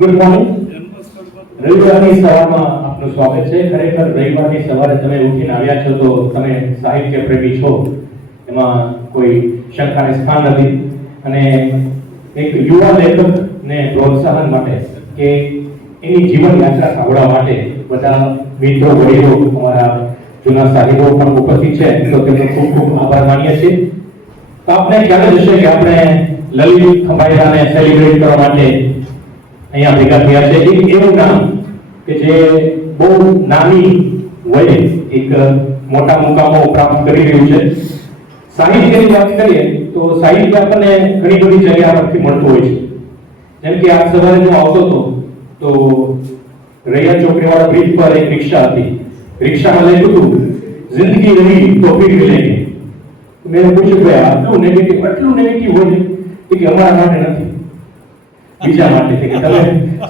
Good morning. રવિવારની સવારમાં આપનું સ્વાગત છે. ખરેખર રવિવારની સવારે તમે ઉઠીને આવ્યા છો તો તમે સાહિત્ય પ્રેમી છો, એમાં કોઈ શંકાને સ્થાન નથી. અને એક યુવા લેખકને પ્રોત્સાહન માટે કે એની જીવન યાત્રા સાંભળવા માટે બધા મિત્રો વડીલો અમારા જૂના સાહિબો પણ ઉપસ્થિત છે, તો તેમનો ખૂબ ખૂબ આભાર માનીએ છીએ. તો આપણે ખ્યાલ જ હશે કે આપણે લલિત ખંભાળિયાને સેલિબ્રેટ કરવા માટે અહીંયા ભેગા થયા છે. એક એવું નામ કે જે બહુ નાની વયે એક મોટા મુકામો પ્રાપ્ત કરી રહ્યું છે. સાહિત્યની વાત કરીએ તો સાહિત્ય આપણને ઘણી બધી જગ્યા પરથી મળતું હોય છે. જેમ કે આજ સવારે હું આવતો હતો તો રૈયા ચોકડીવાળા બ્રિજ પર એક રિક્ષા હતી. રિક્ષામાં લખ્યું હતું, જિંદગી રહી તો ફિર મિલેંગે. મેં પૂછ્યું કે આટલું નેગેટિવ હોય કે અમારા માટે નથી, બીજા માટે છે કે તમે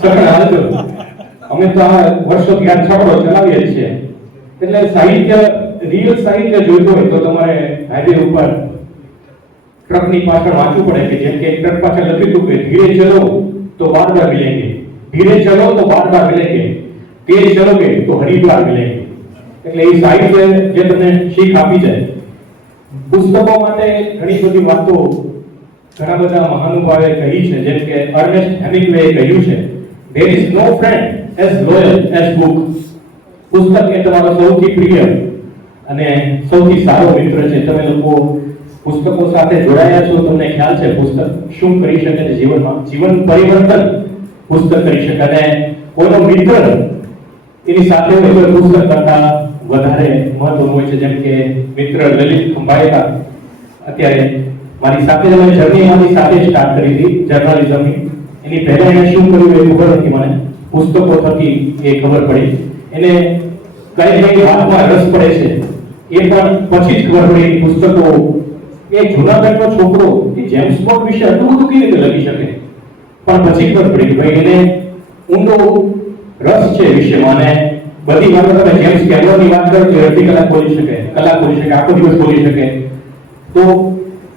સગડા હાલજો, અમે તો આ વર્ષોથી આ છકડો ચલાવીએ છીએ. એટલે સાહિત્ય, રિયલ સાહિત્ય જોઈતું હોય તો તમારે હાઈવે ઉપર ટ્રકની પાછળ વાંચવું પડે કે જેમ કે ટ્રક પાછળ લખ્યું હતું કે ધીરે ચલો તો બાર બાર મિલેંગે, ધીરે ચલો તો બાર બાર મિલેંગે, તેજ ચલોગે તો હરિદ્વાર મિલેંગે. એટલે એ સાહિત્ય જે તમને શીખ આપી જાય. પુસ્તકો માટે ઘણી બધી વાતો ઘણા બધા મહાનુભાવે કહી છે. જેમ કે અર્નેસ્ટ હેમિંગ્વેએ કહ્યું છે, there is no friend as loyal as book. પુસ્તક એ તમારો સૌથી પ્રિય અને સૌથી સારો મિત્ર છે. તમે લોકો પુસ્તકો સાથે જોડાયા છો, તમને ખ્યાલ છે પુસ્તક શું કરી શકે છે જીવનમાં. જીવન પરિવર્તન પુસ્તક કરી શકે. અને કોઈનો મિત્ર એની સાથે હોય તો પુસ્તક કરતા વધારે મહત્વનું હોય છે. જેમ કે મિત્ર લલિત ખંભાળિયા અત્યારે મારી સાથે અમે જર્નીમાંથી સાથે સ્ટાર્ટ કરી હતી જર્નલિઝમની. એની પહેલા એને શું કર્યું એ ખબર નથી મને, પુસ્તકો થકી એ ખબર પડી. એને કઈ વાતમાં રસ પડે છે એ પણ પછી જ ખબર પડી. પુસ્તકો, એ જૂનાગઢનો છોકરો એ જેમ્સ બોન્ડ વિશે આટલું બધું કેવી રીતે લખી શકે, પણ પછી ખબર પડી કે ભાઈ એને ઊંડો રસ છે વિષયમાં. અને બધી વાતો તમે જેમ્સ કેમેરોની વાત કરો તો અડધી કલાક બોલી શકે, કલાક બોલી શકે, આખો દિવસ બોલી શકે. તો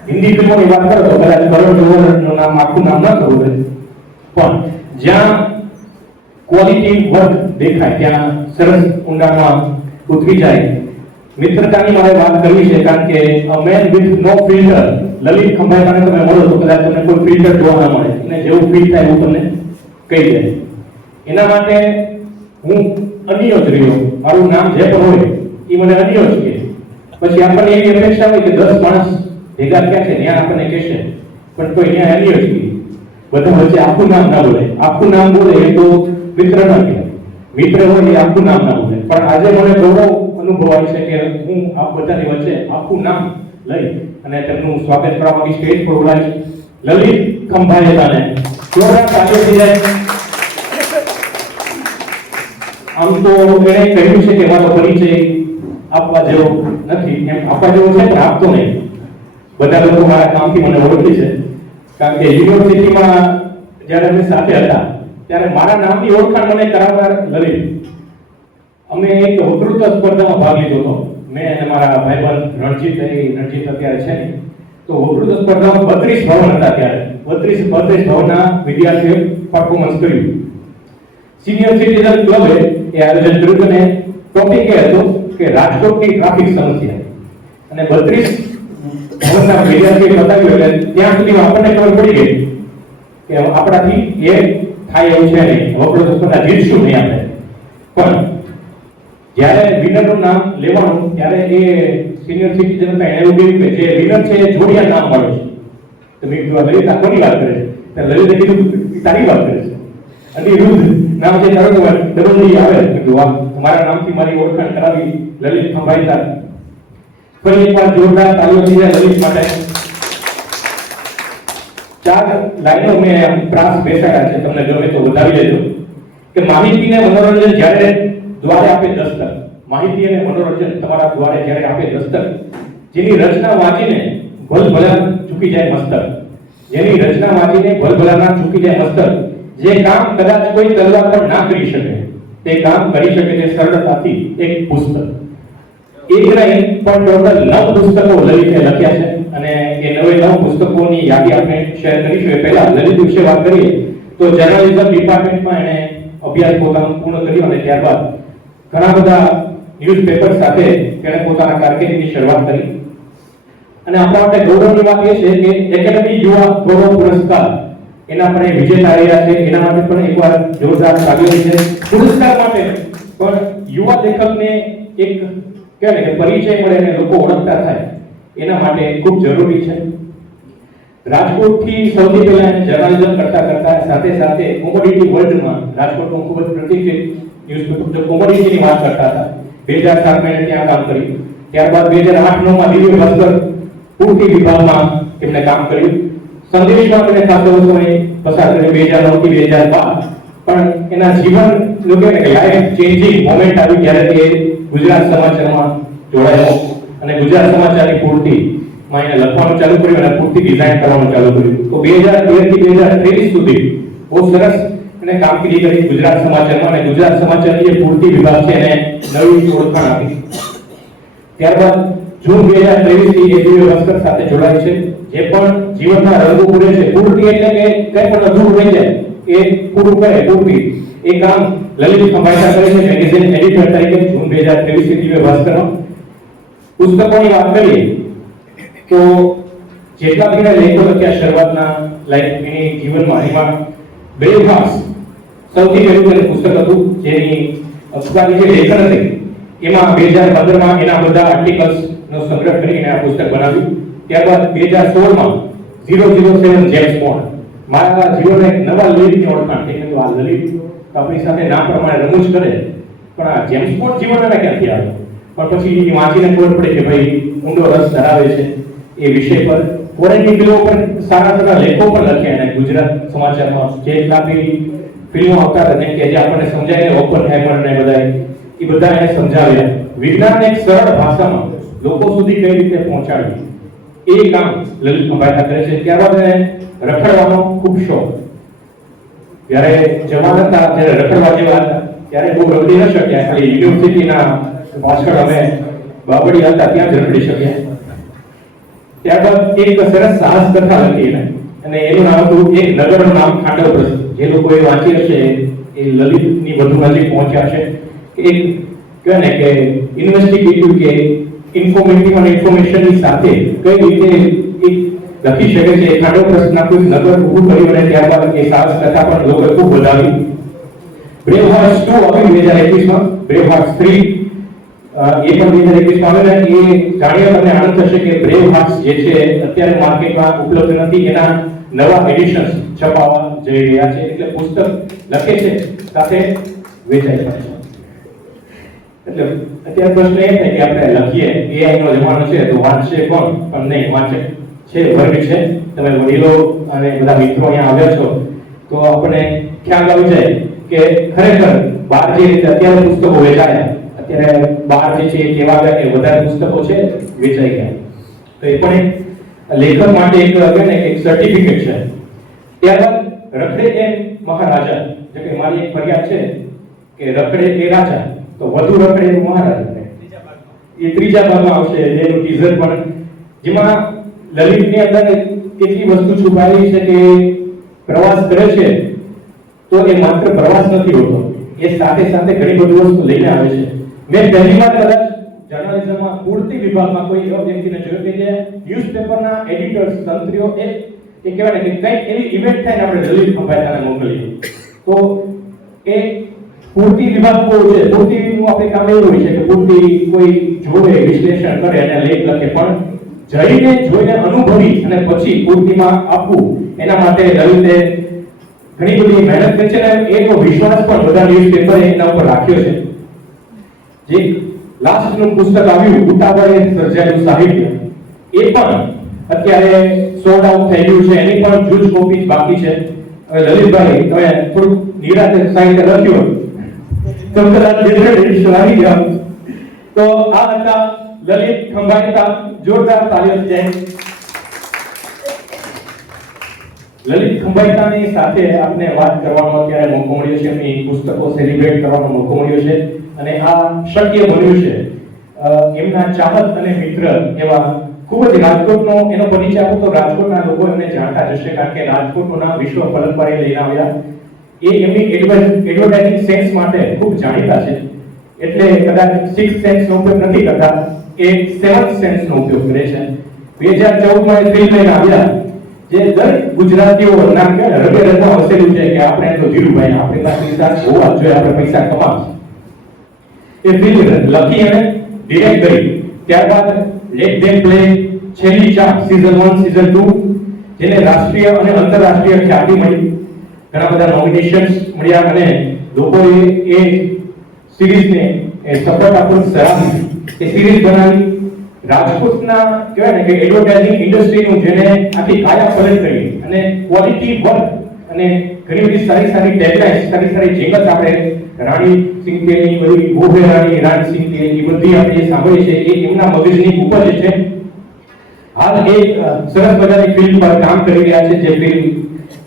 હિન્દી ફિલ્મોની વાત કરો તો કદાચ કરણ જોહરનું નામ આખું નામ ન ખબર હોય, પણ જ્યાં ક્વોલિટી વર્ક દેખાય ત્યાં સરસ ઊંડાણમાં ઉતરી જાય. મિત્રતાની મારે વાત કરવી છે કારણ કે a man with no filter, Lalit ખંભાળિયાને તમે મળો તો કદાચ તમને કોઈ ફિલ્ટર જોવા ના મળે, અને જેવું ફીલ થાય એવું તમને કહી દે. એના માટે હું અન્યો જ રહ્યો. મારું નામ જે પણ હોય એ મને અન્યો જ કહે. પછી આપણને એવી અપેક્ષા હોય કે 10 માણસ ભેગા થયા છે ત્યાં આપણને કહેશે, પણ કોઈ ત્યાં અન્યો જ કહે. બધા વચ્ચે આખું નામ ના બોલે. આખું નામ બોલે એ તો મિત્ર ન કહેવાય. મિત્ર હોય એ આખું નામ ના બોલે. પણ આજે મને ગૌરવ અનુભવાય છે કે હું આ બધાની વચ્ચે આખું નામ લઈ અને તેમનું સ્વાગત કરવા માંગી સ્ટેજ પર બોલાય લલિત ખંભાળિયાને જોરદાર તાળીઓ જાય. આમ તો એણે કહ્યું છે કે મારો પરિચય આપવા જેવો નથી, એમ આપવા જેવો છે પણ આપતો નહીં. બધા લોકો મારા કામથી મને ઓળખે છે કારણ કે યુનિવર્સિટીમાં જ્યારે અમે સાથે હતા ત્યારે મારા નામની ઓળખાણ મને કરાવનાર લલિત. અમે એક વક્તૃત્વ સ્પર્ધામાં ભાગ લીધો હતો, મેં અને મારા ભાઈબંધ રણજીત અત્યારે છે ને. તો વક્તૃત્વ સ્પર્ધામાં 32 ભવન હતા ત્યારે 32 ભવનના વિદ્યાર્થીઓએ પરફોર્મન્સ કર્યું. સિનિયર સિટીઝન ક્લબે એ આયોજન કર્યું અને ટોપિક એ હતો કે રાજકોટની ટ્રાફિક સમસ્યા. અને 32 ભવનના વિદ્યાર્થીઓએ બતાવ્યું એટલે ત્યાં સુધીમાં આપણને ખબર પડી ગઈ કે આપણાથી એ થાય એવું છે નહીં, વક્તૃત્વ સ્પર્ધા જીતશું નહીં આપણે. પણ જ્યારે વિનરનું નામ લેવાનું ત્યારે એ સિનિયર સિટીઝન હતા, એને એવું કહ્યું કે જે વિનર છે એ જોડિયા નામ વાળો છે. તો મેં કીધું લલિત આ કોની વાત કરે છે? ત્યારે લલિતે કીધું તારી વાત કરે છે. અનિરુદ્ધ નામ જે તરત ડબલજી આવે કીધું વાહ, તમારા નામથી મારી ઓળખાણ કરાવી લલિત ખંભાળિયા. ફરી એકવાર જોરદાર તાળીઓ થઈ જાય લલિત માટે. 4 લાઈનો મેં પ્રાસ બેસાડ્યા છે, તમને ગમે તો વધાવી લેજો. કે માહિતીને મનોરંજન જ્યારે દ્વારે આપે દસ્તક, માહિતી અને મનોરંજન તમારા દ્વારે જ્યારે આપે દસ્તક, જેની રચના વાંચીને ભલભલા ચૂકી જાય મસ્તક, જેની રચના વાંચીને ભલભલાના ચૂકી જાય મસ્તક, જે કામ કદાચ કોઈ તલવાર પર ના કરી શકે તે કામ કરી શકે છે સરળતાથી એક પુસ્તક. એક નહીં પણ ટોટલ 9 પુસ્તકો લલિતે લખ્યા છે અને એ 9 પુસ્તકોની યાદી આપણે શેર કરીશું. એ પહેલા લલિત વિશે વાત કરીએ તો જર્નલિઝમ ડિપાર્ટમેન્ટમાં એણે અભ્યાસ પોતાનો પૂર્ણ કર્યો અને ત્યારબાદ ઘણા બધા ન્યૂઝપેપર સાથે તેણે પોતાના કારકિર્દીની શરૂઆત કરી. અને આપણા માટે ગૌરવની વાત એ છે કે એકેડમી યુવા ગૌરવ પુરસ્કાર એના પણ વિજેતા રહ્યા છે. એના માટે પણ એકવાર જોરદાર તાળીઓ છે. પુરસ્કાર માટે પણ યુવા લેખકને એક કહેવાય કે પરિચય મળે અને લોકો ઓળખતા થાય એના માટે ખૂબ જરૂરી છે. રાજકોટથી સૌથી પહેલા જર્નલિઝમ કરતા સાથે સાથે કોમોડિટી વર્લ્ડમાં રાજકોટનું ખૂબ જ પ્રતિષ્ઠિત ન્યૂઝપેપર કોમોડિટીની વાત કરતા હતા. 2007 માં ત્યાં કામ કર્યું. ત્યારબાદ 2008-9માં દિવ્ય ભાસ્કર પૂર્તિ વિભાગમાં તેમણે કામ કર્યું. સંદેશમાં તેમણે ખાસો સમય પસાર કર્યો 2009 થી 2012. પણ એના જીવન લોકોને કે લાઈફ ચેન્જિંગ મોમેન્ટ આવી જ્યારે તે ગુજરાત સમાચારમાં જોડાયો અને ગુજરાત સમાચારની પૂર્તિ માં એને લખવાનું ચાલુ કર્યું અને પૂર્તિ ડિઝાઇન કરવાનું ચાલુ કર્યું. તો 2013 થી 2023 સુધી બહુ સરસ એને કામગીરી કરી ગુજરાત સમાચારમાં અને ગુજરાત સમાચારની જે પૂર્તિ વિભાગ છે એને નવી ઓળખાણ આપી. ત્યારબાદ જૂન 2023 થી એ દિવ્ય ભાસ્કર સાથે જોડાય છે. જે પણ જીવનમાં રંગો પૂરે છે પૂર્તિ એટલે કે કંઈ પણ અધૂરું રહી જાય એ પૂરું કરે પૂર્તિ એ કામ લલિત ખંભાતા કરે છે. મેગેઝિન એડિટર તરીકે જૂન 2023 થી દિવ્ય ભાસ્કરનો પુસ્તકોની વાત કરીએ તો જેટલા પણ લેખો લખ્યા શરૂઆતના લાઈફ એની જીવનમાં એમાં બ્રેવ હાર્ટ્સ સૌથી પહેલું પુસ્તક હતું જેની અખબારી જે લેખન હતી એમાં 2015માં એના બધા આર્ટિકલ્સ નો સંગ્રહ કરીને આ પુસ્તક બનાવ્યું. ત્યારબાદ 2016માં 007 જેમ્સ બોન્ડ મારા જીવનને એક નવા લલિતની ઓળખાણ થઈ. કે આ લલિત આપણી સાથે નામ પ્રમાણે રમૂજ કરે પણ આ જેમ્સ બોન્ડ જીવન એને ક્યાંથી આવ્યો. પણ પછી વાંચીને ખબર પડે કે ભાઈ ઊંડો રસ ધરાવે છે એ વિષય પર. ફોરેન ફિલ્મો પર સારા લેખો પણ લખ્યા અને ગુજરાત સમાચારમાં જેટલા બી ફિલ્મો આવતા હતા કે જે આપણને સમજાય ઓપનહાઈમર ને બધા એ બધા એને સમજાવ્યા. વિજ્ઞાનને એક સરળ ભાષામાં લોકો સુધી કઈ રીતે પહોંચાડવું એ કામ લલિત ખંભાતા કરે છે. ત્યારબાદ એને રખડવાનો ખૂબ શોખ. જ્યારે જવાન હતા ત્યારે રખડવા જેવા હતા ત્યારે બહુ રખડી ન શક્યા. ખાલી યુનિવર્સિટીના પાછળ અમે બાબડી હતા ત્યાં જ રખડી શક્યા. ત્યારબાદ એક સરસ સાહસ કથા લખી અને એનું નામ હતું એક નગરનું નામ ખાંડવપ્રસ્થ. જે લોકોએ વાંચી હશે એ લલિતની વધુ નજીક પહોંચ્યા છે. એક કહેવાય ને કે ઇન્વેસ્ટિગેટિવ કે ઇન્ફોર્મેટિવ અને ઇન્ફોર્મેશનની સાથે કઈ રીતે એક લખી શકે છે. ખાંડવપ્રસ્થના કોઈ નગર ઊભું કર્યું અને ત્યારબાદ એ સાહસ કથા પણ લોકોએ ખૂબ વધાવી. બ્રેવ હાર્ટ્સ 2 આવી 2021માં. બ્રેવ હાર્ટ્સ 3 એ પણ 2021માં આવેલા. એ જાણીને તમને આનંદ થશે કે બ્રેવ હાર્ટ્સ જે છે અત્યારે માર્કેટમાં ઉપલબ્ધ નથી. એના નવા એડિશન્સ છપાવવા જઈ રહ્યા છે. એટલે પુસ્તક લખે છે સાથે વેચાય પણ છે. એટલે અત્યારે પ્રશ્ન એ થાય કે આપણે લખીએ AI નો જમાનો છે તો વાંચશે કોણ? પણ નહીં, વાંચે છે વર્ગ છે. તમે વડીલો અને બધા મિત્રો અહીંયા આવ્યા છો તો આપણે ખ્યાલ આવી જાય કે ખરેખર બહાર જે રીતે અત્યારે પુસ્તકો વેચાયા અત્યારે બહાર જે છે કેવા ગયા કે વધારે પુસ્તકો છે વેચાઈ ગયા. તો એ પણ એક લેખક માટે એક સર્ટિફિકેટ છે. ત્યારબાદ રખડે એ મહારાજા. જે કે મારી એક ફરિયાદ છે કે રખડે એ રાજા તો વધુ રખડે એ મહારાજા. એ ત્રીજા ભાગમાં આવશે જેનું ટીઝર પણ જેમાં લલિતની અંદર કેટલી વસ્તુ છુપાયેલી છે કે પ્રવાસ કરે છે તો એ માત્ર પ્રવાસ નથી હોતો, એ સાથે સાથે ઘણી બધી વસ્તુ લઈને આવે છે. મેં પહેલી વાર કદાચ જર્નલિઝમમાં પૂર્તિ વિભાગમાં કોઈ એવા વ્યક્તિને જોયો કે જે ન્યૂઝપેપરના એડિટર્સ તંત્રીઓ એ કહેવાય ને કે કંઈક એવી ઇવેન્ટ થાય ને આપણે લલિત ખંભાતાને મોકલીએ તો એ પૂર્તિ વિભાગ કોઈ છે. પૂર્તિનું આપણે કામ એવું હોય છે કે પૂર્તિ કોઈ જોવે વિશ્લેષણ કરે અને લેખ લખે પણ જઈને જોઈને અનુભવી અને પછી પૂર્તિમાં આપવું એના માટે લલિતે ઘણી બધી મહેનત કરી છે અને એનો વિશ્વાસ પણ બધા ન્યૂઝપેપરે એના ઉપર રાખ્યો છે. જે લાસ્ટનું પુસ્તક આવ્યું ઉતાવળે સર્જાયેલું સાહિત્ય એ પણ અત્યારે સોલ્ડ આઉટ થઈ ગયું છે. એની પણ જૂજ કોપી બાકી છે. હવે લલિતભાઈ તમે થોડું નિરાતે સાહિત્ય લખ્યું તો કદાચ ડિજિટલ એડિશન આવી ગયા તો આ હતા લલિત ખંભાતા. જોરદાર તાળીઓ જાય. લલિત ખંભાતાની સાથે આપણે વાત કરવાનો અત્યારે મોકો મળ્યો છે. એમની પુસ્તકો સેલિબ્રેટ કરવાનો મોકો મળ્યો છે અને આ શક્ય બન્યું છે એમના ચાહક અને મિત્ર એવા ખૂબ જ રાજકોટનો એનો પરિચય આપું તો રાજકોટના લોકો એમને જાણતા જશે, કારણ કે રાજકોટનું નામ વિશ્વ પરંપરાએ લઈને આવ્યા. એ એમની એડવર્ટાઇઝિંગ સેન્સ માટે ખૂબ જાણીતા છે. એટલે કદાચ 6th સેન્સનો ઉપયોગ નથી કરતા, એ 7th સેન્સનો ઉપયોગ કરે છે. 2014માં એ ફિલ્મ લઈને આવ્યા જે દરેક ગુજરાતીઓ નામ કે રગે રગમાં વસેલું છે કે આપણે તો ધીરુભાઈ આપણી પાસે પૈસા હોવા જોઈએ, આપણે પૈસા કમાશું. એ ફિલ્મ લખી અને ડિરેક્ટ કરી, ત્યારબાદ લેટ ધેમ પ્લે, છેલ્લી ચાર સીઝન 1 સીઝન 2 જેને રાષ્ટ્રીય અને આંતરરાષ્ટ્રીય ખ્યાતિ મળી, ઘણા બધા નોમિનેશન્સ મળ્યા અને લોકોએ એ સિરીઝને સફળતાપૂર્વક સરાહી. એ સિરીઝ બનાવી રાજકોટના કહેવાય ને કે એડવર્ટાઇઝિંગ ઇન્ડસ્ટ્રીનું જેને આખી કાયા પલટ કરી અને ક્વોલિટી વર્ક અને ઘણી બધી સારી સારી ટેગલાઇન્સ, સારી સારી જિંગલ્સ આપણે રાણી સિંઘની બધી ભોગે રાણી સિંઘની બધી આપણે સાંભળી છે, એ એમના મગજની ઉપર છે. હાલ એક સરસ મજાની ફિલ્મ પર કામ કરી રહ્યા છે, જે ફિલ્મ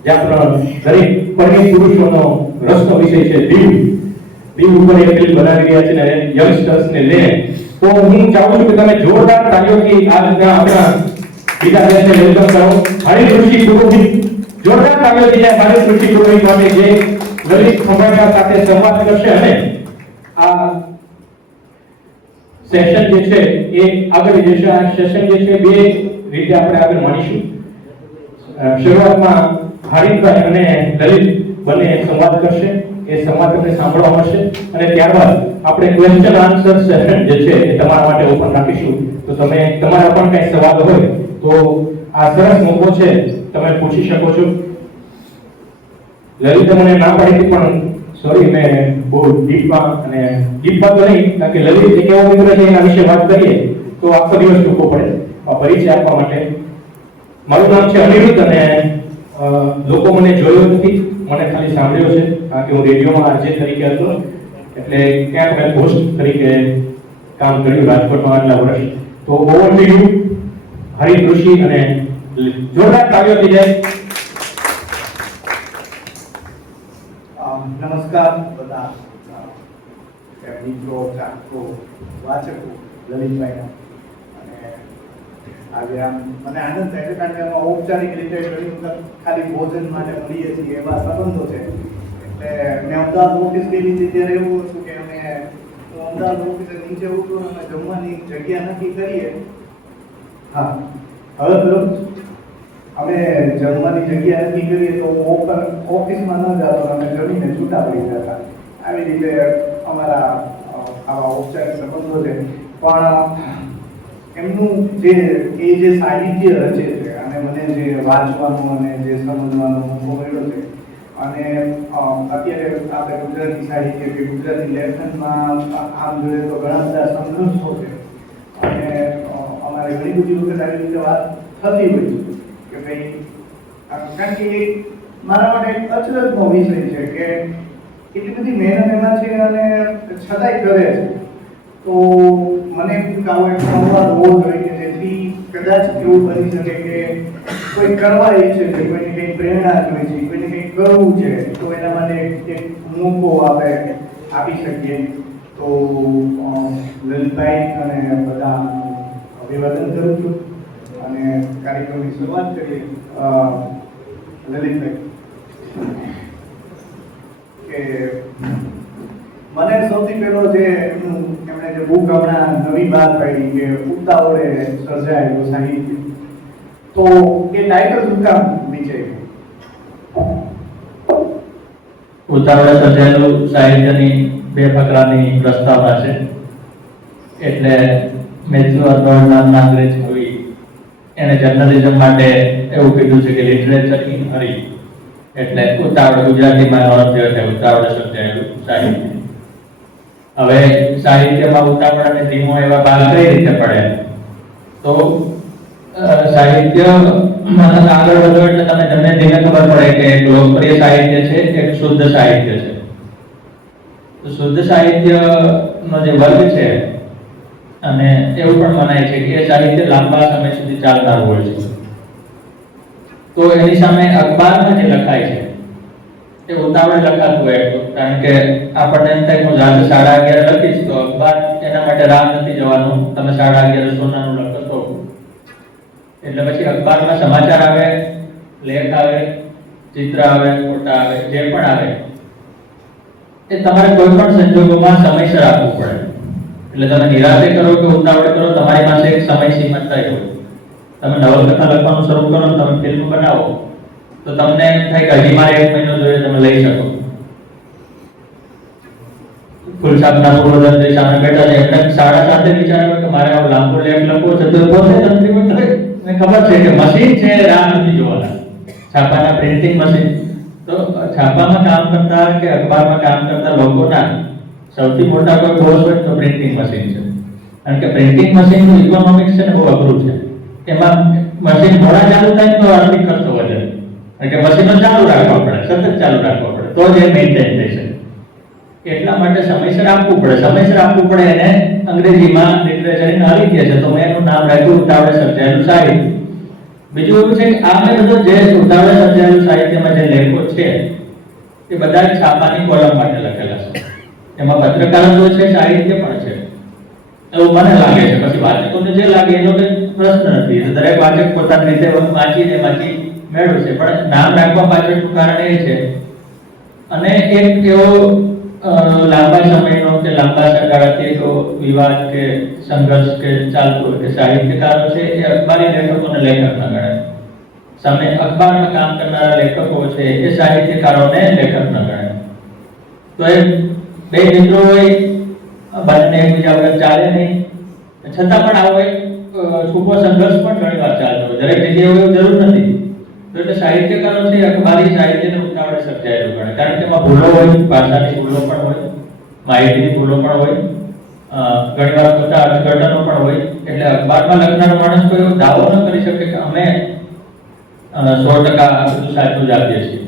જ્યાં દરેક પરણિત પુરુષોનો રસનો વિષય છે, દીવ ઉપર એક ફિલ્મ બનાવી રહ્યા છે ને યંગસ્ટર્સને લઈને. તો હું ચાહું છું કે તમે જોરદાર તાળીઓથી આજના આપણા બીજા બેચને વેલકમ કરો. હરિકૃષિ પુરોહિત, જોરદાર તાળીઓથી હરિકૃષિ પુરોહિત માટે જે લલિત ખંભાળિયા સાથે સંવાદ કરશે અને આ સેશન જે છે એ આગળ જશે. આ સેશન જે છે બે રીતે આપણે આગળ માનીશું. શરૂઆતમાં હાર્દિકભાઈ અને લલિત બંને સંવાદ કરશે, એ સંવાદ તમને સાંભળવા મળશે અને ત્યારબાદ આપણે ક્વેશ્ચન આન્સર સેશન જે છે એ તમારા માટે ઓપન રાખીશું. તો તમે તમારા પણ કંઈ સવાલ હોય તો આ સરસ મોકો છે, તમે પૂછી શકો છો. લલિતે મને ના પાડી હતી, પણ સોરી મેં બહુ ડીપમાં તો નહીં, કારણ કે લલિત એક એવો મિત્ર છે એના વિશે વાત કરીએ તો આખો દિવસ ટૂંકો પડે. પરિચય આપવા માટે મારું નામ છે અનિરુદ્ધ અને લોકો મને જોયો નથી, મને ખાલી સાંભળ્યો છે, કારણ કે હું રેડિયોમાં આરજે તરીકે હતો, એટલે ક્યાંક મેં હોસ્ટ તરીકે કામ કર્યું રાજકોટમાં આટલા વર્ષ. તો ઓવર ટુ યુ હરિકૃષિ, અને જોરદાર તાળીઓ થઈ જાય. નમસ્કાર બધા મિત્રો, ચાહકો, વાચકો લલિતભાઈના. અને આજે આમ મને આનંદ થાય છે, કારણ કે અમે ઔપચારિક રીતે ઘણી વખત ખાલી ભોજન માટે મળીએ છીએ, એવા સંબંધો છે. એટલે મેં અમદાવાદ ઓફિસ ગયેલી હતી ત્યારે એવું હતું કે હું અમદાવાદ ઓફિસે નીચે ઉતરું અને જમવાની જગ્યા નક્કી કરીએ. હા, હવે બરોબર, અમે જમવાની જગ્યા નક્કી કરીએ તો ઓફિસમાં ન જતો, અમે જમીને છૂટા પડી જતા. આવી રીતે અમારા આવા ઔપચારિક સંબંધો છે. પણ એમનું જે સાહિત્ય રચે છે અને મને જે વાંચવાનું અને જે સમજવાનો મોકો મળ્યો છે, અને અત્યારે આપણે ગુજરાતી સાહિત્ય કે ગુજરાતી લેખનમાં આમ જોઈએ તો ઘણા બધા સંઘર્ષો છે, અને અમારે ઘણી બધી વખત આવી રીતે વાત થતી હોય કે ભાઈ, કારણ કે મારા માટે એક અચરજનો વિષય છે કે એટલી બધી મહેનત એમાં છે અને છતાંય કરે છે. તો મને એમ આવો એક સંવાદ હોવો જોઈએ કે જેથી કદાચ એવું બની શકે કે કોઈ કરવા ઈચ્છે છે, કોઈને કંઈક પ્રેરણા જોઈએ છે, કોઈને કંઈક કરવું છે, તો એના માટે એક મોકો આપણે આપી શકીએ. તો લલિતભાઈ અને બધા અભિવાદન કરું છું અને કાર્યક્રમની શરૂઆત કરીએ. લલિતભાઈ, કે મને સૌથી પહેલો જે એમણે જે બુક હમણાં નવી બહાર પાડી કે ઉતાવળે સર્જાયેલું સાહિત્ય, તો એ ટાઇટલ શું કામ વિચાર્યું? ઉતાવળે સર્જાયેલું સાહિત્યની બે ફકરાની પ્રસ્તાવના છે. એટલે મેથ્યુ અર્નોલ્ડ નામના અંગ્રેજ કવિ એને જર્નલિઝમ માટે એવું કીધું છે કે લિટરેચર ઇન હરી, એટલે ઉતાવળ, ગુજરાતીમાં અર્થ થયો છે ઉતાવળે સર્જાયેલું સાહિત્ય. હવે સાહિત્યમાં ઉતાવળ અને ધીમો એવા ભાગ કઈ રીતે પડે? તો સાહિત્યમાં આગળ વધો એટલે તમે તમને ધીમે ખબર પડે કે એક લોકપ્રિય સાહિત્ય છે, એક શુદ્ધ સાહિત્ય છે. તો શુદ્ધ સાહિત્યનો જે વર્ગ છે, અને એવું પણ મનાય છે કે એ સાહિત્ય લાંબા સમય સુધી ચાલનાર હોય છે. તો એની સામે અખબારમાં જે લખાય છે એ ઉતાવળે લખાતું હોય, કારણ કે આપણને એમ થાય હું રાત્રે 11:30 લખીશ તો અખબાર એના માટે રાહ નથી જવાનું, તમે 11:30 સોનાનું લખો તો એટલે પછી અખબારમાં સમાચાર આવે, લેખ આવે, ચિત્ર આવે, ફોટા આવે, જે પણ આવે એ તમારે કોઈ પણ સંજોગોમાં સમયસર આપવું પડે. એટલે તમે નિરાતે કરો કે ઉતાવળ કરો, તમારી પાસે એક સમય સીમા તય હોય. તમે નવલકથા લખવાનું શરૂ કરો, તમે ફિલ્મ બનાવો તો તમને એમ થાય કે હજી મારે 1 મહિનો જોઈએ, તમે લઈ શકો. ફૂલછાપના પૂર્વતંત્રી સામે બેઠા છે, એમને 7:30 વિચાર્યું કે મારે આવો લાંબો લેખ લખવો છે, તો પોતે તંત્રી મને ખબર છે કે મશીન છે, રાહ નથી જોવાના. છાપાના પ્રિન્ટિંગ મશીન, તો છાપામાં કામ કરતા કે અખબારમાં કામ કરતા લોકોના સૌથી મોટા કોઈ બોસ હોય તો પ્રિન્ટિંગ મશીન છે. કારણ કે પ્રિન્ટિંગ મશીનનું ઇકોનોમિક્સ છે ને બહુ અઘરું છે. એમાં મશીન મોડા ચાલુ થાય તો આર્થિક ખર્ચો વધે, કારણ કે મશીનો ચાલુ રાખવા પડે, સતત ચાલુ રાખવા પડે, તો જ એ મેન્ટેન થઈ શકે. એટલા માટે સમયસર આપવું પડે. સમયસર આપવું પડે એને અંગ્રેજીમાં લિટરેચરની નાલીત્ય છે, તો મેં એનું નામ રાખ્યું ઉતાવળે સર્જાયેલું સાહિત્ય. બીજું એવું છે કે આ મેં બધું જે ઉતાવળે સર્જાયેલું સાહિત્યમાં જે લેખો છે એ બધા છાપાની કોલમ માટે લખેલા છે. એમાં પત્રકારત્વ છે, સાહિત્ય પણ છે, એવું મને લાગે છે. પછી વાચકોને જે લાગે એનો કોઈ પ્રશ્ન નથી. દરેક વાચક પોતાની રીતે વાંચીને એમાંથી મેળવશે. પણ નામ રાખવા પાછળનું કારણ એ છે, અને એક એવો લાંબા સમયનો કે લાંબા ગાળાથી એવો વિવાદ કે સંઘર્ષ કે ચાલતો હોય કે સાહિત્યકારો છે એ અખબારી લેખકોને લેખક ન ગણાય, સામે અખબારમાં કામ કરનારા લેખકો છે એ સાહિત્યકારોને લેખક ન ગણાય. તો એ બે મિત્રો હોય, બંને એકબીજા વગર ચાલે નહીં, છતાં પણ આવો એક છૂપો સંઘર્ષ પણ ઘણી વાર ચાલતો હોય. દરેક જગ્યાએ એવું જરૂર નથી. તો એટલે સાહિત્યકારો છે અખબારી સાહિત્યને ઉતાવળે સર્જાયેલું ગણાય. કારણ કે એમાં ભૂલો હોય, ભાષાની ભૂલો પણ હોય, માહિતીની ભૂલો પણ હોય, ઘણી વાર ખોટા અર્થઘટનો પણ હોય. એટલે અખબારમાં લખનારો માણસ કોઈ એવો દાવો ન કરી શકે કે અમે 100% આ બધું સાચું જ આપીએ છીએ.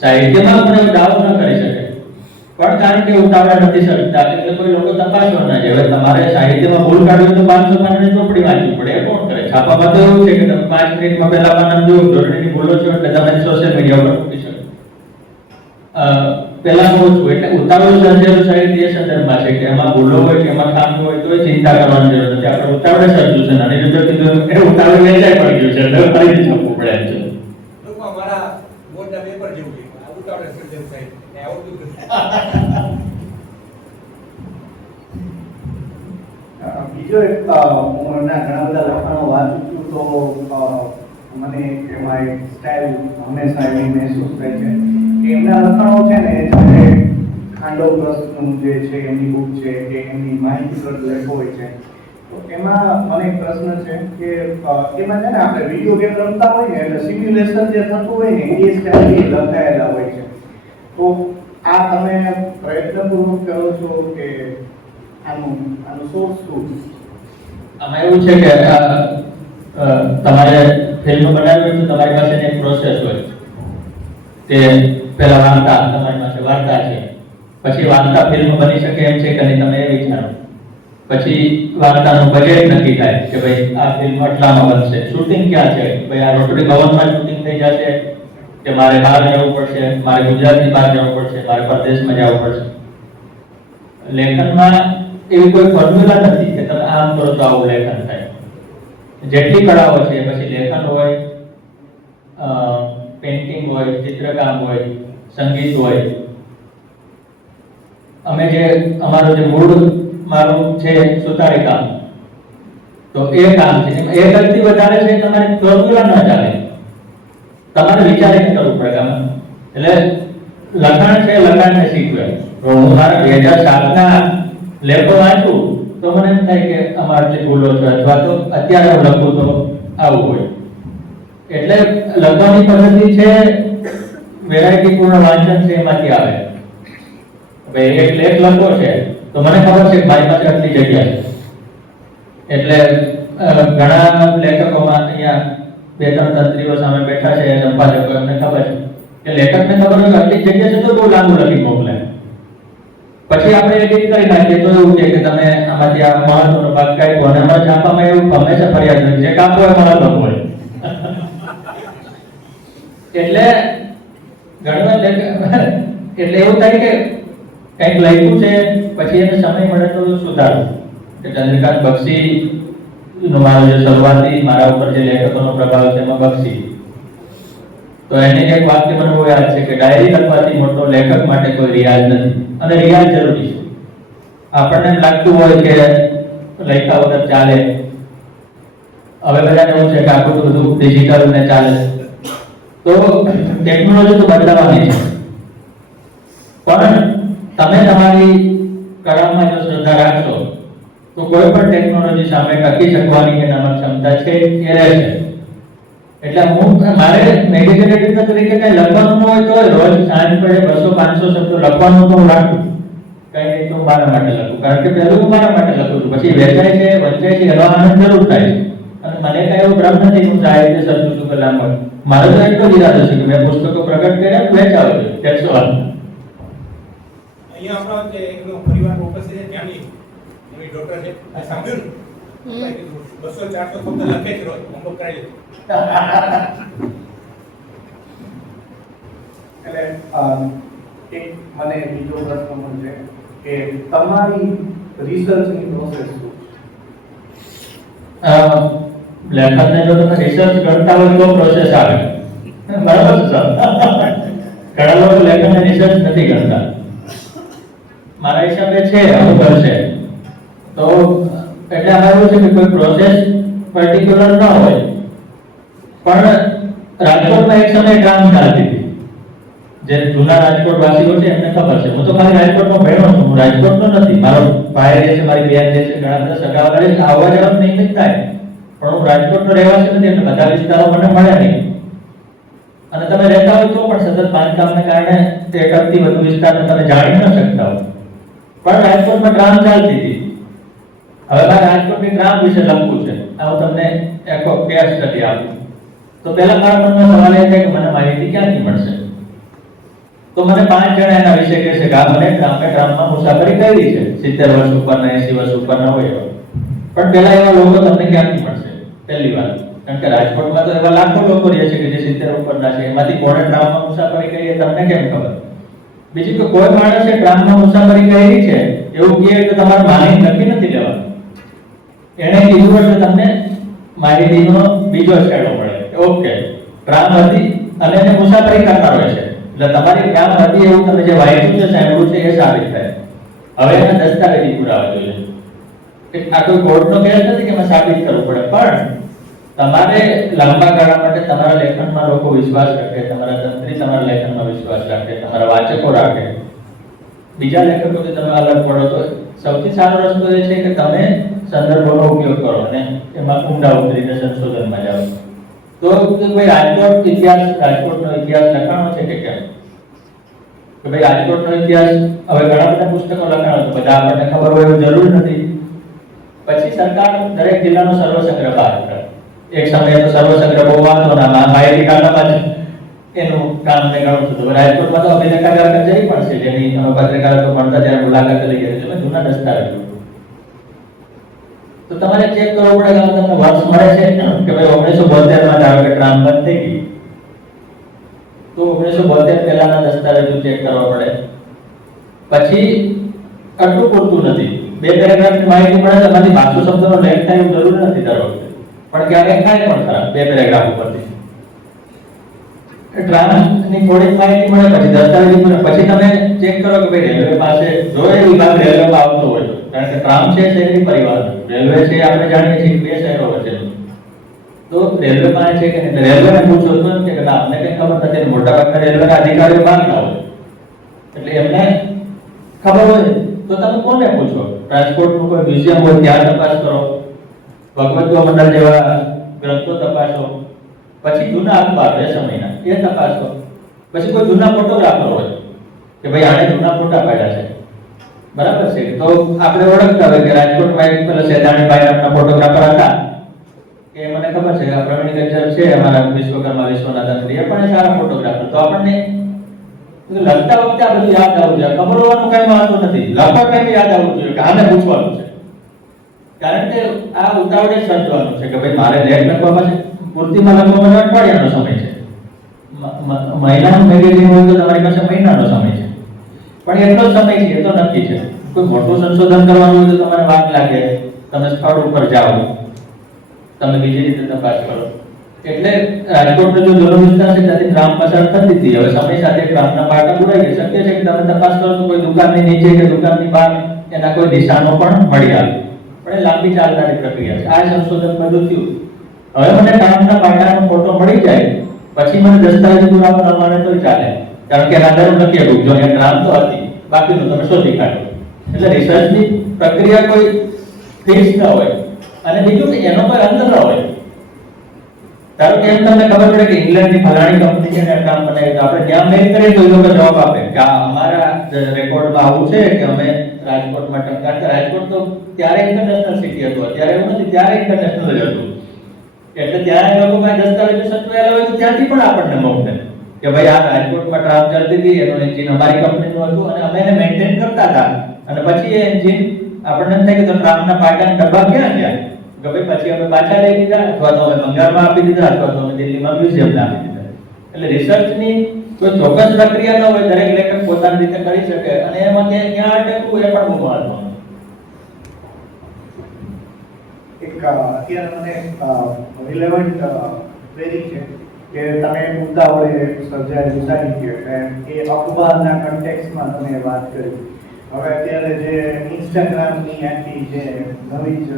સાહિત્યમાં પણ એવો દાવો ન કરી શકે. પણ કારણ કે ઉતાવળે નથી શકતા એટલે કોઈ લોકો તપાસવા ના જાય. હવે તમારે સાહિત્યમાં ભૂલ કાઢવી તો 500 પાનાની ચોપડી વાંચવી પડે. એ કોણ કરે? છાપામાં તો એવું છે કે તમે 5 મિનિટમાં પહેલા પાના જુઓ, ધોરણની ભૂલો છો એટલે તમે સોશિયલ મીડિયા પર મૂકી શકો. પહેલા કહું છું એટલે ઉતાવળું સર્જેલું સાહિત્ય એ સંદર્ભમાં છે કે એમાં ભૂલો હોય કે એમાં ખામી હોય તો એ ચિંતા કરવાની જરૂર નથી. આપણે ઉતાવળે સર્જ્યું છે, નાની રીતે કીધું એ ઉતાવળે વેચાઈ પડી ગયું છે એટલે ફરીથી છાપવું પડે એમ છે. ટૂંકમાં મારા બોર્ડના પેપર જેવું છે, આ ઉતાવળે સર્જેલું સાહિત્ય આવડતું જ નથી. બીજો એક હું ઘણા બધા લખાણો વાંચું છું તો મને એમાં એક સ્ટાઇલ હંમેશા એવી મહેસૂસ થાય છે કે એમના લખાણો છે ને જ્યારે ખાંડોગ્રસ્તનું જે છે એમની બુક છે કે એમની માહિતીપ્રદ લેખો હોય છે, તો એમાં મને એક પ્રશ્ન છે કે એમાં છે ને આપણે વિડીયો ગેમ રમતા હોય ને એટલે સિમ્યુલેશન જે થતું હોય ને એ સ્ટાઇલથી લખાયેલા હોય છે. તો આ તમે પ્રયત્નપૂર્વક કરો છો કે આનું સોર્સ શું? આમાં એવું છે કે તમારે ફિલ્મ બનાવવી તો તમારી પાસે એક પ્રોસેસ હોય કે પહેલા વાર્તા, તમારી પાસે વાર્તા છે, પછી વાર્તા ફિલ્મ બની શકે એમ છે કે નહીં તમે એ વિચારો, પછી વાર્તાનું બજેટ નક્કી થાય કે ભાઈ આ ફિલ્મ આટલામાં બનશે, શૂટિંગ ક્યાં છે, ભાઈ આ રોટરી ભવનમાં શૂટિંગ થઈ જશે કે મારે બહાર જવું પડશે, મારે ગુજરાતની બહાર જવું પડશે, મારે પરદેશમાં જવું પડશે. લેખનમાં એવી કોઈ ફોર્મ્યુલા નથી કે તમે આમ કરો તો આવું લેખન થાય. જેટલી કળાઓ છે, પછી લેખન હોય, પેઇન્ટિંગ હોય, ચિત્રકામ હોય, સંગીત હોય. અમે જે અમારું જે મૂળ મારું છે સુતારી કામ, તો એ કામ છે એ કરતી વધારે છે તમારી ફોર્મ્યુલા ન ચાલે, તમારે વિચારીને કરવું પડે. એટલે લખાણ છે, લખાણને શીખવે. તો હું મારા 2007ના લેખો વાંચું તો મને એમ થાય કે આમાં આટલી ભૂલો છે, અથવા તો અત્યારે હું લખું તો આવું હોય. એટલે લખવાની પદ્ધતિ છે વેરાયટીપૂર્ણ વાંચન છે, એમાંથી આવે. હવે એક લેખ લખો છે તો મને ખબર છે કે મારી પાસે આટલી જગ્યા છે. એટલે ઘણા લેખકોમાં અહીંયા 2-3 તંત્રીઓ સામે બેઠા છે, સંપાદકો, એમને ખબર છે કે લેખકને ખબર હોય કે આટલી જગ્યા છે તો બહુ લાંબુ લખી મોકલે. પછી આપણે એડિટ કરી નાખીએ તો એવું છે કે તમે આમાંથી આ મહત્વનો ભાગ કાઢ્યો, અને અમારા છાપામાં એવું હંમેશા ફરિયાદ નથી જે કાપો એ મહત્વ હોય. એટલે ઘણીવાર એટલે એવું થાય કે કંઈક લખ્યું છે પછી એને સમય મળે તો સુધારો. કે ચંદ્રકાંત બક્ષી મારો જે શરૂઆતી મારા ઉપર જે લેખકોનો પ્રભાવ છે એમાં બક્ષી. તો એને એક વાક્ય મને બહુ યાદ છે કે ડાયરી લખવાથી મોટો લેખક માટે કોઈ રિયાઝ નથી, અને રિયાઝ જરૂરી છે. આપણને એમ લાગતું હોય કે લખ્યા વગર ચાલે, હવે બધાને એવું છે કે આખું બધું ડિજિટલ ને ચાલે, તો ટેકનોલોજી તો બદલાવાની છે, પણ તમે તમારી કળામાં જો શ્રદ્ધા રાખશો તો કોઈ પણ ટેકનોલોજી સામે ટકી શકવાની એનામાં ક્ષમતા છે, એ રહેશે. એટલે મારે મેડિકલ એડિટર તરીકે કઈ લખવાનું હોય તો રોજ સાંજ પડે 200-500 શબ્દો લખવાનું તો હું રાખું, કઈ નહીં તો મારા માટે લખું, કારણ કે પહેલું હું મારા માટે લખું છું, પછી વેચાય છે વંચાય છે એનો આનંદ જરૂર થાય છે. અને મને કઈ એવું ભ્રમ નથી હું સાહિત્ય સર્જું છું કે લાંબો, મારો તો એટલો જ ઈરાદો છે કે મેં પુસ્તકો પ્રગટ કર્યા, વેચાવ છે, that's all. અહીંયા આપણા જે એકનો પરિવાર ઉપસ્થિત છે ત્યાંની એવી ડોક્ટર છે આ સાંભળ્યું ને 200-400 શબ્દ લખે છે રોજ હોમવર્ક કરાવી એટલે એક મને બીજો પ્રશ્ન પણ છે કે તમારી રિસર્ચની પ્રોસેસ શું છે? લેખકને જો તમે રિસર્ચ કરતા હોય તો પ્રોસેસ આવે, બરાબર છે. ઘણા લોકો લેખકને રિસર્ચ નથી કરતા, મારા હિસાબે છે અમુક હશે તો. એટલે આમાં એવું છે કે કોઈ પ્રોસેસ પર્ટિક્યુલર ન હોય, પણ રાજકોટમાં એક સમયે કામ ચાલતી હતી, જે જૂના રાજકોટ વાસીઓ છે એમને ખબર છે. હું તો ખાલી રાજકોટમાં ભણ્યો છું, હું રાજકોટનો નથી, મારો ભાઈ રહે છે, મારી બેન રહે છે, ઘણા બધા સગાવાળા છે, આવવા જવા નિયમિત થાય, પણ હું રાજકોટનો રહેવાસી નથી એટલે બધા વિસ્તારો મને મળ્યા નહીં. અને તમે રહેતા હોય તો પણ સતત બાંધકામને કારણે એકથી વધુ વિસ્તારને તમે જાણી ન શકતા હો, પણ રાજકોટમાં ગ્રામ ચાલતી હતી. હવે મારે રાજકોટની ગ્રામ વિશે લખવું છે, આ હું તમને એક કેસ સ્ટડી આપું. તો પહેલા મારા મનમાં સવાલ એ થાય કે મને માહિતી ક્યાંથી મળશે? તો મને 5 જણા એના વિશે કહે છે કે આ મને ગ્રામમાં મુસાફરી કરી છે, 70 વર્ષ ઉપરના 80 વર્ષ ઉપરના હોય એવા. પણ પહેલા એવા લોકો તમને ક્યાંથી મળશે? પહેલી વાત, કારણ કે રાજકોટમાં તો એવા લાખો લોકો રહે છે કે જે 70 ઉપરના છે, એમાંથી કોણે ગ્રામમાં મુસાફરી કરી તમને કેમ ખબર? બીજું કે કોઈ માણસે ગ્રામમાં મુસાફરી કરી છે એવું કહે તો તમારે માહિતી નક્કી નથી લેવાનું. એને કીધું એટલે તમને માહિતીનો બીજો છેડો મળે, ઓકે ગ્રામ હતી અને એને મુસાફરી કરતા હોય છે એટલે તમારી ગ્રામ હતી એવું તમે જે વાંચ્યું છે સાંભળ્યું છે એ સાબિત થાય. હવે એના દસ્તાવેજી પુરાવા જોઈએ. આ કોઈ કોર્ટનો કેસ નથી કે એમાં સાબિત કરવું પડે, પણ તમારે લાંબા ગાળા માટે તમારા લેખનમાં લોકો વિશ્વાસ રાખે, તમારા તંત્રી તમારા લેખનમાં વિશ્વાસ રાખે, તમારા વાચકો રાખે, બીજા લેખકોથી તમે અલગ પડો, તો સૌથી સારો રસ્તો એ છે કે તમે સંદર્ભોનો ઉપયોગ કરો અને એમાં ઊંડા ઉતરીને સંશોધનમાં જાઓ. તો ભાઈ રાજકોટનો ઇતિહાસ લખાણો છે કે કેમ? કે ભાઈ રાજકોટનો ઇતિહાસ હવે ઘણા બધા પુસ્તકો લખાણો છે, બધા આપણને ખબર હોય એવું જરૂર નથી. પછી સરકાર દરેક જિલ્લાનો સર્વસંગ્રહ બહાર કરે. એક સમયે તો સર્વસંગ્રહ બહુ વાંધોના માહિતી કાઢવામાં જ એનું કામ ને ઘણું થતું. રાજકોટમાં તો અભિલેખાગાર કચેરી પણ છે, જેની અમે પત્રકારો તો ભણતા ત્યારે મુલાકાત લઈ ગયા એટલે જૂના દસ્તાવેજો. તો તમારે ચેક કરવું પડે કે તમને વર્ષ મળે છે કે ભાઈ 1972 ધારો કે ટ્રામ બંધ થઈ ગઈ, તો 1972 પહેલાના દસ્તાવેજો ચેક કરવા પડે. પછી આટલું પૂરતું નથી, 2 પેરેગ્રાફની માહિતી મળે તો એમાંથી 500 શબ્દોનો લેખ થાય એવું જરૂર નથી દર વખતે, પણ ક્યારેક થાય પણ ખરા 2 પેરેગ્રાફ ઉપરથી. ટ્રામની થોડીક માહિતી મળે, પછી દસ્તાવેજી મળે, પછી તમે ચેક કરો કે ભાઈ રેલવે પાસે જો એ વિભાગ રેલવેમાં આવતો હોય તો, કારણ કે ટ્રામ છે શહેરી પરિવાર, રેલવે છે આપણે જાણીએ છીએ 2 શહેરો વચ્ચેનું, તો રેલવે પાસે છે કે નહીં? રેલવેને પૂછો તો એમ કે અમને કઈ ખબર નથી. મોટાભાગના રેલવેના અધિકારીઓ બહારના હોય એટલે એમને ખબર હોય તો તમે કોને પૂછો? ટ્રાન્સપોર્ટનું કોઈ મ્યુઝિયમ હોય ત્યાં તપાસ કરો, ભગવદ્ગીતા મંડળ જેવા ગ્રંથો તપાસો, પછી જૂના અખબાર એ સમયના એ તપાસો, પછી કોઈ જૂના ફોટોગ્રાફર હોય કે ભાઈ આને જૂના ફોટા પાડ્યા છે, બરાબર છે, તો આપણે ઓળખતા હોય કે રાજકોટમાં એક પેલા સેદાણીભાઈ નામના ફોટોગ્રાફર હતા કે મને ખબર છે કે પ્રવીણ કલ્ચર છે અમારા વિશ્વકર્મા વિશ્વના તંત્રી, એ પણ સારા ફોટોગ્રાફર. તો આપણને લખતા વખતે આ બધું યાદ આવવું જોઈએ, ખબર હોવાનું કઈ વાંધો નથી, લખવા ટાઈમે યાદ આવવું જોઈએ કે આને પૂછવાનું છે, કારણ કે આ ઉતાવળે સર્જવાનું છે કે ભાઈ મારે લેખ લખવામાં છે, પૂર્તિમાં લખવામાં અઠવાડિયાનો સમય છે, મહિનાનું મેગેઝિન હોય તો તમારી પાસે મહિનાનો સમય છે, પણ એટલો જ સમય છે એ તો નક્કી છે. કોઈ મોટું સંશોધન કરવાનું હોય તો તમારે વાર લાગે, તમે સ્થળ ઉપર જાઓ, તમે બીજી રીતે તપાસ કરો. એટલે રાજકોટનો જો જૂનો વિસ્તાર છે ત્યાંથી ગ્રામ પસાર થતી હતી. હવે સમય સાથે ગ્રામના પાટા પુરાઈ ગયા. શક્ય છે કે તમે તપાસ કરો તો કોઈ દુકાનની નીચે કે દુકાનની બહાર એના કોઈ નિશાનો પણ મળી આવે, પણ એ લાંબી ચાલનારી પ્રક્રિયા છે. આ સંશોધન બધું થયું. હવે મને ગ્રામના પાટાનો ફોટો મળી જાય પછી મને દસ્તાવેજ પુરાવો ન મળે તો ચાલે, કારણ કે એના આધારે નથી આવ્યું જો એ ગ્રામ તો હતી, બાકીનું તમે શોધી કાઢો. એટલે રિસર્ચની પ્રક્રિયા કોઈ ફિક્સ ન હોય. અને બીજું કે એનો કોઈ અંત ન હોય. ધારો કે એમ તમને ખબર પડે કે ઇંગ્લેન્ડની ફલાણી કંપની છે ને કામ બનાવ્યું, તો આપણે ત્યાં મેલ કરીએ તો એ લોકો જવાબ આપે કે આ અમારા રેકોર્ડમાં આવું છે કે અમે રાજકોટમાં કારણ કે રાજકોટ તો ત્યારે ઇન્ટરનેશનલ સિટી હતું, અત્યારે એવું નથી, ત્યારે ઇન્ટરનેશનલ જ હતું. એટલે ત્યાં એ લોકો કાંઈ દસ્તાવેજો સચવાયેલા હોય તો ત્યાંથી પણ આપણને મોકલે કે ભાઈ આ રાજકોટમાં ટ્રામ ચાલતી હતી, એનું એન્જિન અમારી કંપનીનું હતું અને અમે એને મેન્ટેન કરતા હતા. અને પછી એ એન્જિન આપણને એમ થાય કે તો ટ્રામના પાટાના ડબ્બા ક્યાં ગયા કે ભાઈ પછી અમે પાછા લઈ લીધા, અથવા તો અમે બંગાળમાં આપી દીધા, અથવા તો અમે દિલ્હીમાં મ્યુઝિયમમાં આપી દીધા. એટલે રિસર્ચની કોઈ ચોક્કસ પ્રક્રિયા ન હોય, દરેક લેખક પોતાની રીતે કરી શકે અને એમાં ક્યાં અટકવું એ પણ બહુ મહત્વનું. અત્યારે મને રિલેવન્ટ ક્વેરી છે કે તમે મુદ્દા વડે સર્જાયેલું સાહિત્ય એટલે એ અખબારના કન્ટેક્સમાં તમે વાત કરી. હવે અત્યારે જે ઇન્સ્ટાગ્રામની આખી જે નવી જ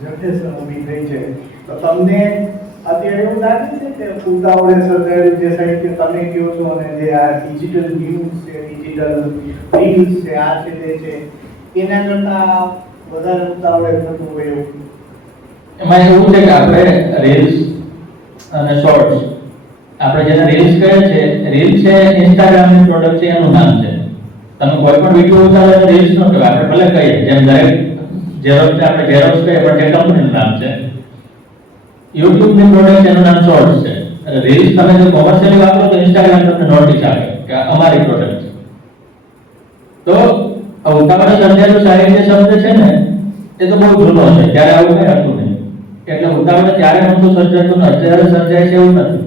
જનરેશન ઊભી થઈ છે, તો તમને અત્યારે એવું લાગે છે કે મુદ્દા વડે સર્જાયેલું જે સાહિત્ય તમે કહો છો અને જે આ ડિજિટલ ન્યૂઝ છે, ડિજિટલ રીલ્સ છે, આ છે તે છે, એના કરતા વધારે મુદ્દા વડે થતું હોય એવું? એમાં એવું છે કે આપણે રીલ્સ અને શોર્ટ્સ, આપણે જેને રીલ્સ કહે છે, રીલ છે ઇન્સ્ટાગ્રામની પ્રોડક્ટ છે, એનું નામ છે. તમે કોઈ પણ વિડિયો ઉતારો તો રીલ્સ નો કહેવાય, આપણે ભલે કહીએ જેમ દરેક ઝેરોક્સ આપણે ઝેરોક્સ કહીએ પણ જે કંપનીનું નામ છે. YouTube ની પ્રોડક્ટ એનું નામ શોર્ટ્સ છે. અને રીલ્સ તમે જો કોમર્શિયલી વાપરો તો ઇન્સ્ટાગ્રામ તમને નોટિસ આવે કે અમારી પ્રોડક્ટ છે. તો ઉતાવળે સર્જાયેલું સાહિત્ય શબ્દ છે ને એ તો બહુ જૂનો છે, ત્યારે આવું કઈ હતું નહીં. એટલે ઉતાવળે ત્યારે નહોતું સર્જાતું ને અત્યારે સર્જાય છે એવું નથી.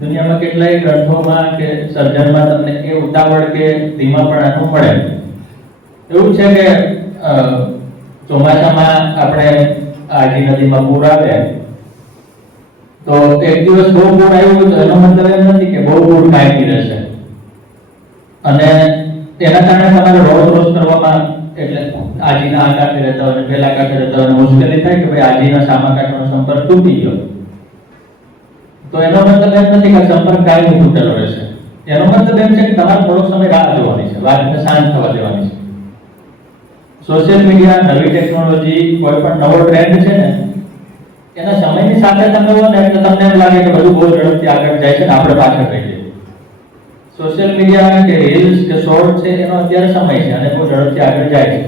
દુનિયામાં કેટલાય ગ્રંથોમાં કે સર્જનમાં તમને એ ઉતાવળ કે ધીમાપણાનું મળે. એવું છે કે ચોમાસામાં આપણે આજી નદીમાં પૂર આવે તો એક દિવસ બહુ પૂર આવ્યું તો એનો મતલબ એમ નથી કે બહુ પૂર કાયમી રહેશે. અને એના કારણે તમારે રોજ કરવામાં એટલે આજીના આ કાંઠે રહેતા હોય પેલા કાંઠે રહેતા હોય મુશ્કેલી થાય કે ભાઈ આજીના સામા કાંઠાનો સંપર્ક તૂટી ગયો. તો એનો મતલબ એમ નથી કે સંપર્ક કાયમી તૂટેલો રહેશે. એનો મતલબ એમ છે કે તમારે થોડો સમય રાહ જોવાની છે, વાતને શાંત થવા દેવાની છે. સોશિયલ મીડિયા, નવી ટેકનોલોજી, કોઈ પણ નવો ટ્રેન્ડ છે ને એના સમયની સાથે તમે હો ને એટલે તમને એમ લાગે કે બધું બહુ ઝડપથી આગળ જાય છે ને આપણે પાછળ રહી જઈએ. સોશિયલ મીડિયા કે રીલ્સ કે શોર્ટ છે એનો અત્યારે સમય છે અને બહુ ઝડપથી આગળ જાય છે.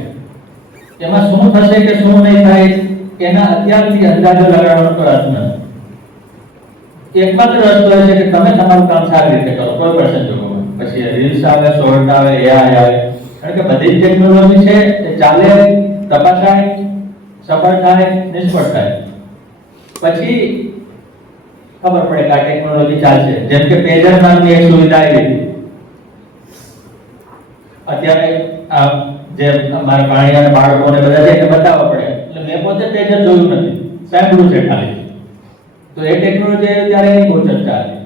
એમાં શું થશે કે શું નહીં થાય એના અત્યારથી અંદાજો લગાડવાનો કોઈ અર્થ નથી. એકમાત્ર રસ્તો એ છે કે તમે તમારું કામ સારી રીતે કરો કોઈ પણ સંજોગોમાં. પછી રીલ્સ આવે, શોર્ટ આવે, એઆઈ આવે, કારણ કે બધી જ ટેકનોલોજી છે એ ચાલે, તપાસાય, સફળ થાય, નિષ્ફળ થાય, પછી ખબર પડે કે આ ટેકનોલોજી ચાલશે. જેમ કે પેજર નામની એક સુવિધા આવી હતી અત્યારે આ જે અમારા પાણી અને બાળકોને બધા છે એને બતાવવા પડે, એટલે મેં પોતે પેજર જોયું નથી, સાંભળ્યું છે ખાલી. તો એ ટેકનોલોજી ત્યારે એની બહુ ચર્ચા હતી.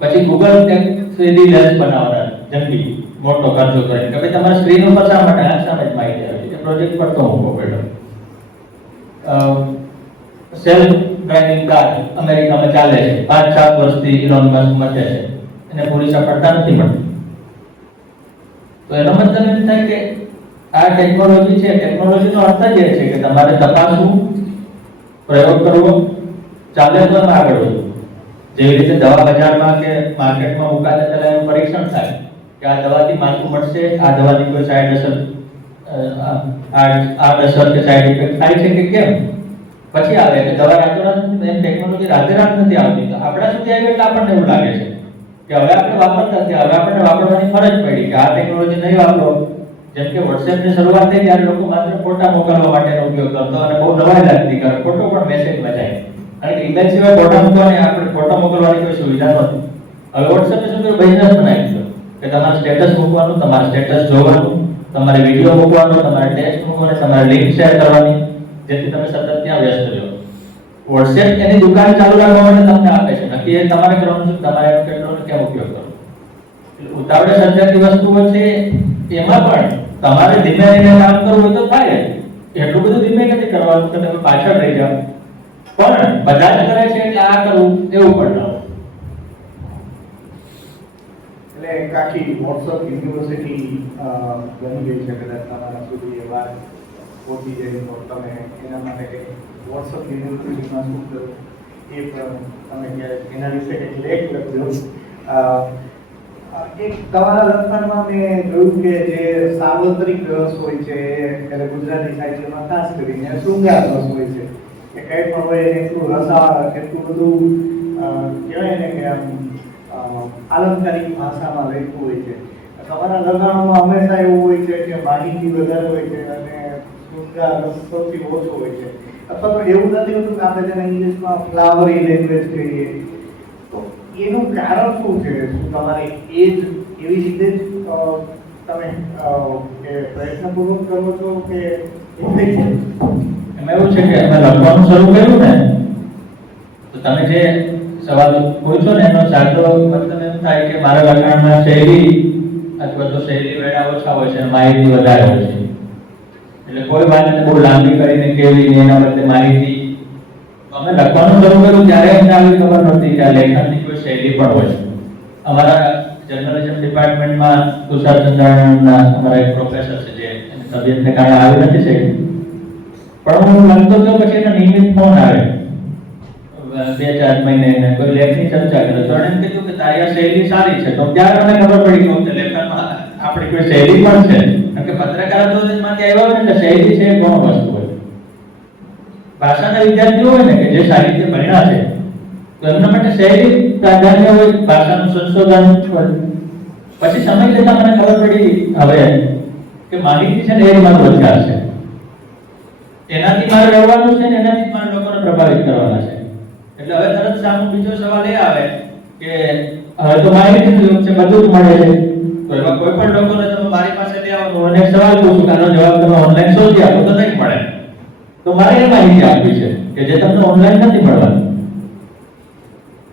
પછી ગૂગલ એક 3D લેન્સ બનાવવાના જંગી મોટો ખર્ચો કરીને કે ભાઈ તમારા સ્ક્રીન ઉપર શા માટે આ સામે જ માહિતી આવે છે. પ્રોજેક્ટ પર તો હું પડ્યો. સેલ્ફ ડ્રાઇવિંગ કાર અમેરિકામાં ચાલે છે, 5-7 વર્ષથી ઇલોન મસ્ક મચે છે, એને પૂરી સફળતા નથી મળતી. તો એનો મતલબ એમ થાય કે આ ટેકનોલોજી છે, ટેકનોલોજીનો અર્થ જ એ છે કે તમારે તપાસવું, પ્રયોગ કરવો, ચાલે તો આગળ વધવું. જેવી રીતે દવા બજારમાં કે માર્કેટમાં મુકાતે પહેલા એનું પરીક્ષણ થાય કે આ દવાથી માથું મળશે, આ દવાની કોઈ સાઈડ અસર આડઅસર કે સાઈડ ઇફેક્ટ થાય છે કે કેમ, પછી આવે કે દવા રાતોરાત એમ ટેકનોલોજી રાતે રાત નથી આવતી. તો આપણા સુધી આવી એટલે આપણને એવું લાગે છે કે હવે આપણે વાપરતા નથી, હવે આપણને વાપરવાની ફરજ પડી કે આ ટેકનોલોજી નહીં વાપરો. જેમ કે WhatsApp ની શરૂઆત થઈ ત્યારે લોકો માત્ર ફોટા મોકલવા માટેનો ઉપયોગ કરતા અને બહુ નવાઈ લાગતી કારણ ફોટો પણ મેસેજમાં જાય, કારણ કે ઈમેલ સિવાય ફોટા મૂકવાની આપણે ફોટો મોકલવાની કોઈ સુવિધા નહોતી. હવે WhatsApp ને શું કર્યું, બિઝનેસ બનાવી દીધો કે તમારે સ્ટેટસ મૂકવાનું, તમારે સ્ટેટસ જોવાનું, તમારે વિડીયો મૂકવાનો, તમારે ટેક્સ્ટ મૂકવાનો, તમારે લિંક શેર કરવાની, જેથી તમે સતત ત્યાં વ્યસ્ત રહો. WhatsApp એની દુકાન ચાલુ રાખવા માટે તમને આપે છે, નક્કી એ તમારે કરવાનું છે, તમારે કેટલો ને કેમ ઉપયોગ કરવો. એટલે ઉતાવળે સર્જાતી વસ્તુઓ છે એમાં પણ તમારે ધીમે ધીમે કામ કરવું હોય તો થાય. એટલું બધું ધીમે નથી કરવાનું કે તમે પાછળ રહી જાઓ, પણ બધા જ કરે છે એટલે આ કરવું એવું પણ ન હોય. એટલે એક આખી WhatsApp યુનિવર્સિટી બની ગઈ છે, કદાચ તમારા સુધી એ વાત પહોંચી જાય તો તમે એના માટે કંઈક WhatsApp યુનિવર્સિટીમાં શું કરવું એ પણ તમે ક્યારેક એના વિશે કંઈક લેખ લખજો. એક તમારા લખાણમાં મેં જોયું કે જે સાર્વત્રિક રસ હોય છે, એટલે ગુજરાતી સાહિત્યમાં ખાસ કરીને શૃંગાર રસ હોય છે, કે કંઈ પણ હોય એને એટલું રસાળ, એટલું બધું કહેવાય ને કે આમ આલંકારિક ભાષામાં લખ્યું હોય છે. તમારા લખાણોમાં હંમેશા એવું હોય છે કે માહિતી વધારે હોય છે અને શૃંગાર રસ સૌથી ઓછો હોય છે. અથવા તો એવું નથી હોતું કે આપણે જેને ઇંગ્લિશમાં ફ્લાવરી લેંગ્વેજ કહીએ, તો એનું કારણ શું છે? શું તમારે એ જ એવી રીતે જ તમે કે પ્રયત્નપૂર્વક કરો છો કે એમાં એવું છે કે અમે લખવાનું શરૂ કર્યું ને, તો તમે જે સવાલ પૂછો ને એનો સાચો મતલબ એમ થાય કે મારા લખાણમાં શૈલી અથવા તો શૈલી વેળા ઓછા હોય છે અને માહિતી વધારે હોય છે. એટલે કોઈ વાતને બહુ લાંબી કરીને કેવી ને એના બદલે માહિતી. અમે લખવાનું શરૂ કર્યું ત્યારે અમને આવી ખબર નહોતી કે આ લેખનની કોઈ શૈલી પણ હોય છે. અમારા જર્નલિઝમ ડિપાર્ટમેન્ટમાં તુષાર ચંદ્રાનંદના અમારા એક પ્રોફેસર છે, જે એની તબિયતને કારણે આવી નથી શક્યું, પણ હું લખતો હતો પછી એનો નિયમિત ફોન આવે 2-4 મહિને કોઈ લેખની ચર્ચા કરે તો એણે કીધું કે તારી આ શૈલી સારી છે. તો ત્યારે મને ખબર પડી કે લેખનમાં આપણી કોઈ શૈલી પણ છે, કારણ કે પત્રકારત્વમાંથી આવ્યો ને એટલે શૈલી છે એ કોણ વસ્તુ હોય. ભાષાના વિદ્યાર્થીઓ હોય ને કે જે સાહિત્ય ભણ્યા છે તો એમના માટે શૈલી પ્રાધાન્ય હોય, ભાષાનું સંશોધન હોય. પછી સમય જતા મને ખબર પડી હવે કે માહિતી છે ને એ જ મારું હથિયાર છે. એનાથી મારે લડવાનું છે ને એનાથી મારે લોકોને પ્રભાવિત કરવાના છે. એટલે હવે તરત સામે બીજો સવાલ એ આવે કે હવે તો માહિતીનું યુગ છે, બધું જ મળે છે, તો એવા કોઈ પણ લોકોને તમે મારી પાસે લઈ આવો અને એક સવાલ પૂછું કે આનો જવાબ તમે ઓનલાઈન શોધી આપો તો નહીં મળે. તો મારે એ માહિતી આપવી છે કે જે તમને ઓનલાઈન નથી મળવાની.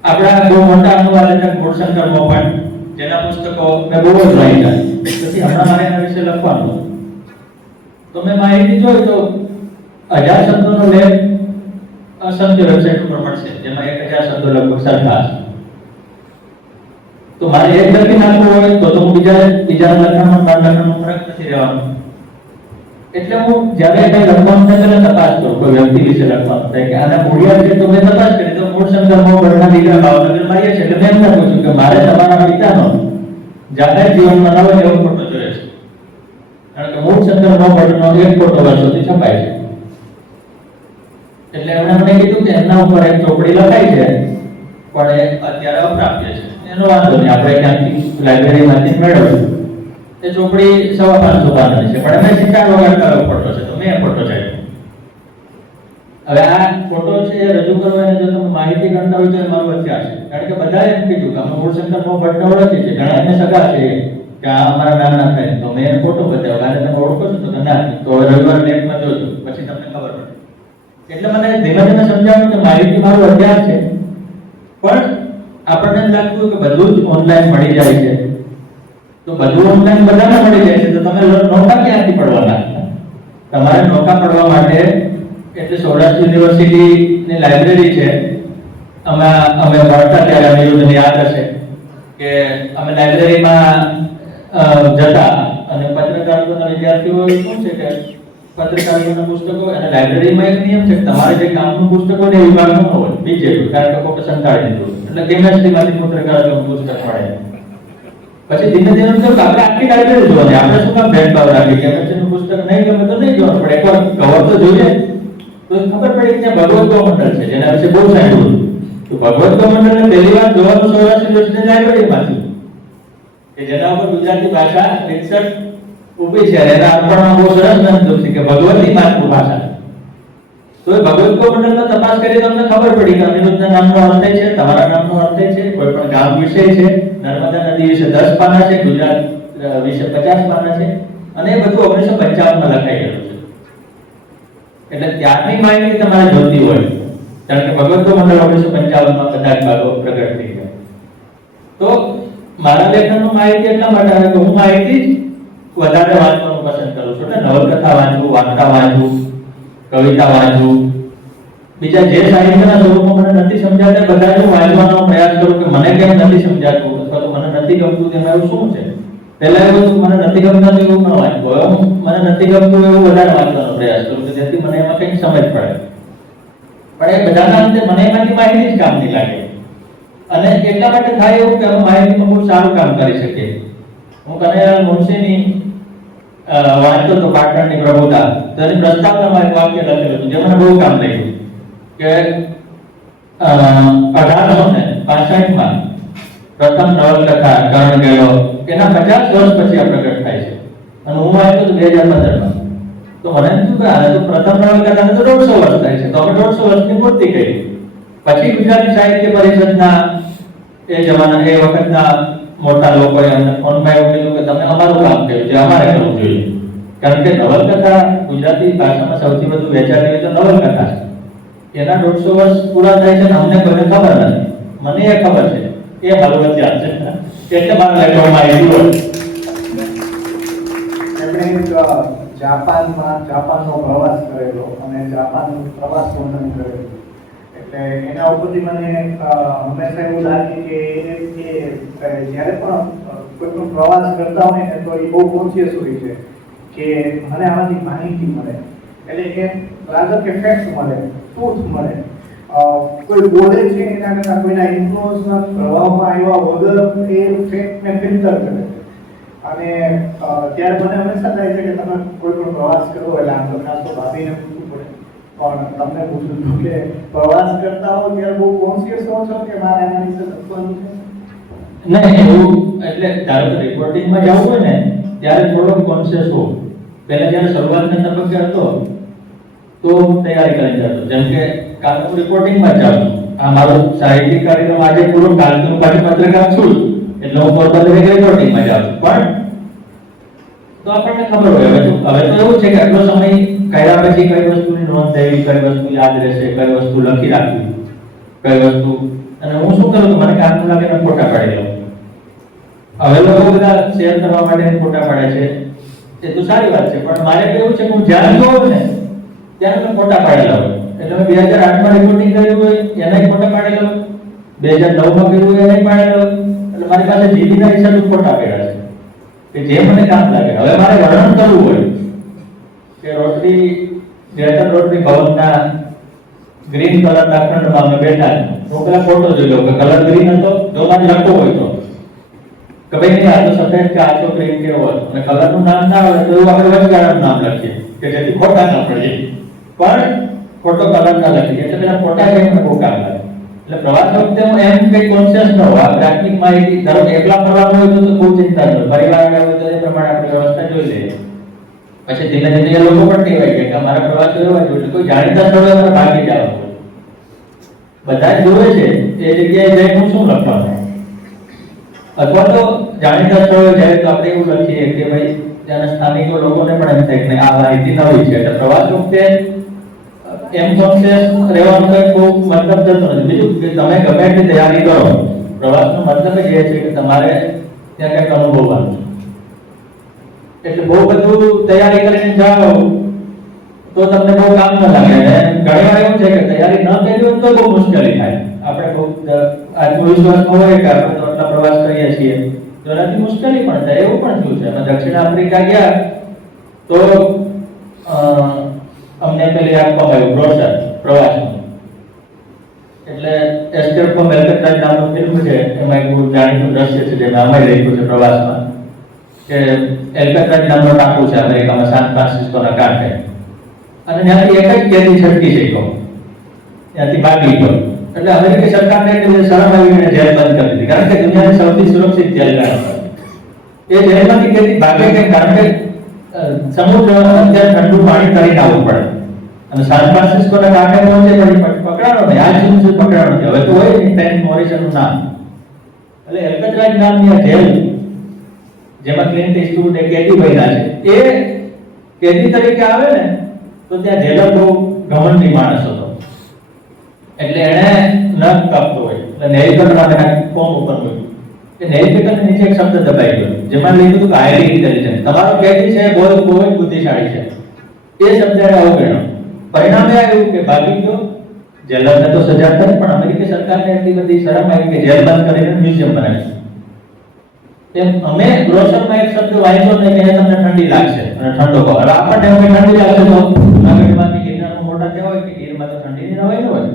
આપણા બહુ મોટા અનુવાદક મૂળશંકર મોહન, જેના પુસ્તકો મેં બહુ જ વાંચ્યા, પછી હમણાં મારે એના વિશે લખવાનું તો મેં માહિતી જોઈ તો 1000 શબ્દોનો લેખ અસંખ્ય વેબસાઇટ ઉપર મળશે, જેમાં 1000 શબ્દો લગભગ સરખા છે. તો મારે એક લખી નાખવું હોય તો હું બીજા લખાણમાં મારા લખાણમાં ફરક નથી રહેવાનો. એટલે હું જ્યારે કંઈ લખવાનું થાય ત્યારે તપાસ કરું, કોઈ વ્યક્તિ વિશે લખવાનું થાય કે આના મૂળિયા છે તો મેં તપાસ કરી તો મૂળશંકર મોહનના દીકરા ભાવનગરમાં રહીએ છે, એટલે મેં એમને પૂછ્યું કે મારે તમારા પિતાનો જાહેર જીવનમાં નવો એવો ફોટો જોઈએ છે, કારણ કે મૂળશંકર મોહનનો એક ફોટો વર્ષોથી છપાય છે. એટલે એમણે મને કીધું કે એમના ઉપર એક ચોપડી લખાઈ છે પણ એ અત્યારે અપ્રાપ્ય છે, એનો વાંધો નહીં, આપણે ક્યાંથી લાઇબ્રેરીમાંથી મેળવશું. એ ચોપડી 550 પાનાની છે, પણ એમાં સિક્કા વગાડતા ફોટો છે, તો મેં એ ફોટો ચાલ્યો. હવે આ ફોટો છે એ રજૂ કરવાની જો તમે માહિતી કરતા હોય તો એ મારું હથિયાર છે, કારણ કે બધાએ એમ કીધું કે અમે મૂળશંકર મોહનને ઓળખીએ છીએ, ઘણા એને સગા છે કે આ અમારા નાના થાય, તો મેં એને ફોટો બતાવ્યો, આને તમે ઓળખો છો તો ના, તો રવિવાર લેખમાં જોજો પછી તમને ખબર પડે. એટલે મને ધીમે ધીમે સમજાવ્યું કે માહિતી મારું હથિયાર છે, પણ આપણને એમ લાગતું કે બધું જ ઓનલાઈન મળી જાય છે, તો બધું ઓનલાઈન બધાને મળી જાય છે, તો તમે નોકા ક્યાંથી પડવાના? તમારે નોકા પડવા માટે એટલે સૌરાષ્ટ્ર યુનિવર્સિટીની લાઇબ્રેરી છે, અમે ભણતા ત્યારે અનિરુદ્ધને યાદ હશે કે અમે લાઇબ્રેરીમાં જતા અને પત્રકારિતાના વિદ્યાર્થીઓ શું છે કે પત્રકારિતાના પુસ્તકો અને લાઇબ્રેરીમાં એક નિયમ છે કે તમારે જે કામનું પુસ્તકો ને વિભાગનું ન હોય, બીજે કારણ કે કોઈ સંતાડી દીધું એટલે કેમેસ્ટ્રીમાંથી પત્રકારિતાનું પુસ્તક મળે. પછી ધીમે ધીમે તો આપણે આખી લાઇબ્રેરી જોવાની, આપણે શું કામ ભેદભાવ રાખીએ કે કેમેસ્ટ્રીનું પુસ્તક નહીં ગમે તો નહીં જોવાનું, પણ એકવાર કવર તો જોઈએ તો ખબર પડી કે ભગવત ગોમંડળ છે, જેના વિશે બહુ સાંભળ્યું. તો ભગવત ગોમંડળને પહેલી વાર જોવાનું સૌરાષ્ટ્ર યુનિવર્સિટી લાઇબ્રેરીમાંથી કે જેના ઉપર ગુજરાતી ભાષા 61 ઊભી છે, એના આપણમાં બહુ સરસ નામ છે કે ભગવતી માતૃભાષા. તો એ ભગવત ગોમંડળમાં તપાસ કરી તમને ખબર પડી કે અનિરુદ્ધના નામનો અર્થ છે, તમારા નામનો અર્થ છે, કોઈ પણ ગામ વિશે છે, નર્મદા નદી વિશે 10 પાના છે, ગુજરાત વિશે 50 પાના છે, અને એ બધું 1955 માં લખાઈ ગયેલું છે. એટલે ત્યારની માહિતી તમારે જોતી હોય કારણ કે ભગવદ્ મંડળ 1955 બધા જ ભાગો પ્રગટ થઈ ગયા. તો મારા લેખનનો માહિતી એટલા માટે આવે કે હું માહિતી જ વધારે વાંચવાનું પસંદ કરું છું. એટલે નવલકથા વાંચું, વાર્તા વાંચું, કવિતા વાંચું, બીજા જે સાહિત્યના સ્વરૂપો મને નથી સમજાતા બધા જ વાંચવાનો પ્રયાસ કરું કે મને કેમ નથી સમજાતું અથવા તો મને નથી ગમતું તેમાં એવું શું છે. પહેલા એવું હતું મને નથી ગમતું એવું ન વાંચવું, હવે મને નથી ગમતું એવું વધારે વાંચવાનો પ્રયાસ કરું કે જેથી મને એમાં કંઈક સમજ પડે. પણ એ બધાના અંતે મને એમાંથી માહિતી જ કામ નહીં લાગે અને એટલા માટે થાય એવું કે અમે માહિતીમાં બહુ સારું કામ કરી શકીએ. હું કનૈયાલાલ મુનશીની વાંચતો તો પાટણની પ્રભુતા, તો એની પ્રસ્તાવનામાં એક વાક્ય લખેલું હતું જે મને બહુ કામ લાગ્યું કે 1865 પ્રથમ નવલકથા કર્ણ ગેલો એના 50 વર્ષ પછી આ પ્રગટ થાય છે અને હું વાંચતો તો 2015 તો મને એમ થયું કે આ તો પ્રથમ નવલકથાને તો 150 વર્ષ થાય છે, તો અમે 150 વર્ષની પૂર્તિ કરી. પછી ગુજરાતી સાહિત્ય પરિષદના એ જમાના એ વખતના મોટા લોકોએ અમને ફોનમાં એવું કીધું કે તમે અમારું કામ કર્યું જે અમારે કરવું જોઈએ, કારણ કે નવલકથા ગુજરાતી ભાષામાં સૌથી વધુ વેચાતી હોય તો નવલકથા છે. એના 150 વર્ષ પૂરા થાય છે ને અમને કોઈને ખબર નથી. મને એ ખબર છે, એ હળવદ યાદ છે એટલે મારા લેખવામાં આવ્યું. એમણે એક જાપાનનો પ્રવાસ કરેલો અને જાપાનનો પ્રવાસ વર્ણન કરેલું, એટલે એના ઉપરથી મને હંમેશા એવું લાગે કે જ્યારે પણ કોઈ પણ પ્રવાસ કરતા હોય ને તો એ બહુ કોન્શિયસ હોય છે કે મને આમાંથી માહિતી મળે, એટલે કે રાધર કે ફેક્ટ મળે, ટ્રુથ મળે. કોઈ બોલે છે એના કરતા કોઈના ઇન્ફ્લુઅન્સના પ્રભાવમાં આવ્યા વગર એ ફેક્ટને ફિલ્ટર કરે. અને ત્યારે મને હંમેશા થાય છે કે તમે કોઈ પણ પ્રવાસ કરો એટલે આમ તો ખાસ તો ભાભીને પૂછવું પડે, પણ તમને પૂછું છું કે પ્રવાસ કરતા હો ત્યારે બહુ કોન્શિયસ હો છો કે મારે એના વિશે લખવાનું છે? નહીં, એવું એટલે ધારો કે રિપોર્ટિંગમાં જવું હોય ને ત્યારે થોડો કોન્શિયસ હો. પહેલા જ્યારે શરૂઆતના તબક્કે હતો તો તૈયારી કરી જતો, જેમ કે કાલ હું રિપોર્ટિંગમાં જાઉં છું. આ મારો સાહિત્યિક કાર્યક્રમ આજે પૂરો, કાલનું પાછું પત્રકાર છું એટલે હું પોરબંદર રિપોર્ટિંગમાં જાઉં છું. પણ તો આપણને ખબર હોય હવે તો એવું છે કે આટલો સમય કર્યા પછી કઈ વસ્તુની નોંધ લેવી, કઈ વસ્તુ યાદ રહેશે, કઈ વસ્તુ લખી રાખવી, કઈ વસ્તુ. અને હું શું કરું તો મને કામ લાગે ને ફોટા પાડી લઉં. હવે લોકો બધા શેર કરવા માટે ફોટા પાડે છે એ તો સારી વાત છે, પણ મારે કેવું છે કે હું જ્યાં જોઉં ને ત્યાં મેં ફોટા પાડેલા હોય. એટલે મેં 2008માં રિપોર્ટિંગ કર્યું હોય એના ફોટા પાડેલા હોય, 2009માં કર્યું હોય એના પાડેલા હોય. એટલે મારી પાસે જીબીના હિસાબે ફોટા પડ્યા છે કે જે મને કામ લાગે. હવે મારે વર્ણન કરવું હોય કે રોટરી જેતર રોટરી ભવનના ગ્રીન કલરના ખંડમાં અમે બેઠા તો પેલા ફોટો જોઈ લો કે કલર ગ્રીન હતો, જો મારે લખવું હોય તો કે ભાઈ નહીં આ તો સફેદ કે આછો ગ્રીન કેવો હતો અને કલરનું નામ ના આવે તો એવું આપણે વચગાળાનું નામ લખીએ કે જેથી ખોટા ના પડીએ, પણ ખોટો કલર ના લખીએ. એટલે પેલા ફોટા છે મને બહુ કામ લાગે. એટલે પ્રવાસ વખતે હું એમ કઈ કોન્શિયસ ન હોય. પ્રાથમિક માહિતી ધારો કે એકલા ફરવાનું હોય તો બહુ ચિંતા ન હોય, પરિવાર આવ્યા હોય તો એ પ્રમાણે આપણે વ્યવસ્થા જોઈ લઈએ. પછી ધીમે ધીમે લોકો પણ કહેવાય કે અમારા પ્રવાસો એવા જોઈએ કોઈ જાણીતા સ્થળે અમારે ભાગી જવાનું હોય. બધા જોવે છે એ જગ્યાએ જઈને હું શું લખવાનું, અથવા તો જાણીતા સ્થળે જાય તો આપણે એવું લખીએ કે ભાઈ ત્યાંના સ્થાનિક લોકોને પણ એમ થાય કે આ માહિતી નવી છે. એટલે પ્રવાસ વખતે એમ કોન્શિયસ રહેવાનું કંઈ બહુ મતલબ થતો નથી. બીજું કે તમે ગમે એટલી તૈયારી કરો, પ્રવાસનો મતલબ જ એ છે કે તમારે ત્યાં કંઈક અનુભવવાનું છે. એટલે બહુ બધું તૈયારી કરીને જાઓ તો તમને બહુ કામ ન લાગે. ઘણી વાર એવું છે કે તૈયારી ન કરી હોય તો બહુ મુશ્કેલી થાય. આપણે બહુ આત્મવિશ્વાસ હોય કે આપણે તો આટલા પ્રવાસ કરીએ છીએ તો એનાથી મુશ્કેલી પણ થાય. એવું પણ થયું છે. અમે દક્ષિણ આફ્રિકા ગયા તો અમને પેલી આપવામાં આવ્યું બ્રોશર પ્રવાસનું. એટલે એસ્કેપ ફ્રોમ એલ્કેટ્રાઝ નામનું ફિલ્મ છે, એમાં એક બહુ જાણીતું દ્રશ્ય છે જેમાં અમે લખ્યું છે પ્રવાસમાં કે એલ્કેટ્રાઝ નામનો ટાપુ છે અમેરિકામાં, સાન ફ્રાન્સિસ્કોના કાંઠે, અને ત્યાંથી એક જ કેદી છટકી શક્યો, ત્યાંથી ભાગી ગયો. એટલે અમેરિકી સરકારને એટલી શરમ આવીને જેલ બંધ કરી દીધી, કારણ કે દુનિયાની સૌથી સુરક્ષિત જેલ ગણાય. એ જેલમાંથી કેદી ભાગે કેમ? કારણ કે સમુદ્ર અત્યારે ઠંડુ પાણી કરીને આવવું પડે અને સાન ફ્રાન્સિસ્કોના કાંઠે પહોંચે પછી પકડાણો નહીં. આજ સુધી પકડાણો નથી. હવે તો હોય ને પેન મોરિસનનું નામ. એટલે એલ્કેટ્રાઝ નામની આ જેલ જેમાં ક્લિન્ટ ઈસ્ટવુડ કેદી બન્યા છે, એ કેદી તરીકે આવે ને તો ત્યાં જેલર બહુ ઘમંડી માણસ હતો. એટલે એને નખ કાપતો હોય એટલે નેલ કટર આપણે ફોર્મ ઉપર હોય એ નેલ કટર નીચે એક શબ્દ દબાઈ ગયો જેમાં લખ્યું હતું કે હાઈલી ઇન્ટેલિજન્ટ, તમારો કેદી છે બહુ બુદ્ધિશાળી છે, એ શબ્દ એને અવગણ્યો. પરિણામે આવ્યું કે ભાગી ગયો, જેલરને તો સજા થઈ, પણ અમેરિકી સરકારને એટલી બધી શરમ આવી કે જેલ બંધ કરીને મ્યુઝિયમ બનાવ્યું. એમ અમે બ્રોશરમાં એક શબ્દ વાંચ્યો ને કે તમને ઠંડી લાગશે અને ઠંડો કહો. હવે આપણને ઠંડી લાગશે તો જૂનાગઢમાંથી ગિરનારમાં મોટા કહેવાય કે ગીરમાં તો ઠંડીની નવાઈ ન હોય,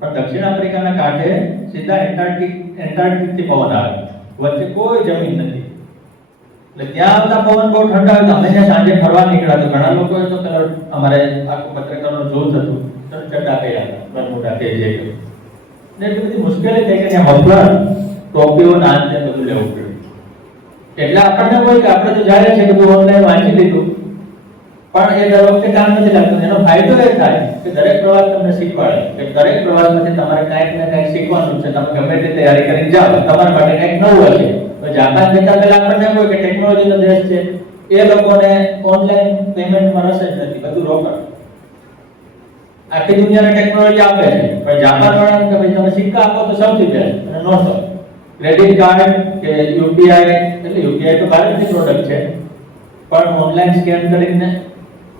પણ દક્ષિણ આફ્રિકાના કાંઠે સીધા એન્ટાર્કટિકથી પવન આવે, વચ્ચે કોઈ જમીન નથી, એટલે ત્યાં આવતા પવન બહુ ઠંડા હોય. તો અમે ત્યાં સાંજે ફરવા નીકળ્યા તો ઘણા લોકોએ તો પેલો અમારે આખું પત્રકારનું જોત હતું તો ચડ્ડા પહેર્યા હતા, બરમુડા કે જે ને એટલી બધી મુશ્કેલી થઈ કે ત્યાં મફલર ટોપીઓ નાન તે બધું લેવું પડ્યું. એટલે આપણને હોય કે આપણે તો જાય છે બધું ઓનલાઈન વાંચી લીધું, પણ એ દર વખતે કામ નથી લાગતું. એનો ફાયદો એ થાય કે દરેક પ્રવાસ તમને શીખવાડે કે દરેક પ્રવાસમાંથી તમારે કાંઈક ને કાંઈક શીખવાનું છે. તમે ગમે તે તૈયારી કરીને જાઓ, તમારા માટે કંઈક નવું હશે. તો જાપાન જતા પહેલા આપણને હોય કે ટેકનોલોજીનો દેશ છે, એ લોકોને ઓનલાઈન પેમેન્ટમાં રસ જ નથી, બધું રોકડ. આખી દુનિયાને ટેકનોલોજી આપે છે, પણ જાપાન વાળાને કે ભાઈ તમે સિક્કા આપો તો સૌથી બેસ્ટ અને નોટો ક્રેડિટ કાર્ડ કે યુપીઆઈ, એટલે યુપીઆઈ તો ભારતની પ્રોડક્ટ છે, પણ ઓનલાઈન સ્કેન કરીને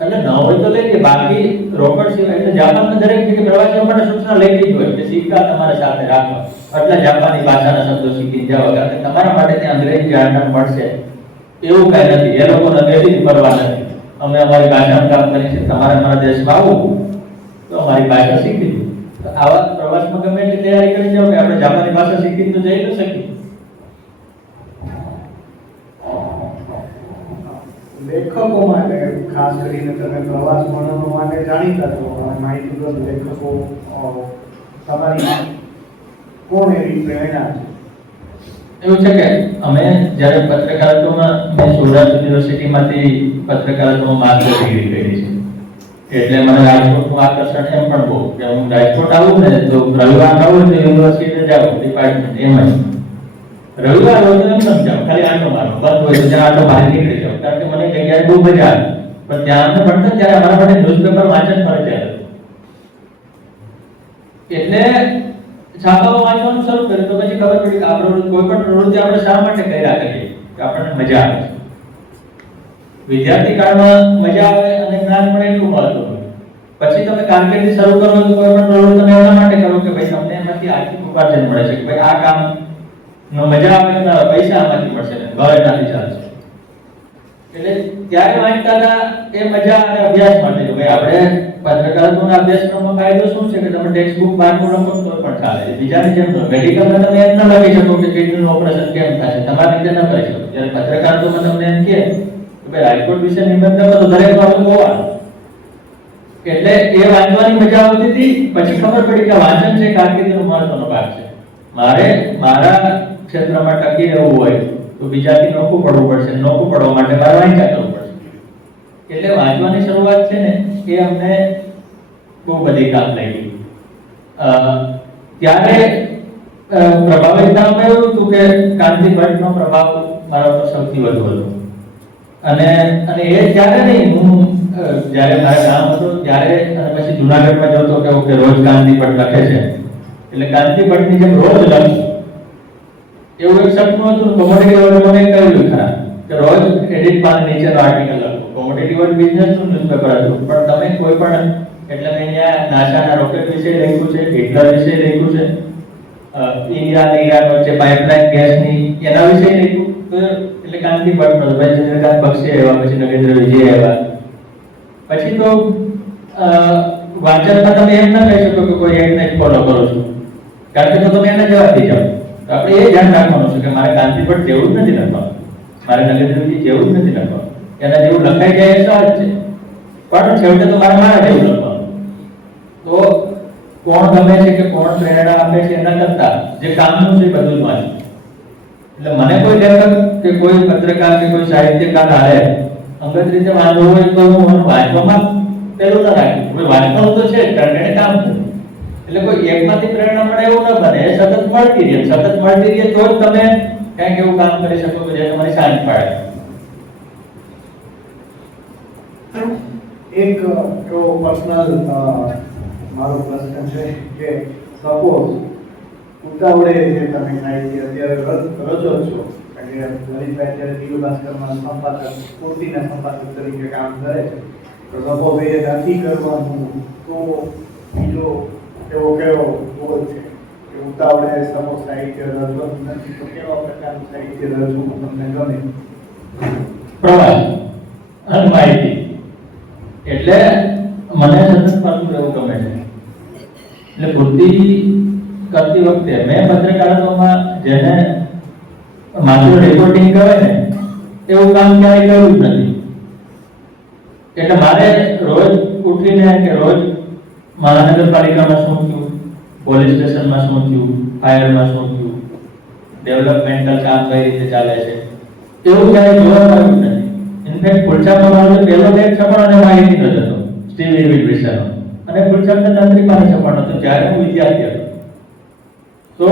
એટલે ન હોય તો લઈ લે, બાકી રોકડ સિવાય. એટલે જાપાનમાં દરેક જગ્યાએ પ્રવાસીઓ માટે સૂચના લઈ હોય કે સિક્કા તમારા સાથે રાખો, એટલે જાપાની ભાષાના શબ્દો શીખીને જાઓ, કારણ કે તમારા માટે ત્યાં અંગ્રેજી જાણકારી મળશે એવું કઈ નથી. એ લોકોને અંગ્રેજી પરવા નથી, અમે અમારી ભાષામાં કામ કરીએ છીએ, તમારે અમારા દેશમાં આવવું તો અમારી ભાષા શીખી દો. તો આવા પ્રવાસમાં ગમે એટલી તૈયારી કરી જાઓ કે આપણે જાપાની ભાષા શીખીને તો જઈ ન શકીએ. લેખકો માટે ખાસ કરીને તમે પ્રવાસ વર્ણનો માટે જાણીતા છો અને માહિતીપ્રદ લેખકો તમારી કોણ એવી પ્રેરણા છે? એવું છે કે અમે જ્યારે પત્રકારિતામાં મેં સૌરાષ્ટ્ર યુનિવર્સિટીમાંથી પત્રકારિતામાં માસ્ટર ડિગ્રી કરી છે, એટલે મને રાજકોટનું આકર્ષણ એમ પણ બહુ કે હું રાજકોટ આવું ને તો રવિવાર આવું તો યુનિવર્સિટી જાઉં ડિપાર્ટમેન્ટ એમ જ રવિવાર હોય તો એમ સમજાવ ખાલી આંટો મારો, બંધ હોય તો ત્યાં આંટો બહાર નીકળી જાવ, કારણ કે મને જગ્યાએ બહુ મજા આવે. પણ ત્યાં અમે ભણતા ત્યારે અમારા માટે ન્યૂઝપેપર વાંચન ફરજિયાત હતું, એટલે છાપાઓ વાંચવાનું શરૂ કર્યું. તો પછી ખબર પડી કે આપણે કોઈ પણ પ્રવૃત્તિ આપણે શા માટે કર્યા કરીએ કે આપણને મજા આવે છે. વિદ્યાર્થી કાળમાં મજા આવે અને જ્ઞાન પણ એટલું મળતું હોય. પછી તમે કારકિર્દી શરૂ કરો તો કોઈ પણ પ્રવૃત્તિ તમે એના માટે કરો કે ભાઈ તમને એમાંથી આર્થિક ઉપાર્જન મળે છે, કે ભાઈ આ કામ મજા આવે ને પૈસા આમાંથી મળશે ને ઘર એનાથી ચાલશે. એટલે ત્યારે વાંચતા હતા એ મજા અને અભ્યાસ માટે. ભાઈ આપણે પત્રકારિતાના અભ્યાસક્રમમાં ફાયદો શું છે કે તમે ટેક્સ્ટ બુક બહારનું લખો તો પણ ચાલે. બીજાની જેમ મેડિકલમાં તમે એમ ન લખી શકો કે કિડનીનું ઓપરેશન કેમ થશે, તમારી રીતે ન કરી શકો. જ્યારે પત્રકારિતામાં તમને એમ કહે કે ભાઈ રાજકોટ વિશે નિબંધ લખો તો દરેક વાતો હોવાનું. એટલે એ વાંચવાની મજા આવતી હતી. પછી ખબર પડી કે વાંચન છે કારકિર્દીનો મહત્વનો ભાગ છે. મારે મારા ક્ષેત્રમાં ટકી રહેવું હોય તો બીજાથી નોખું પડવું પડશે, નોખું પડવા માટે મારે વાંચ્યા કરવું પડશે. એટલે વાંચવાની શરૂઆત છે ને એ અમને બહુ બધી કામ લાગી. ત્યારે પ્રભાવિતતામાં એવું હતું કે કાંતિ ભટ્ટનો પ્રભાવ મારા પર સૌથી વધુ હતો. અને એ ત્યારે નહીં, હું જ્યારે મારા ગામ હતો ત્યારે અને પછી જુનાગઢમાં જોતો કે ઓકે રોજ કાંતિ ભટ્ટ લખે છે, એટલે કાંતિ ભટ્ટની જેમ રોજ લખું એવું એક સપનું હતું. કોમોડિટી વર્લ્ડ મને કહ્યું ખરા કે રોજ એડિટ પાન નીચેનો આર્ટિકલ લખો. કોમોડિટી વર્લ્ડ બિઝનેસનું ન્યૂઝપેપર હતું, પણ તમે કોઈ પણ એટલે મેં અહીંયા નાસાના રોકેટ વિશે લખ્યું છે, હિટલર વિશે લખ્યું છે, ઇન્ડિયા અને ઈરાન વચ્ચે પાઇપલાઇન ગેસની એના વિશે લખ્યું. તો એટલે કાંતિ ભટ્ટનો પછી ચંદ્રકાંત બક્ષી આવ્યા, પછી નગેન્દ્ર વિજય આવ્યા. પછી તો વાંચનમાં તમે એમ ના કહી શકો કે કોઈ એકને જ ફોલો કરો છો, કારણ કે તો તમે એને જવાબ દઈ જાઓ. તો આપણે એ ધ્યાન રાખવાનું છે કે મારે કાંતિ ભટ્ટ જેવું જ નથી લખવાનું, મારે નગેન્દ્ર વિજય જેવું જ નથી લખવાનું. એના જેવું લખાઈ જાય એ સહજ છે, પણ છેવટે તો મારે મારા જેવું લખવાનું. તો કોણ ગમે છે કે કોણ પ્રેરણા આપે છે એના કરતા જે કામનું છે બધું જ વાંચું. એટલે મને કોઈ લેખક કે કોઈ પત્રકાર કે કોઈ સાહિત્યકાર હારે અંગત રીતે વાંધો હોય તો હું વાંચવામાં પેલું ન રાખું. કોઈ વાંચવાનું તો છે કારણ કે કામ છે, એટલે કોઈ એકમાંથી પ્રેરણા મળે એવું ન બને. એ સતત મળતી રહે તો જ તમે કંઈક એવું કામ કરી શકો કે જે તમારી શાંત પાડે. એક એવો પર્સનલ મારો પ્રશ્ન છે કે સપોઝ ઉતાવળે જે તમે સાહિત્ય અત્યારે રચો છો, કારણ કે લલિતભાઈ અત્યારે દિવ્ય ભાસ્કરમાં સંપાદક પૂર્તિના સંપાદક તરીકે કામ કરે છે, તો સપોઝ એ નથી કરવાનું તો બીજો એવો કેવો ગોલ છે કે ઉતાવળે સપોઝ સાહિત્ય રચવાનું નથી તો કેવા પ્રકારનું સાહિત્ય રચવું તમને ગમે? પ્રવાસ અને માહિતી. એટલે મને સતત ફરતું રહેવું ગમે છે. એટલે પૂર્તિ કરતી વખતે મેં પત્રકારત્વમાં જેને માત્ર રિપોર્ટિંગ કહેવાય ને એવું કામ ક્યારેય કર્યું જ નથી. એટલે મારે રોજ ઉઠીને કે રોજ મહાનગરપાલિકામાં શું થયું, પોલીસ સ્ટેશનમાં શું થયું, ફાયરમાં શું થયું, ડેવલપમેન્ટલ કામ કઈ રીતે ચાલે છે, એવું ક્યારેય જોવા મળ્યું નથી. ઇનફેક્ટ ફૂલછાપમાં મારો પહેલો લેખ છપાણો અને માહિતીનો જ હતો, સ્ટીવ ઇરવિન વિશેનો, અને ફૂલછાપના તંત્રીપાને છપાણો હતો જ્યારે હું વિદ્યાર્થી હતો. તો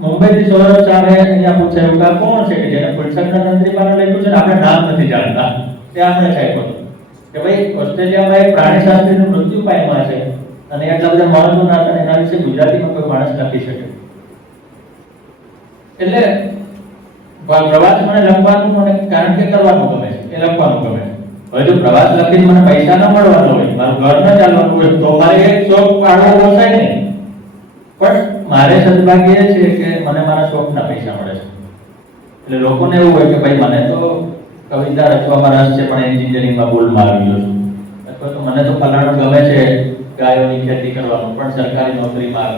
મુંબઈથી સૌરભ શાહે અહીંયા પૂછાયું કે આ કોણ છે કે જેને ફૂલછાપના તંત્રીપાને લખ્યું છે ને આપણે નામ નથી જાણતા. તે આપણે છાપ્યો કે ભાઈ ઓસ્ટ્રેલિયામાં એક પ્રાણીશાસ્ત્રીનું મૃત્યુ પામ્યા છે અને એટલા બધા મહત્વના હતા, એના વિશે ગુજરાતીમાં કોઈ માણસ લખી શકે. એટલે પ્રવાસ મને લખવાનું મને કારણ કે કરવાનું ગમે છે, એ લખવાનું ગમે છે. હવે જો પ્રવાસ લખીને મને પૈસા ન મળવાનો હોય, મારું ઘર ન ચાલવાનું હોય તો મારે એક શોખ પાડવો પોસાય નહીં. પણ મારે સદભાગ્ય એ છે કે મને મારા શોખના પૈસા મળે છે. એટલે લોકોને એવું હોય કે ભાઈ મને તો કવિતા રચવામાં રસ છે પણ એન્જિનિયરિંગમાં ભૂલ મારી ગયો છું, અથવા તો મને તો ફલાણું ગમે છે ગાયોની ખેતી કરવાનું પણ સરકારી નોકરીમાં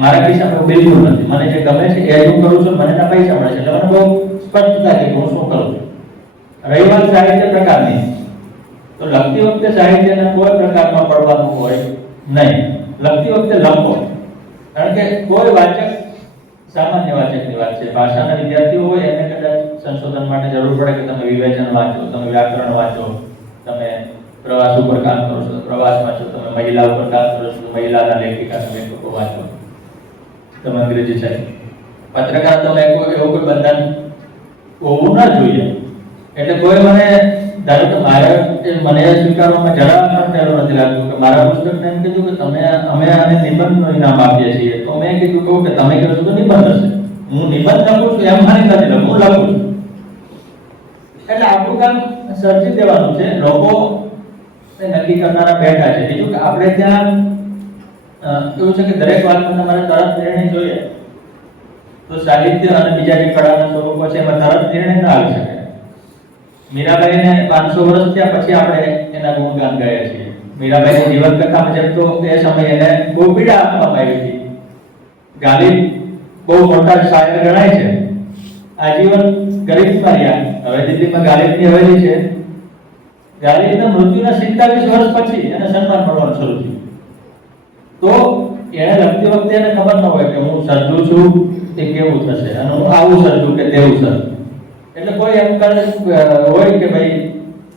મારા ખિસ્સામાં બિલકુલ નથી. મને જે ગમે છે એ જ હું કરું છું, મને એના પૈસા મળે છે, એટલે મને બહુ સ્પષ્ટતા છે કે હું શું કરું છું. રહી વાત સાહિત્ય પ્રકારની, તો લખતી વખતે સાહિત્યના કોઈ પ્રકારમાં પડવાનું હોય નહીં. લખતી વખતે લખો, કારણ કે કોઈ વાચક સામાન્ય વાચકની વાત છે. ભાષાના વિદ્યાર્થીઓ હોય એને કદાચ સંશોધન માટે જરૂર પડે કે તમે વિવેચન વાંચો, તમે વ્યાકરણ વાંચો, તમે પ્રવાસ ઉપર કામ કરો છો પ્રવાસ વાંચો, તમે મહિલા ઉપર કામ કરો છો મહિલાના લેખિકા લેખકો વાંચો, તમે અંગ્રેજી છે. પત્રકાર તમે એવું કોઈ બંધન હોવું ના જોઈએ. એટલે કોઈ મને ધારો કે મારે મને સ્વીકારવામાં જરા પણ પહેલો નથી લાગતું કે મારા પુસ્તકને એમ કીધું કે અમે આને નિબંધનું ઇનામ આપીએ છીએ, તો મેં કીધું કે તમે કહો છો તો નિબંધ હશે. હું નિબંધ લખું છું એમ માની નથી લખું, હું લખું છું. એટલે આપણું કામ સર્જી દેવાનું છે. લોકો નક્કી કરનારા બેઠા છે. બીજું કે આપણે ત્યાં એવું છે કે દરેક વાતમાં તમારે તરત નિર્ણય જોઈએ, તો સાહિત્ય અને બીજા જે કળાના સ્વરૂપો છે એમાં તરત નિર્ણય ના આવી શકે. મીરાબાઈને 500 વર્ષ થયા પછી આપણે એના ગુણગાન ગાઈએ છીએ. મીરાબાઈની જીવન કથા મુજબ તો એ સમયે એને બહુ પીડા આપવામાં આવી હતી. ગાલિબ બહુ મોટા શાયર ગણાય છે, આજીવન ગરીબમાં રહ્યા. હવે દિલ્હીમાં ગાલિબની હવેલી છે. ગાલિબના મૃત્યુના 47 વર્ષ પછી એને સન્માન મળવાનું શરૂ થયું. તો એને લખતી વખતે એને ખબર ન હોય કે હું સર્જું છું એ કેવું થશે અને હું આવું સર્જું કે તેવું સર્જું. એટલે કોઈ એમ હોય કે ભાઈ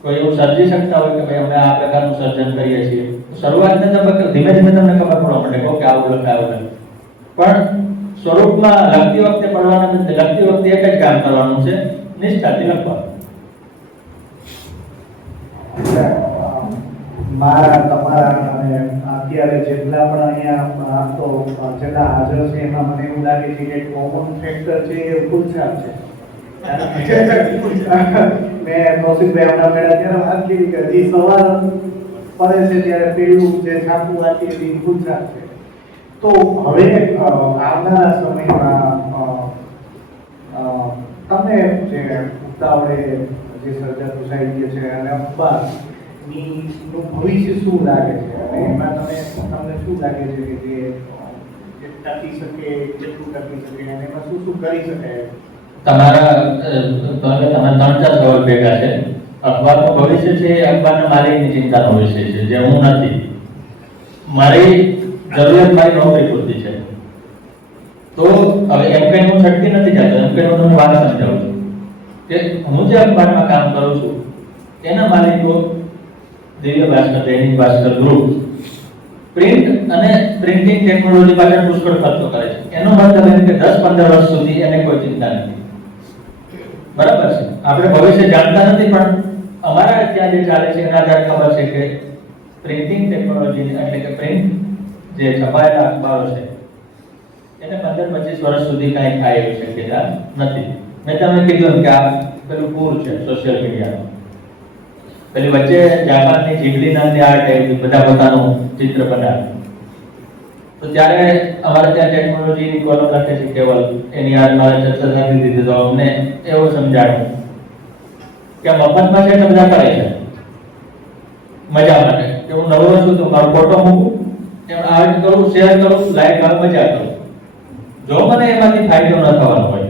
કોઈ એવું સર્જી શકતા હોય કે ભાઈ અમે આ પ્રકારનું સર્જન કરીએ છીએ. શરૂઆતના તબક્કે ધીમે ધીમે તમને ખબર પડવા માંડે કે આવું લખાય આવું. પણ સ્વરૂપમાં લખતી વખતે પડવાના નથી. લખતી વખતે એક જ કામ કરવાનું છે, નિષ્ઠાથી લખવાનું. મારા તમારા અને અત્યારે જેટલા પણ અહીંયા તો જેટલા હાજર છે એમાં મને એવું લાગે છે કે કોમન ફેક્ટર છે એ ફૂલછાપ છે. મેં કૌશિકભાઈ આપણા મેળા ત્યારે વાત કરી કે હજી સવાર પડે છે ત્યારે પેલું જે છાપું વાંચીએ એ ફૂલછાપ છે. તો હવે આવનારા સમયમાં તમે જે ઉતાવળે જે સર્જાતું સાહિત્ય છે અને અખબાર નું ભવિષ્ય શું લાગે છે અને એમાં તમને શું લાગે છે કે જે ટકી શકે, કેટલું ટકી શકે અને એમાં શું શું કરી શકાય? તમારા 3-4 સવાલ ભેગા છે. અખબારનું ભવિષ્ય છે એ અખબારના માલિકની ચિંતાનો વિષય છે, જે હું નથી. મારી જરૂરિયાત મારી નોકરી પૂરતી છે. તો હવે એમ કઈ હું છટકી નથી જતો. એમ કઈ હું તમને વાત સમજાવું છું કે હું જે અખબારમાં કામ કરું છું એના માલિકો દિવ્ય ભાસ્કર, દૈનિક ભાસ્કર ગ્રુપ પ્રિન્ટ અને પ્રિન્ટિંગ ટેકનોલોજી પાછળ પુષ્કળ ખર્ચો કરે છે. એનો મતલબ એમ કે 10-15 વર્ષ સુધી એને કોઈ ચિંતા નથી. બરાબર છે, આપણે ભવિષ્ય જાણતા નથી, પણ અમારા ત્યાં જે ચાલે છે એના આધારે ખબર છે કે પ્રિન્ટિંગ ટેકનોલોજી એટલે કે પ્રિન્ટ જે છપાયેલા અખબારો છે એને 15-25 વર્ષ સુધી કાંઈ થાય એવી શક્યતા નથી. મેં તમને કીધું કે આ પેલું પૂર છે સોશિયલ મીડિયાનું. પેલી વચ્ચે જાપાનની જીબલી નામની આર્ટ આવી બધા પોતાનું ચિત્ર બનાવે. તો ત્યારે અમારે ત્યાં ટેકનોલોજીની કોલમ લખે છે કેવલ એની યાદ મારે ચર્ચા થતી હતી તો અમને એવું સમજાયું કે મફતમાં છે બધા કરે છે મજા માટે કે હું નવરો છું તો મારો ફોટો મૂકું એમ આર્ટ કરું શેર કરું લાઈક કરું મજા કરું. જો મને એમાંથી ફાયદો ન થવાનો હોય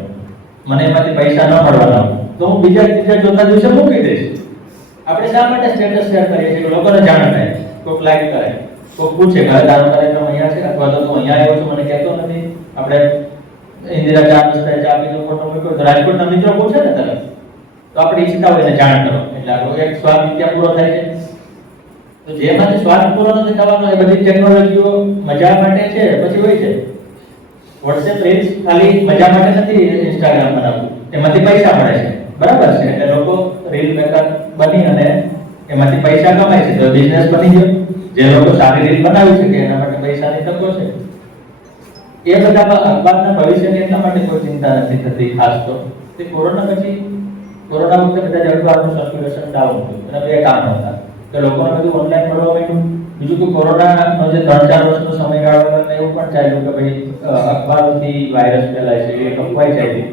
મને એમાંથી પૈસા ન મળવાના હોય તો હું બીજા ત્રીજા ચોથા દિવસે મૂકી દઈશ. આપણે શા માટે સ્ટેટસ શેર કરીએ છીએ કે લોકોને જાણ થાય, કોઈક લાઈક કરે, કોઈક પૂછે કે તારો કાર્યક્રમ અહીંયા છે અથવા તો તું અહીંયા આવ્યો છું મને કહેતો નથી. આપણે ઇન્દિરા ચા રસ્તે ચા પીનો ફોટો મૂક્યો તો રાજકોટના મિત્રો પૂછે ને તરત તો આપણે ઈચ્છતા હોય એને જાણ કરો એટલે આપણો એક સ્વાદ ત્યાં પૂરો થાય છે. તો જેમાંથી સ્વાદ પૂરો નથી થવાનો એ બધી ટેકનોલોજીઓ મજા માટે છે. પછી હોય છે WhatsApp રીલ્સ ખાલી મજા માટે નથી ઇન્સ્ટાગ્રામ બનાવવું, એમાંથી પૈસા મળે છે બરાબર છે. એટલે લોકો રીલ મેકર બની અને એમાંથી પૈસા કમાય છે તો બિઝનેસ બની ગયો. જે લોકો સારી રીલ બનાવી છે કે એના માટે પૈસાની તકો છે. એ બધા અખબારના ભવિષ્યની એટલા માટે કોઈ ચિંતા નથી થતી. ખાસ તો તે કોરોના પછી કોરોના વખતે બધા અખબારનું સર્ક્યુલેશન ડાઉન થયું. એના બે કારણ હતા કે લોકોને બધું ઓનલાઈન મળવા માંડ્યું. બીજું કે કોરોનાનો જે 3-4 વર્ષનો સમયગાળો હતો એવું પણ ચાલ્યું કે ભાઈ અખબારોથી વાયરસ ફેલાય છે એ અફવાઈ જાય છે.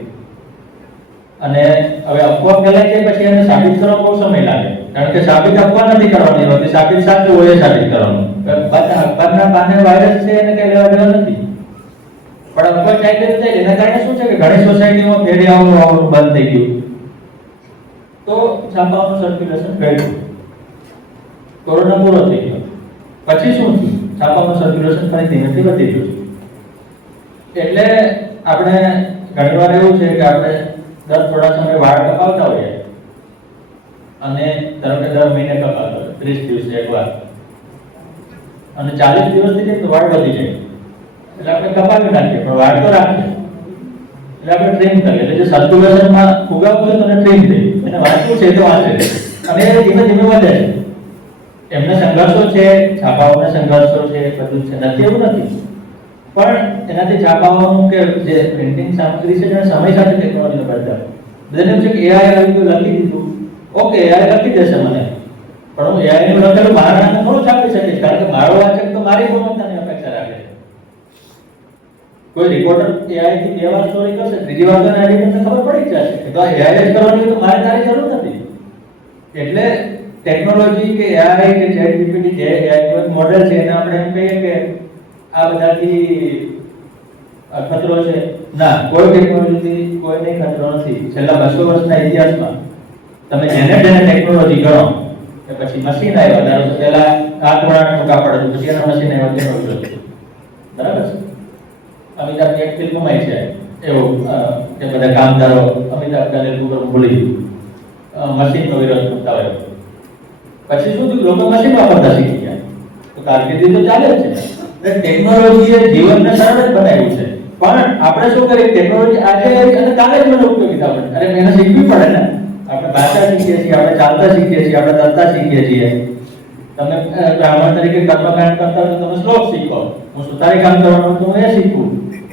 અને હવે અફવા ફેલાય છે પછી એને સાબિત કરવા બહુ સમય લાગે કારણ કે સાબિત અફવા નથી કરવાની હોતી, સાબિત સાચું હોય એ સાબિત કરવાનું. અખબારના પાને વાયરસ છે એને કઈ લેવા દેવા નથી પણ અફવા ચાલી જાય. એના કારણે શું છે કે ઘણી સોસાયટીમાં ફેરિયાઓ બંધ થઈ ગયું તો છાપાઓનું સર્ક્યુલેશન ઘટ્યું. કોરોના પૂરો થઈ ગયો પછી શું થયું? છાપાનું સર્ક્યુલેશન ફરી ધીમેથી વધી ગયું. એટલે આપણે ઘણીવાર એવું છે કે આપણે દર થોડા સમય વાળ કપાવતા હોઈએ અને ધારો કે દર મહિને કપાવતા હોય 30 દિવસે એકવાર અને 40 દિવસથી જાય તો વાળ વધી જાય એટલે આપણે કપાવી નાખીએ પણ વાળ તો રાખીએ એટલે આપણે ટ્રીમ કરીએ. એટલે જે સર્ક્યુલેશનમાં ફુગાવું છે તો ટ્રીમ થઈ એને વાંચવું છે તો વાંચે અને એ ધીમે ધીમે વધે છે. એમને સંઘર્ષો છે, છાપાઓના સંઘર્ષો છે, બધું છે, નથી એવું નથી પણ એનાથી છાપાઓનું કે જે પ્રિન્ટિંગ સામગ્રી છે એને સમય સાથે ટેકનોલોજીનો બદલાવ બધાને એમ છે કે એઆઈ આવી ગયું લખી દીધું ઓકે એઆઈ લખી દેશે મને પણ હું એઆઈ નું લખેલું મારા નામે થોડું છાપી શકીશ કારણ કે મારો વાચક તો મારી ગુણવત્તાની અપેક્ષા રાખે છે. કોઈ રિપોર્ટર એઆઈ થી 2 વાર સ્ટોરી કરશે, ત્રીજી વાર તો એડિટરને ખબર પડી જ જશે કે તો એઆઈ જ કરવાની તો મારે તારી જરૂર નથી. એટલે ટેકનોલોજી કે એઆઈ કે ચેટ જીપીટી જે એઆઈ મોડેલ છે એને આપણે એમ કહીએ કે આ બધાથી ખતરો છે ના, કોઈ ટેકનોલોજીથી કોઈને ખતરો નથી. છેલ્લા 200 વર્ષના ઇતિહાસમાં તમે જેને ટેકનોલોજી ગણો કે પછી મશીન આવ્યા ધારો કે પહેલા હાથ વણાટનું કાપડ હતું પછી એના મશીન આવ્યા તેનો ઉપયોગ બરાબર છે. અમિતાભની એક ફિલ્મમાં છે એવું કે બધા કામદારો અમિતાભ બચ્ચન ઉપર ભૂલી મશીનનો વિરોધ કરતા હોય પછી શું થયું? લોકો મશીન વાપરતા શીખી ગયા તો કારકિર્દી તો ચાલે જ છે. ટેકનોલોજીએ જીવનને સરળ જ બનાવ્યું છે પણ આપણે શું કરીએ ટેકનોલોજી આજે અને કાલે જ મને ઉપયોગીતા પડે. અરે એને શીખવી પડે ને. આપણે ભાષા શીખીએ છીએ, આપણે ચાલતા શીખીએ છીએ, આપણે તરતા શીખીએ છીએ. તમે બ્રાહ્મણ તરીકે કર્મકાંડ કરતા હોય તો તમે શ્લોક શીખો, હું સુતારી કામ કરવાનું તો હું એ શીખું,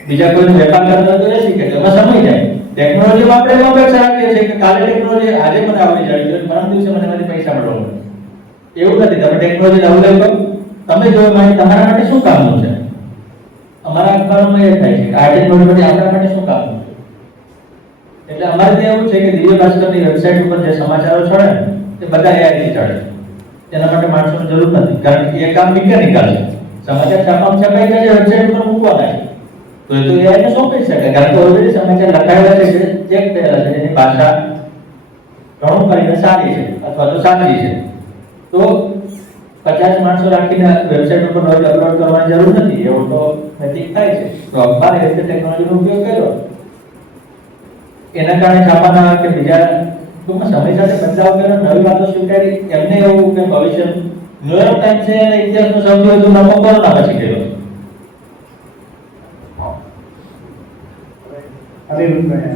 બીજા કોઈનો વેપાર કરતા હોય તો એ શીખે. એમાં સમય જાય. ટેકનોલોજીમાં આપણે એમાં અપેક્ષા રાખીએ છીએ કે કાલે ટેકનોલોજી આજે મને આવડી જાય તો પરમ દિવસે મને એમાંથી પૈસા મળવા. એવું નથી. તમે ટેકનોલોજી અવલંબ કરો, તમે જો તમારા માટે શું કામનું છે. અમારા અખબારોમાં એ થાય છે કે આ ટેકનોલોજી આપણા માટે શું કામનું છે. એટલે અમારે ત્યાં એવું છે કે દિવ્ય ભાસ્કરની વેબસાઇટ ઉપર જે સમાચારો છોડે ને એ બધા AI થી ચડે. તેના માટે માણસોની જરૂર નથી કારણ કે એ કામ મિકેનિકલ છે. સમાચાર છાપામાં છપાઈ ગયા છે વેબસાઇટ ઉપર મૂકવાના છે તો એ તો AI ને સોંપી શકે કારણ કે ઓલરેડી સમાચાર લખાયેલા છે ચેક થયેલા છે એની ભાષા ઘણું કરીને સારી છે અથવા તો સાચી છે. તો 50 માણસો રાખીને વેબસાઇટ ઉપર રોજ અપલોડ કરવાની જરૂર નથી. એવું તો નજીક થાય છે. તો અખબારે એ રીતે ટેકનોલોજીનો ઉપયોગ કર્યો એના કારણે છાપાના કે બીજા ટૂંકમાં સમય સાથે બદલાવ કર્યો, નવી વાતો સ્વીકારી. એમને એવું કે ભવિષ્ય ન્યુયોર્ક ટાઈમ્સ છે અને ઇતિહાસનો સૌથી વધુ નફો કોરોના પછી કર્યો. મને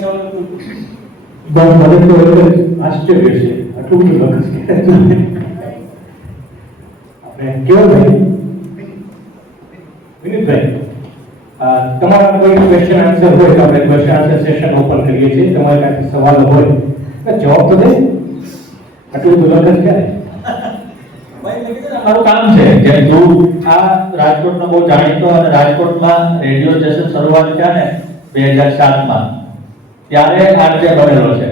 તો આશ્ચર્ય છે આટલું બધું લખે છે આપણે કેવો ભાઈ વિનીતભાઈ, તમારા કોઈ ક્વેશ્ચન આન્સર હોય તો આપણે ક્વેશ્ચન આન્સર સેશન ઓપન કરીએ છીએ. તમારી પાસે સવાલ હોય તો જવાબ તો દે. આટલું બધું લખે છે ક્યારે? અમારું કામ છે કે તું આ રાજકોટનો બહુ જાણીતો અને રાજકોટમાં રેડિયો સ્ટેશન શરૂઆત થયા ને 2007માં ત્યારે આરજે બનેલો છે.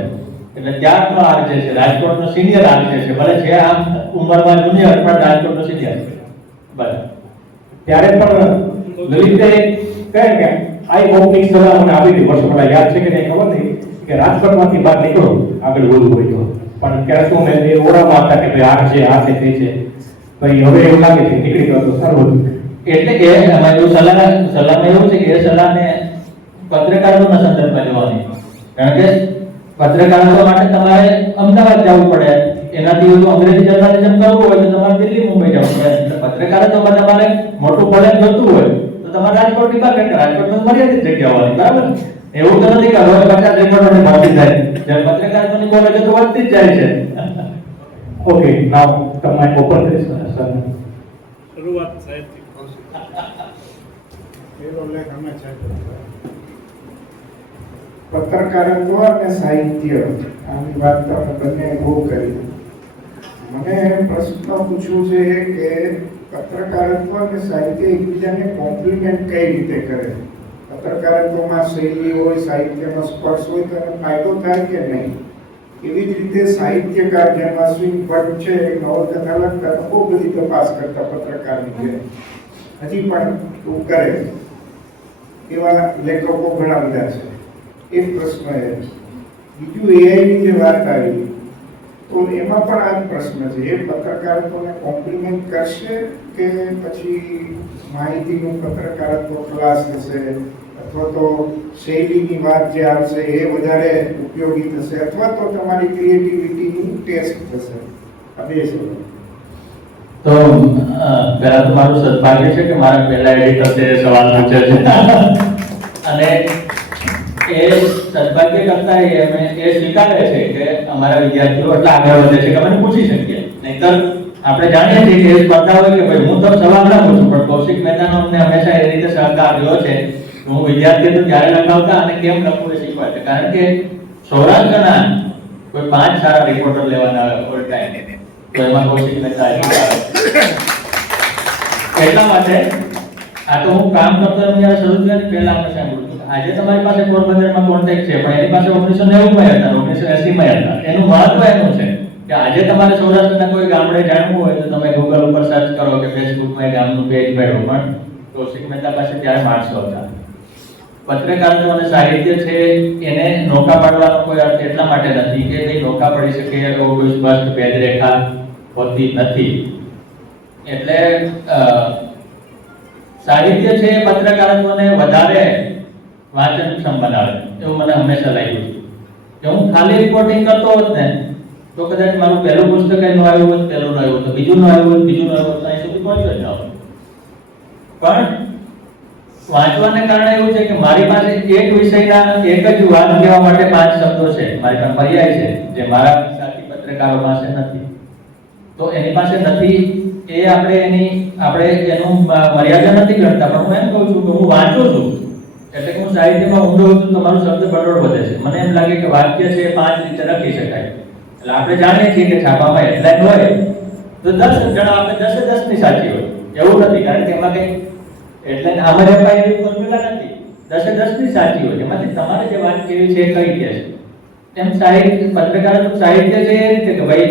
એટલે ત્યારનો આરજે છે, રાજકોટનો સિનિયર આરજે છે. ભલે છે આમ ઉંમરમાં જુનિયર પણ રાજકોટનો સિનિયર છે. બરાબર. ત્યારે પણ લલિતે કહે કે આઈ ઓપનિંગ સલાહ મને આપી હતી વર્ષો પહેલા, યાદ છે કે નહીં ખબર નહીં, કે રાજકોટમાંથી બહાર નીકળો આગળ વધવું હોય તો. પણ ત્યારે શું મેં એ ઓળામાં હતા કે ભાઈ આ છે, આ છે, તે છે. ભાઈ હવે એવું લાગે છે નીકળી ગયો તો સારું હતું. એટલે કે એમાં એવું સલાહમાં એવું છે કે એ સલાહને પત્રકારોના સંદર્ભમાં લેવાની. કારણ કે પત્રકારો માટે તમારે અમદાવાદ જવું પડે, એનાથી વધુ અંગ્રેજી જર્નલિઝમ કરવું હોય તો તમારે દિલ્હી મુંબઈ જવું પડે. એટલે પત્રકારત્વમાં તમારે મોટું પડે જોતું હોય તો તમારે રાજકોટની બહાર, કારણ કે રાજકોટમાં મર્યાદિત જગ્યા હોવાની, બરાબર. એવું તો નથી કે હવે 50 રેકોર્ડોની ભરતી થાય. જ્યારે પત્રકારત્વની કોલેજો તો વધતી જ જાય છે. ઓકે, નાઉ તમારે ઓપન કરીશ સર. શરૂઆત સાહેબથી પહેલો લેખ અમે છે પત્રકારત્વ અને સાહિત્ય. આની વાત તમે બંને બહુ કરી. મને પ્રશ્ન પૂછવું છે કે પત્રકારત્વ અને સાહિત્ય એકબીજાને કોમ્પ્લિમેન્ટ કઈ રીતે કરે? પત્રકારત્વમાં શૈલી હોય, સાહિત્યનો સ્પર્શ હોય તો એને ફાયદો થાય કે નહીં? એવી જ રીતે સાહિત્યકાર જેમ અશ્વિન ભટ્ટ છે, નવલકથા લખતા તો બહુ બધી તપાસ કરતા પત્રકારની છે, હજી પણ એવું કરે, એવા લેખકો ઘણા બધા છે. એક પ્રશ્ન એ. બીજું એઆઈની જે વાત આવી તો એમાં પણ આ જ પ્રશ્ન છે. એ પત્રકારત્વને કોમ્પ્લિમેન્ટ કરશે કે પછી માહિતીનું પત્રકારત્વ ક્લાસ હશે, અથવા તો શૈલીની વાત જે આવશે એ વધારે ઉપયોગી થશે, અથવા તો તમારી ક્રિએટિવિટીની ટેસ્ટ થશે? આ બે છે. તો પહેલા તો મારું સદભાગ્ય છે કે મારા પહેલા એડિટર એ સવાલ પૂછ્યો છે અને એ સદભાગ્ય કરતા એ સ્વીકારે છે કે અમારા વિદ્યાર્થીઓ એટલા આગળ વધે છે કે અમે પૂછી શકીએ. નહીંતર આપણે જાણીએ છીએ કે એ સ્પર્ધા હોય કે ભાઈ હું તો સવાલ ના પૂછું, પણ કૌશિક મહેતાનો અમને હંમેશા એ રીતે સહકાર રહ્યો છે. હું વિદ્યાર્થી તો ત્યારે લખાવતા અને કેમ લખવું એ શીખવા છે. કારણ કે સૌરાષ્ટ્રના કોઈ 5 સારા રિપોર્ટર લેવાના હોય ટાઈમ તો એમાં કૌશિક મહેતા એટલા માટે આ તો હું કામ કરતો જ્યારે શરૂ થયા પહેલા આપણે સાંભળ્યું. આજે તમારી પાસે પોરબંદરમાં કોન્ટેક્ટ છે, પણ એની પાસે 1990 માં હતા, 1980 માં હતા. એનું મહત્વ એનું છે કે આજે તમારે સૌરાષ્ટ્રના કોઈ ગામડે જાણવું હોય તો તમે ગૂગલ ઉપર સર્ચ કરો કે ફેસબુકમાં ગામનું પેજ મેળવો, પણ કૌશિક મહેતા પાસે ત્યારે માણસો હતા. પત્રકારત્વ અને સાહિત્ય છે એને નોકા પાડવાનો કોઈ અર્થ એટલા માટે નથી કે ભાઈ નોકા પડી શકે એવો કોઈ સ્પષ્ટ ભેદરેખા હોતી નથી. એટલે સાહિત્ય છે પત્રકારત્વને વધારે વાંચનક્ષમ બનાવે એવું મને હંમેશા લાગ્યું છે. કે હું ખાલી રિપોર્ટિંગ કરતો હોત ને તો કદાચ મારું પહેલું પુસ્તક એનું આવ્યું હોત, પહેલું ન આવ્યું હોત, બીજું ન આવ્યું હોત, બીજું ન આવ્યું હોત, અહીં સુધી પહોંચ્યો જ ન હોત. પણ વાંચવાને કારણે એવું છે કે મારી પાસે એક વિષયના એક જ વાત કહેવા માટે 5 શબ્દો છે, મારી પાસે પર્યાય છે, જે મારા સાથી પત્રકારો પાસે નથી. તો એની પાસે નથી એ આપણે એનું મર્યાદા નથી કરતા, પણ હું એમ કહું છું કે હું વાંચું છું એટલે કે હું સાહિત્યમાં ઊંડો છું તો મારું શબ્દ ભંડોળ વધે છે. મને એમ લાગે કે વાક્ય છે 5 રીતે લખી શકાય. એટલે આપણે જાણીએ છીએ કે છાપામાં હેડલાઇન હોય તો 10 જણા આપણે 10 ની સાચી હોય એવું નથી, કારણ કે એમાં કઈ હેડલાઇન આમાં એમાં એવી ફોર્મ્યુલા નથી. 10 ની સાચી હોય, એમાંથી તમારે જે વાત કેવી છે કઈ કે છે. એમ સાહિત્ય પત્રકારત્વ સાહિત્ય છે એ રીતે કે ભાઈ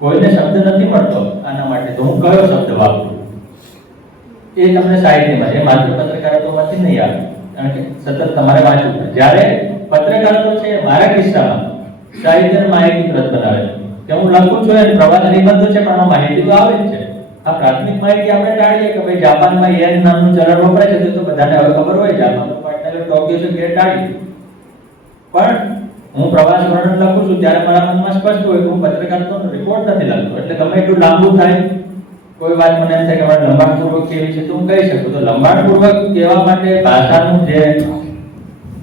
કોઈને શબ્દ નથી મળતો આના માટે તો હું કયો શબ્દ વાપરું એ તમને સાહિત્યમાં છે, માત્ર પત્રકારત્વમાંથી નહીં આવે, કારણ કે સતત તમારે વાંચવું પડે. જ્યારે પત્રકારત્વ છે મારા કિસ્સામાં સાહિત્યને માહિતીપ્રદ બનાવે છે. હું લખું છું એ પ્રવાસ નિબંધો છે પણ માહિતી તો આવે જ છે. આ પ્રાથમિક માહિતી આપણે ટાળીએ કે ભાઈ જાપાનમાં યેન નામનું ચલણ વપરાય છે તો બધાને હવે ખબર હોય જાપાનનું પાર્ટનર ટોક્યો છે કે ટાળી. પણ હું પ્રવાસ વર્ણન લખું છું ત્યારે મારા મનમાં સ્પષ્ટ હોય કે હું પત્રકારત્વનો રિપોર્ટ નથી લખતો. એટલે ગમે એટલું લાંબુ થાય, કોઈ વાત મને એમ થાય કે મારે લંબાણપૂર્વક કેવી છે તો હું કહી શકું. તો લંબાણપૂર્વક કહેવા માટે ભાષાનું જે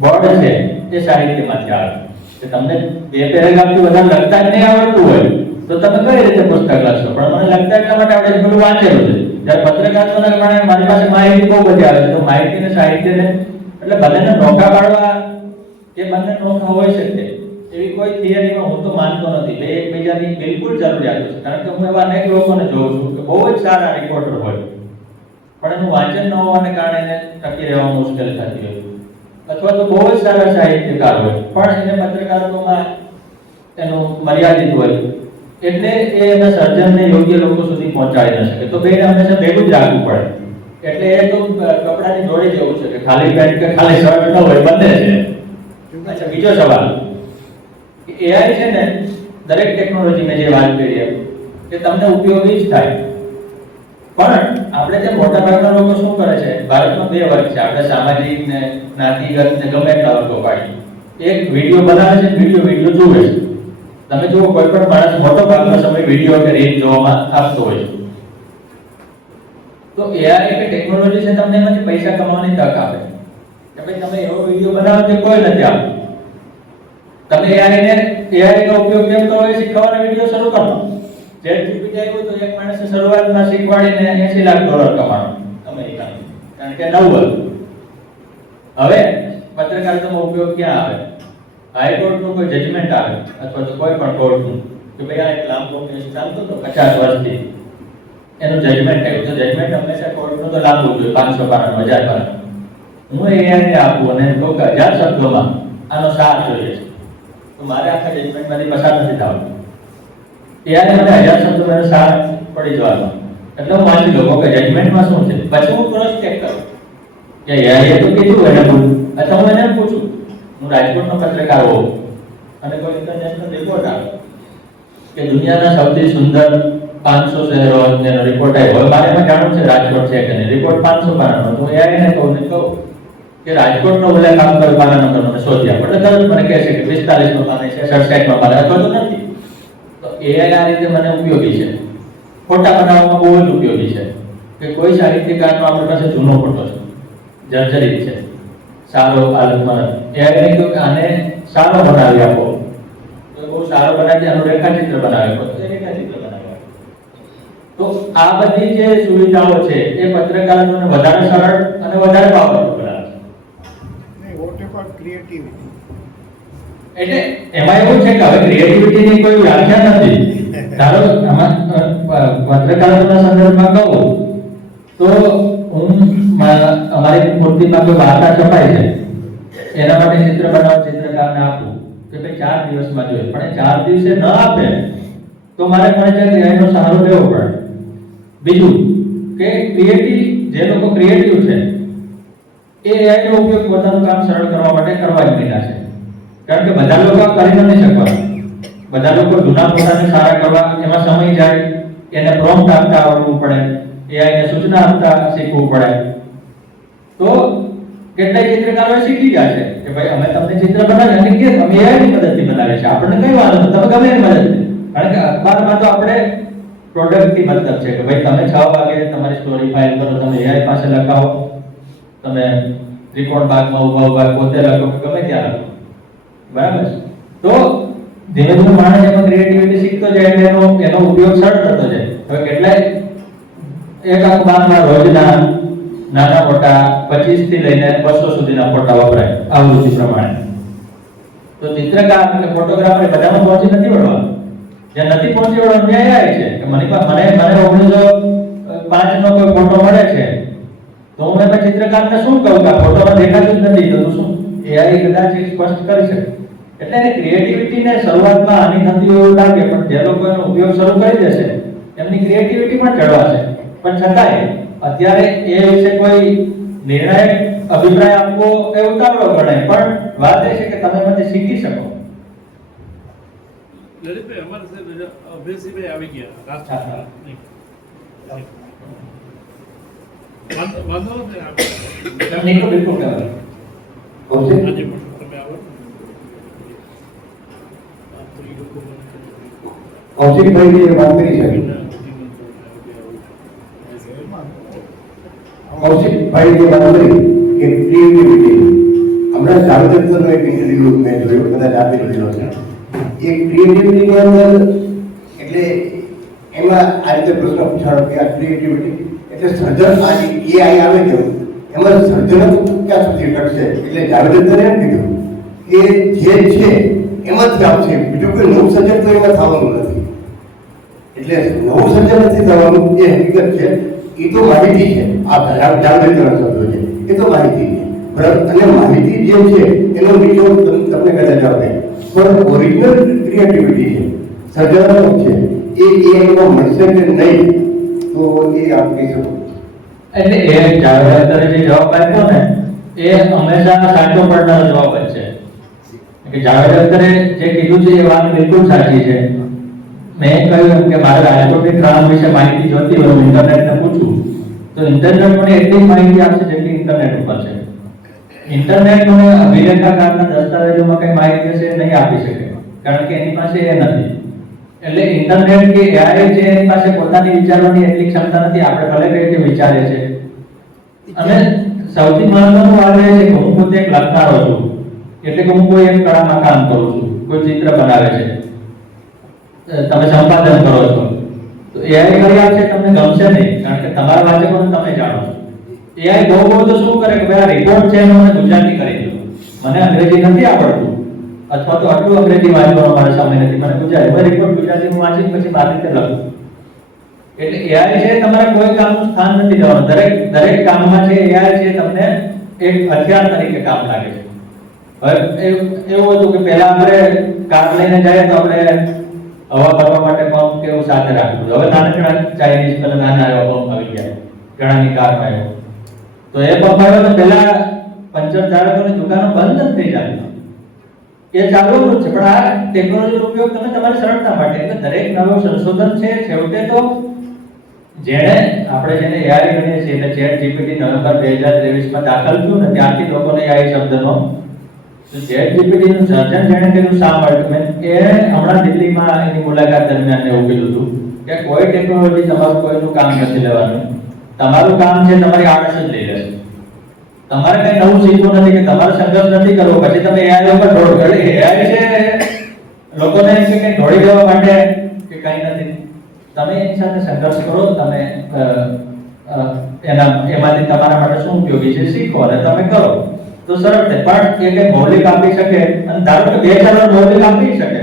બોર્ડ છે એ સાહિત્યમાંથી આવે છે. તમને 2 પેરેગ્રાફથી વધારે લખતા જ નહીં આવડતું હોય તો તમે કઈ રીતે પુસ્તક લખશો? પણ મને લગતા એટલા માટે આપણે બધું વાંચેલું છે. જ્યારે પત્રકારત્વના કારણે મારી પાસે માહિતી બહુ બધી આવે છે, તો માહિતી અને સાહિત્યને એટલે બંનેને નોખા પાડવા કે બંને નોખા હોઈ શકે એવી કોઈ થિયરીમાં હું તો માનતો નથી. બે એકબીજાની બિલકુલ જરૂરિયાત છે. કારણ કે હું એવા અનેક લોકોને જોઉં છું કે બહુ જ સારા રિપોર્ટર હોય, પણ એનું વાંચન ન હોવાને કારણે એને ટકી રહેવા મુશ્કેલ થતી હોય, અથવા તો બહુ જ સારા સાહિત્યકાર હોય પણ એને પત્રકારત્વમાં એનું મર્યાદિત હોય, એટલે એ એના સર્જનને યોગ્ય લોકો સુધી પહોંચાડી ન શકે. તો બેને હંમેશા ભેગું જ રાખવું પડે. એટલે એ તો કપડાની જોડી જેવું છે કે ખાલી પેન્ટ કે ખાલી શર્ટ ન હોય, બંને છે. અચ્છા, બીજો સવાલ કે એઆઈ છે ને, દરેક ટેકનોલોજી મેં જે વાત કરી કે તમને ઉપયોગી જ થાય, પણ આપણે જે મોટા ભાગના લોકો શું કરે છે, ભારતમાં બે વર્ગ છે. આપણે સામાજિક ને જ્ઞાતિગત ને ગમે એટલા વર્ગો પાડી. એક વિડીયો બનાવે છે, વિડીયો જુએ છે. તમે જુઓ, કોઈ પણ માણસ મોટો ભાગનો સમય વિડીયો કે રીલ જોવામાં આપતો હોય છે. તો એઆઈ કે ટેકનોલોજી છે તમને એમાંથી પૈસા કમાવાની તક આપે કે ભાઈ તમે એવો વિડીયો બનાવો જે કોઈ નથી આપતું. તમે એઆઈ નો ઉપયોગ કેમ કરવો એ શીખવાના વિડીયો શરૂ કરો. ChatGPT આવ્યું તો એક માણસે શરૂઆતમાં શીખવાડીને $80 લાખ કમાણો અમેરિકામાં, કારણ કે નવું. હવે પત્રકારિતામાં ઉપયોગ ક્યાં આવે? હાઈકોર્ટનું કોઈ જજમેન્ટ આવે અથવા તો કોઈ પણ કોર્ટનું કે ભાઈ આ એક લાંબો કેસ ચાલતો હતો 50 વર્ષથી, એનું જજમેન્ટ આવ્યું. તો જજમેન્ટ હંમેશા કોર્ટનું તો લાંબુ જોઈએ, 500 પાનાનું, 1000 પાનાનું. હું એઆઈને આપું અને કહું કે 1000 શબ્દોમાં આનો સાર જોઈએ છે, તો મારે આખા જજમેન્ટમાંથી પસાર નથી થવાનું. એઆઈ મને 1000 શબ્દોમાં એનો સાર પડી જવાનો. એટલે હું વાંચી લઉં કે જજમેન્ટમાં શું છે, પછી હું ક્રોસ ચેક કરું કે એઆઈએ તો કીધું એને પૂછું, અથવા હું એને પૂછું. હું રાજકોટનો પત્રકાર હોઉં અને કોઈ ઇન્ટરનેશનલ રિપોર્ટ આવે કે દુનિયાના સૌથી સુંદર 500 શહેરોનો રિપોર્ટ આવ્યો. હવે મારે એમાં જાણવું છે રાજકોટ છે કે નહીં. રિપોર્ટ 500 પાનાનો. તો એઆઈને કહું કે રાજકોટનો ઉલ્લેખ આમ કરો, પાના નંબર મને શોધી આપો. એટલે તરત મને કહે છે કે 45 પાને છે, 67 પાને અથવા તો નથી. તો એઆઈ આ રીતે મને ઉપયોગી છે. ફોટા બનાવવામાં બહુ જ ઉપયોગી છે કે કોઈ સાહિત્યકારનો આપણી પાસે જૂનો ફોટો છે, જર્જરિત છે, સારો હાલતમાં એઆઈને કહ્યું કે આને સારો બનાવી આપો, તો બહુ સારો બનાવી આનું રેખાચિત્ર બનાવી આપો, તો રેખાચિત્ર બનાવી આપો. તો આ બધી જે સુવિધાઓ છે એ પત્રકારત્વને વધારે સરળ અને વધારે પાવરફુલ બનાવે છે. What about creativity? એટલે એમાં એવું છે કે હવે ક્રિએટિવિટીની કોઈ વ્યાખ્યા નથી. ધારો પત્રકારત્વના સંદર્ભમાં કહું તો હું અમારી મૂર્તિમાં કોઈ વાર્તા છપાય છે, એના માટે ચિત્ર બનાવવા ચિત્રકારને આપું કે ભાઈ 4 દિવસમાં જોઈએ, પણ 4 દિવસે ન આપે તો મારે એનો સહારો લેવો પડે. બીજું કે જે લોકો ક્રિએટિવ છે એ એઆઈનો ઉપયોગ પોતાનું કામ સરળ કરવા માટે કરવા જ માંડ્યા છે. કારણ કે બધા લોકો કરી નથી શકવાના. બધા લોકો જૂના ફોટાને સારા કરવા એમાં સમય જાય, એને પ્રોમ્પ્ટ આપતા આવડવું પડે, એઆઈને સૂચના આપતા શીખવું પડે. તો કેટલાય ચિત્રકારો શીખી ગયા છે કે ભાઈ અમે તમને ચિત્ર બનાવીએ અને કે અમે એઆઈની મદદથી બનાવીએ છીએ, આપણને કઈ વાંધો નથી, તમે ગમે એની મદદથી. કારણ કે અખબારમાં તો આપણે પ્રોડક્ટથી મતલબ છે કે ભાઈ તમે 6 વાગે તમારી સ્ટોરી ફાઇલ કરો, તમે એઆઈ પાસે લખાવો, તમે રિપોર્ટ ભાગમાં ઊભા પોતે લખો કે ગમે ત્યાં લખો, બરાબર છે. તો ધીમે ધીમે માણસ એમાં ક્રિએટિવિટી શીખતો જાય એટલે એનો ઉપયોગ સરળ થતો જાય. હવે કેટલાય એક અખબારમાં રોજના નાના મોટા 25 થી લઈને 200 સુધીના ફોટા વપરાય આવૃત્તિ પ્રમાણે. તો ચિત્રકાર કે ફોટોગ્રાફર બધામાં પહોંચી નથી વળવાનું. જ્યાં નથી પહોંચી વળવાનું ત્યાં એઆઈ છે કે મને 1905 નો કોઈ ફોટો મળે છે તો હું એમાં ચિત્રકારને શું કહું કે આ ફોટોમાં દેખાતું જ નથી, તો શું એઆઈ કદાચ સ્પષ્ટ કરી શકે. એટલે એની ક્રિએટિવિટીને શરૂઆતમાં આની થતી એવું લાગે, પણ જે લોકો એનો ઉપયોગ શરૂ કરી દેશે એમની ક્રિએટિવિટી પણ ચડવાશે. પણ છતાંય અત્યારે એ વિશે કોઈ નિર્ણાયક અભિપ્રાય આપવો એ ઉતાવળો ગણાય. પણ વાત એ છે કે તમે એમાંથી શીખી શકો. લલિતભાઈ અમારે સાહેબ અભ્યાસીભાઈ આવી ગયા રાજકોટ. વાંધો નથી બિલકુલ આજે પણ તમે આવો. કૌશિકભાઈ જે વાત કરી છે, કૌશિકભાઈ જે વાત કરી કે ક્રિએટિવિટી, હમણાં ચારુચંદ્રનો એક ઇન્ટરવ્યુ મેં જોયો, કદાચ આપી લીધો છે. એ ક્રિએટિવિટીની અંદર એટલે એટલે એમાં આ રીતે પ્રશ્ન પૂછાડો કે આ ક્રિએટિવિટી એટલે સર્જન આ AI આવે છે એમાં સર્જન ક્યાં સુધી ટકશે? એટલે જાવેદરે એમ કીધું કે જે છે એમાંથી આપશે, બીજું કોઈ નવું સર્જન તો એમાં થવાનું નથી. એટલે નવું સર્જન નથી થવાનું એ હકીકત છે. એ તો માહિતી છે, આ જાવેદરના શબ્દો છે, એ તો માહિતી છે બરાબર. અને માહિતી જે છે એનો બીજો તમને કદાચ આવે પણ ઓરિજિનલ ક્રિએટિવિટી છે, સર્જનાત્મક છે, એ એમાં મળશે કે નહીં તો એ આપ કહી શકો. એટલે એ જાવેદરે જે જવાબ આપ્યો ને એ હંમેશા સાચો પડનારો જવાબ જ છે કે જાવેદરે જે કીધું છે એ વાત બિલકુલ સાચી છે. મેં કહ્યું કે મારે રાજકોટની ટ્રામ વિશે માહિતી જોતી હોય, હું ઇન્ટરનેટને પૂછું તો ઇન્ટરનેટ મને એટલી માહિતી આપશે જેટલી ઇન્ટરનેટ ઉપર છે. ઇન્ટરનેટ મને અભિલેખાગારના દસ્તાવેજોમાં કઈ માહિતી હશે એ નહીં આપી શકે, કારણ કે એની પાસે એ નથી. એટલે ઇન્ટરનેટ કે AI છે એની પાસે પોતાની વિચારવાની એટલી ક્ષમતા નથી. આપણે ભલે કહીએ કે વિચારે છે. અને સૌથી મહત્વનું વાત એ છે કે હું પોતે એક લખનારો છું, એટલે કે હું કોઈ એક કળામાં કામ કરું છું, કોઈ ચિત્ર બનાવે છે, તમે સંપાદન કરો છો, તો AI કરી આપશે તમને ગમશે નહીં, કારણ કે તમારા વાચકોને તમે જાણો છો. AI બહુ તો શું કરે કે ભાઈ આ રિપોર્ટ છે એનો મને ગુજરાતી કરી દો, મને અંગ્રેજી નથી આવડતું અથવા તો આટલું અંગ્રેજી વાંચવાનો મારો સમય નથી, મને ગુજરાતી રિપોર્ટ ગુજરાતીમાં વાંચીને પછી મારી રીતે લખું. એટલે AI છે તમારે કોઈ કામનું સ્થાન નથી દેવાનું. દરેક કામમાં છે AI છે તમને એક હથિયાર તરીકે કામ લાગે છે. હવે એવું હતું કે પહેલા આપણે કાર લઈને જાય તો આપણે હવા ભરવા માટે પંપ કે એવું સાથે રાખવું. હવે નાનકડા ચાઇનીઝ પેલા નાના એવા પંપ આવી ગયા, ઘણાની કારમાં આવ્યો. તો એ પંપ આવ્યો તો પહેલા પંચર ચાલકોની દુકાનો બંધ જ થઈ જાય, એ ચાલુ જ છે. પણ આ ટેકનોલોજીનો ઉપયોગ તમે તમારી સરળતા માટે, એટલે દરેક નવું સંશોધન છે છેવટે તો જેને AI ગણીએ છીએ, એટલે ChatGPT નવેમ્બર 2023 માં દાખલ થયું ને ત્યારથી લોકોને AI શબ્દનો ChatGPT નું સર્જન જેણે કર્યું શા માટે, મેં એ હમણાં દિલ્હીમાં એની મુલાકાત દરમિયાન એવું કીધું હતું કે કોઈ ટેકનોલોજી તમારું કોઈનું કામ નથી લેવાનું, તમારું કામ છે તમારી આળસ જ લઈ લેશે. તમારે કઈ નવું શીખવું નથી, કે તમારે સંઘર્ષ નથી કરવો, પછી તમે AI ઉપર દોડ કરો. AI છે લોકોને એમ કે કઈ દોડી દેવા માટે કે કઈ નથી, તમે એની સાથે સંઘર્ષ કરો, તમે એમાંથી તમારા માટે શું ઉપયોગી છે શીખો અને તમે કરો તો સરળ છે. પણ એ કઈ મૌલિક આપી શકે, અને ધારો કે 2 ચાર મૌલિક આપી શકે,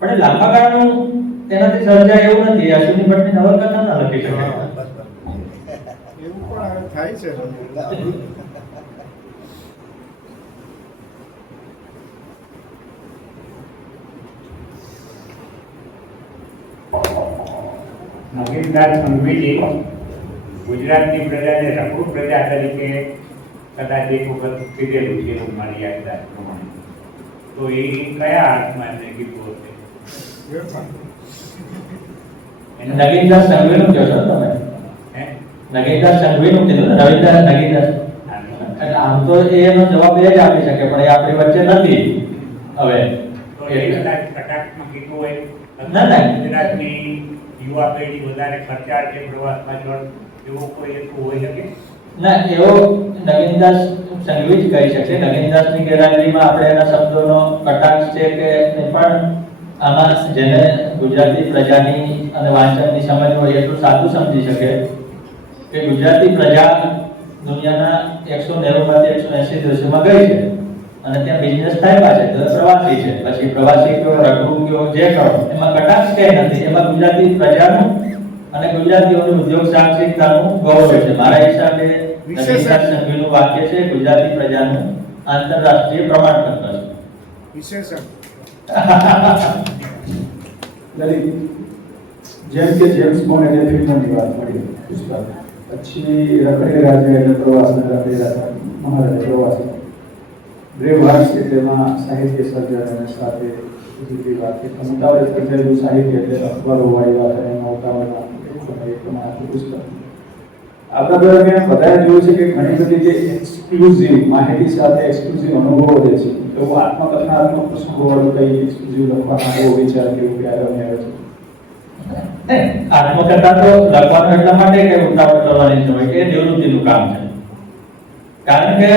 પણ લાંબા ગાળાનું તેનાથી સર્જાય એવું નથી. અશ્વિની ભટ્ટની નવલકથા ના લખી શકે. એવું પણ થાય છે. નવીનદાસ સંઘવીજી ગુજરાતની પ્રજાને રઘુ પ્રજા તરીકે કદાચ એક વખત કીધેલું છે એવું મારી યાદદાર પ્રમાણે. તો એ કયા અર્થમાં એમને કીધું હશે? નગીનદાસ સંઘવીનું કહો છો તમે? નગીનદાસ સંઘવીનું કીધું ને, રવિદાસ નગીનદાસ. એટલે આમ તો એનો જવાબ એ જ આપી શકે, પણ એ આપણી વચ્ચે નથી. હવે તો એ કદાચ કટાક્ષમાં કીધું હોય, ના. ગુજરાતની યુવા પેઢી વધારે ખર્ચાળ છે પ્રવાસ પાછળ, એવો કોઈ હેતુ હોઈ શકે? ના, એવો નગીનદાસ સંઘવી જ કહી શકે. નગીનદાસની ગેરહાજરીમાં આપણે એના શબ્દોનો કટાક્ષ છે કે પણ આમાં જેને ગુજરાતી પ્રજાની અને વાંચનની સમજ હોય એટલું સાચું સમજી શકે કે ગુજરાતી પ્રજા દુનિયાના 190 માંથી 180 દેશોમાં ગઈ છે અને ત્યાં બિઝનેસ થાય છે, તો પ્રવાસી છે. પછી પ્રવાસી કયો, રઘુ કયો, જે કહો, એમાં કટાક્ષ ક્યાંય નથી. એમાં ગુજરાતી પ્રજાનું અને ગુજરાતીઓની ઉદ્યોગ સાહસિકતાનું ગૌરવ છે. મારા હિસાબે નગીનદાસ સંઘવીનું વાક્ય છે ગુજરાતી પ્રજાનું આંતરરાષ્ટ્રીય પ્રમાણપત્ર છે. વિશેષણ લલિત, જેમ કે જેમ્સ બોન્ડ અને ફિલ્મની વાત મળી પુસ્તક, પછી રખડે રાજ્ય એટલે પ્રવાસના રખડેલા મહારાજા પ્રવાસી, બ્રેવ હાર્ટ્સ એટલે એમાં સાહિત્ય સર્જન અને સાથે બીજી વાત છે. ઉતાવળે સર્જાયેલું સાહિત્ય એટલે અખબારો વાળી વાત અને એમાં ઉતાવળમાં એક પુસ્તક. આપણા દરમિયાન બધાએ જોયું છે કે ઘણી બધી જે એક્સક્લુઝિવ માહિતી સાથે એક્સક્લુઝિવ અનુભવો જે છે, એવું આત્મકથનાત્મક પ્રસંગો વાળું કઈ એક્સક્લુઝિવ લખવાનો એવો વિચાર કેવું ક્યારે આવે છે? આત્મકથા તો લખવાનું એટલા માટે કે ઉતાવળ કરવાની છે કે નિવૃત્તિનું કામ છે. કારણ કે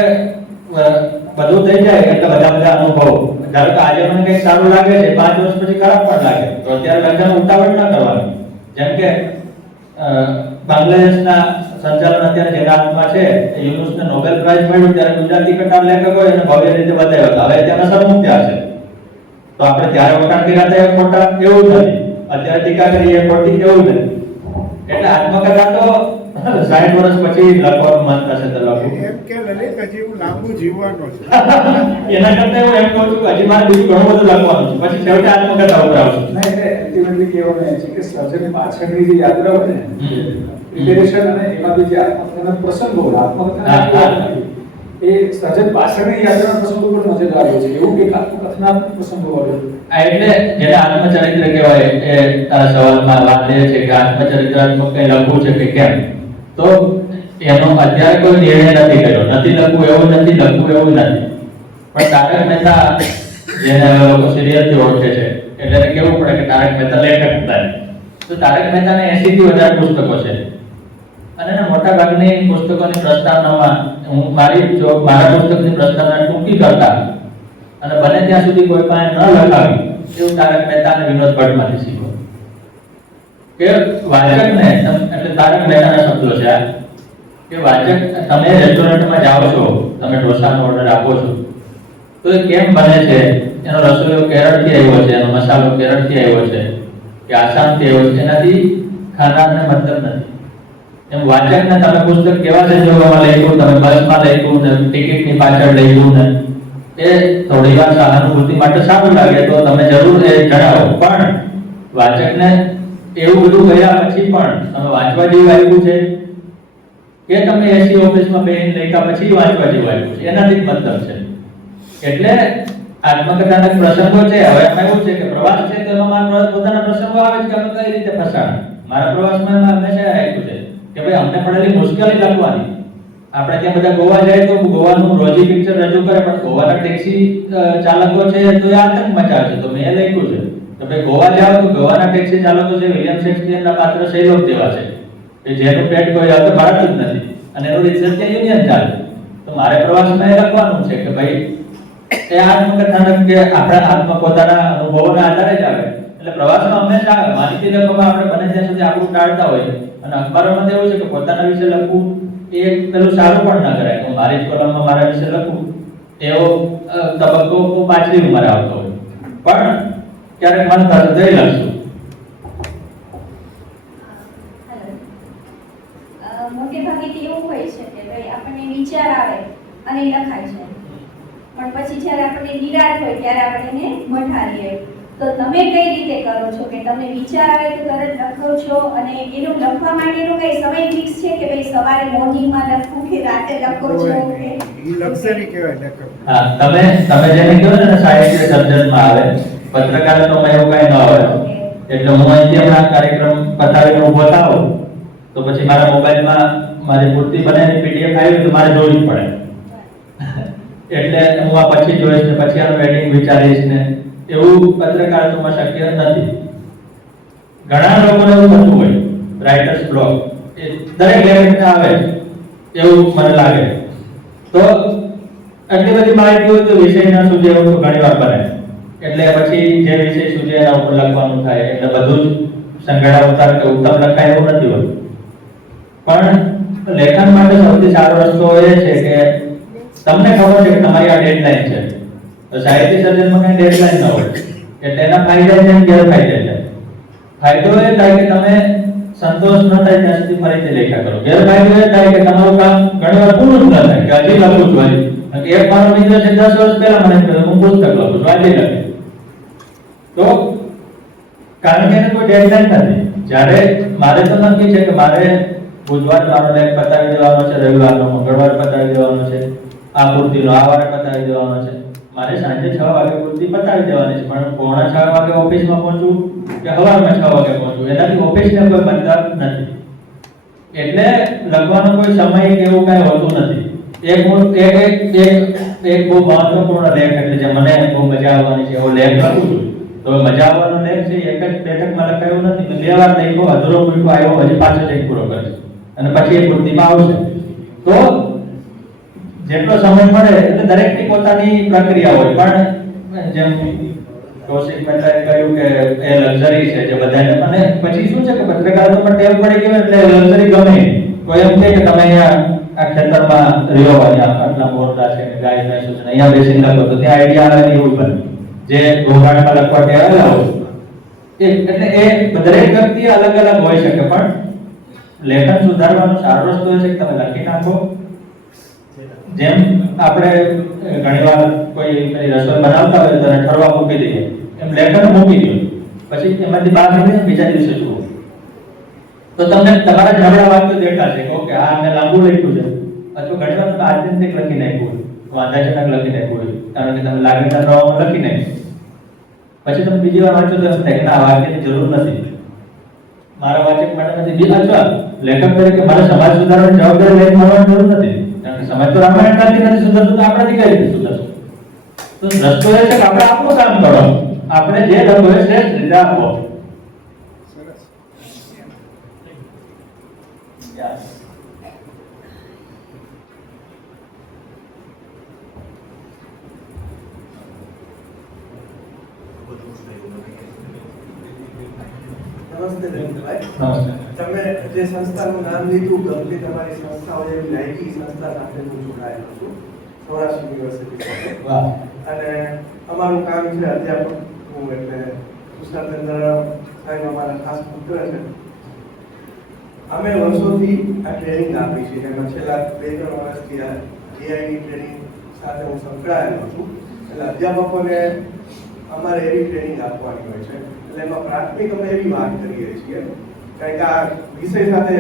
બધું થઈ જાય એટલે બધા અનુભવો. ધારો કે આજે મને કંઈક સારું લાગે છે, 5 વર્ષ પછી ખરાબ પણ લાગે, તો અત્યારે લગ્ન ઉતાવળ ના કરવાની. જેમ કે બાંગ્લાદેશના સંચાલન અત્યારે જેના હાથમાં છે, યુનુસને નોબેલ પ્રાઇઝ મળ્યું ત્યારે ગુજરાતી કટાર લેખકોએ એને ભવ્ય રીતે બતાવ્યો હતો. હવે ત્યાંના સરમુખ થયા છે, તો આપણે ત્યારે વખાણ કર્યા હતા એ ખોટા એવું નથી, અત્યારે ટીકા કરીએ એ ખોટી એવું નથી. એટલે આત્મકથા તો 60 વર્ષ પછી લખવાનું મન થશે તો લખું. એમ કે લલિત હજી હું લાંબુ જીવવાનો છું. એના કરતા હું એમ કહું છું કે હજી મારે બીજું ઘણું બધું લખવાનું છે, પછી છેવટે આત્મકથા ઉપર આવશું. ના, એટલે અલ્ટિમેટલી કહેવાનું એ છે કે સર્જન પાછળની જે યાત્રા હોય ને, પ્રિપેરેશન અને એમાં જે આત્મકથાના પ્રસંગો હોય, આત્મકથાના એ સર્જન પાછળની યાત્રાના પ્રસંગો પણ મજેદાર હોય છે. એવું કે આત્મકથાના પ્રસંગો હોય. એટલે જેને આત્મચરિત્ર કહેવાય એ તારા સવાલમાં વાત એ છે કે આત્મચરિત્રાત્મક કંઈ લખવું છે કે કેમ, તો એનો અત્યારે કોઈ નિર્ણય નથી કર્યો. નથી લખવું એવું નથી, લખવું એવું નથી. પણ તારક મહેતા જેને લોકો સિરિયલથી ઓળખે છે એટલે એને કેવું પડે કે તારક મહેતા લેખક હતા. તો તારક મહેતાને 80 થી વધારે પુસ્તકો છે અને એના મોટા ભાગની પુસ્તકોની પ્રસ્તાવનામાં હું મારા પુસ્તકની પ્રસ્તાવના ટૂંકી કરતા અને બને ત્યાં સુધી કોઈ પાસે ન લખાવી એવું તારક મહેતા અને વિનોદ ભટ્ટમાંથી શીખો. કે વાચકને એટલે તારક મહેતાના શબ્દો છે આ, કે વાચક તમે રેસ્ટોરન્ટમાં જાઓ છો, તમે ઢોસાનો ઓર્ડર આપો છો, તો એ કેમ બને છે, એનો રસોઈયો કેરળથી આવ્યો છે, એનો મસાલો કેરળથી આવ્યો છે કે આસામથી આવ્યો છે, એનાથી ખાનારને મતલબ નથી. એમ વાચકને તમે પુસ્તક કેવા સંજોગોમાં લખ્યું, તમે બસમાં લખ્યું ને ટિકિટની પાછળ લખ્યું ને એ થોડી વાર સહાનુભૂતિ માટે સારું લાગે તો તમે જરૂર એ જણાવો, પણ વાચકને એવું બધું ગયા પછી પણ તમે વાંચવા જેવું આવ્યું છે કે તમે એસી ઓફિસમાં બેહીને લખ્યા પછી વાંચવા જેવું આવ્યું છે, એનાથી જ મતલબ છે. એટલે આત્મકથાના પ્રસંગો છે. હવે એમાં એવું છે કે પ્રવાસ છે તો એમાં મારા પોતાના પ્રસંગો આવે છે કે અમે કઈ રીતે ફસાણ. મારા પ્રવાસમાં એમાં હંમેશા આવ્યું છે કે ભાઈ અમને પડેલી મુશ્કેલી લખવાની. આપણે ત્યાં બધા ગોવા જાય તો ગોવાનું રોજી પિક્ચર રજૂ કરે, પણ ગોવાના ટેક્સી ચાલકો છે તો એ આતંક મચાવે છે. તો મેં લખ્યું છે કે ભાઈ ગોવા જાઓ તો ગોવાના ટેક્સી ચાલકો છે વિલિયમ શેક્સપિયરના પાત્ર શૈલોક જેવા છે કે જેનું પેટ કોઈ આવતો ભારત જ નથી અને એનું રિસર્ચ ત્યાં યુનિયન ચાલે. તો મારે પ્રવાસમાં એ લખવાનું છે કે ભાઈ એ આત્મકથાના કે આપણા આત્મ પોતાના અનુભવોના આધારે જ આવે. એટલે પ્રવાસમાં હંમેશા આવે. માહિતી લેખોમાં આપણે બને ત્યાં સુધી આપણું ટાળતા હોઈએ અને અખબારોમાં એવું છે કે પોતાના વિશે લખવું એ પેલું સારું પણ ના કરાય. તો મારી જ કોલમમાં મારા વિશે લખવું એવો તબક્કો પાછલી ઉંમરે આવતો હોય, પણ ક્યારેક મન થશે તો એ લખશું. મોટે ભાગે તો એવું હોય છે કે ભાઈ આપણને વિચાર આવે અને એ લખાય છે, પણ પછી જ્યારે આપણને નિરાશ હોય ત્યારે આપણે એને મઠારીએ. તો તમે કઈ રીતે કરો છો કે તમને વિચાર આવે તો તરત લખો છો અને એનું લખવા માટેનો કઈ સમય ફિક્સ છે કે ભાઈ સવારે મોર્નિંગમાં લખવું કે રાતે લખો છો કે ઈ લક્ઝરી કહેવાય લેખક. હા, તમે જેને કહો છો ને સાહિત્ય સર્જનમાં આવે, પત્રકારત્વમાં એવું કઈ ન આવે. એટલે હું અહીંથી હમણાં કાર્યક્રમ પતાવીને ઊભો થાઉં તો પછી મારા મોબાઈલમાં મારી પૂર્તિ બનાવીને પીડીએફ આવી તો મારે જોવી પડે. એટલે હું આ પછી જોઈશ ને પછી આનું એડિંગ વિચારીશ ને એવું પત્રકારત્વમાં શક્ય નથી. ઘણા લોકોને એવું થતું હોય રાઇટર્સ બ્લોક, એ દરેક લેખકને આવે એવું મને લાગે. તો આટલી બધી માહિતી હોય તો વિષય ના સૂજે એવું તો ઘણી વાર બને. એટલે પછી જે વિષય સૂજે એના ઉપર લખવાનું થાય. એટલે બધું જ સંઘડા ઉતાર કે ઉત્તમ લખાય એવું નથી હોતું. પણ લેખન માટે સૌથી સારો રસ્તો એ છે કે તમને ખબર છે કે તમારી આ ડેડલાઇન છે. તો સાહિત્ય સર્જનમાં કઈ ડેડલાઇન ન હોય એટલે એના ફાયદા છે અને ગેરફાયદા છે. ફાયદો એ થાય કે તમે સંતોષ ન થાય ત્યાં સુધી ફરીથી લેખા કરો. ગેરફાયદો એ થાય કે તમારું કામ ઘણી વાર પૂરું જ ન થાય કે હજી લખું છું હજી. એક મારો મિત્ર છે 10 વર્ષ પહેલા મને કહ્યું હું પુસ્તક લખું છું હજી લખે. તો કારણ કે એને કોઈ ડેડલાઇન નથી. જ્યારે મારે તો નક્કી છે કે મારે બુધવાર મારો લેખ પતાવી દેવાનો છે, રવિવારનો મંગળવાર પતાવી દેવાનો છે, આ પૂર્તિનો આ વારે પતાવી દેવાનો છે. મારે સાંજે 6 વાગે પૂર્તિ પતાવી દેવાની છે, પણ 5:45 વાગે ઓફિસમાં પહોંચું કે સવારમાં 6 વાગે પહોંચું એનાથી ઓફિસને કોઈ મતલબ નથી. એટલે લખવાનો કોઈ સમય કે એવું કાંઈ હોતું નથી. એક બહુ મહત્વપૂર્ણ લેખ એટલે જે મને બહુ મજા આવવાની છે એવો લેખ લખું છું. તો મજા આવવાનો લેખ છે એક જ બેઠકમાં લખાયો નથી. મેં 2 વાર લખ્યો, અધૂરો મૂક્યો, આવ્યો, હજી પાછો એક પૂરો કરે અને પછી એ પૂર્તિમાં આવશે. તો જેટલો સમય મળે એટલે દરેકની પોતાની પ્રક્રિયા હોય, પણ જેમ કૌશિક મહેતાએ કહ્યું કે એ લક્ઝરી છે જે બધાને, અને પછી શું છે કે પત્રકારો પણ ટેવ પડી ગયો એટલે લક્ઝરી ગમે નહીં. કોઈ એમ કહે કે તમે અહીંયા આ ખેતરમાં રહ્યો, અહીંયા આટલા મોરલા છે ને ગાય ભેંસો છે, અહીંયા બેસીને લખો તો ત્યાં આઈડિયા આવે એવું બને. જે ઘોંઘાટમાં લખવા ટેવાયેલા હોય એટલે એ દરેક વ્યક્તિ અલગ અલગ હોઈ શકે, પણ લેખન સુધારવાનો સારો રસ્તો એ છે કે તમે લખી નાખો. જેમ આપણે ઘણીવાર કોઈ રસોઈ બનાવતા હોય તો ઠરવા મૂકી દઈએ, એમ લેખન મૂકી દો, પછી એમાંથી બહાર નીકળીને બીજા દિવસે જુઓ તો તમને તમારા નબળા વાક્યો દેખાશે કે ઓકે આ મેં લાંબુ લખ્યું છે, અથવા ઘણીવાર તમે આત્યંતિક લખી નાખ્યું હોય, વાંધાજનક લખી નાખ્યું હોય, કારણ કે તમે લાગણીના પ્રવાહમાં લખી નાખ્યું. પછી તમે બીજી વાર વાંચો તો એમ થાય કે આ વાક્યની જરૂર નથી, મારા વાચક માટે નથી. બીજા અથવા લેખક તરીકે મારે સમાજ સુધારવાની જવાબદારી લઈને મળવાની જરૂર નથી, કારણ કે સમાજ તો રામાયણથી નથી સુધરતું, તો આપણે કઈ રીતે સુધરશું? તો રસ્તો એ છે કે આપણે આપણું કામ કરો, આપણે જે લખો એ શ્રેષ્ઠ રીતે આપો. નમસ્તે રવિભાઈ. નમસ્તે. તમે જે સંસ્થાનું નામ લીધું, ગમતી તમારી સંસ્થાઓ જેવી લાયકી સંસ્થા સાથે હું જોડાયેલો છું, સૌરાષ્ટ્ર યુનિવર્સિટી સાથે. વાહ. અને અમારું કામ છે અધ્યાપક હું, એટલે કૃષ્ણચંદ્ર સાહેબ અમારા ખાસ પુત્ર છે. અમે વર્ષોથી આ ટ્રેનિંગ આપી છે, એમાં છેલ્લા 2-3 વર્ષથી આ એઆઈની ટ્રેનિંગ સાથે હું સંકળાયેલો છું. એટલે અધ્યાપકોને અમારે એવી ટ્રેનિંગ આપવાની હોય છે. એટલે એમાં પ્રાથમિક અમે એવી વાત કરીએ છીએ, કારણ કે આ વિષય સાથે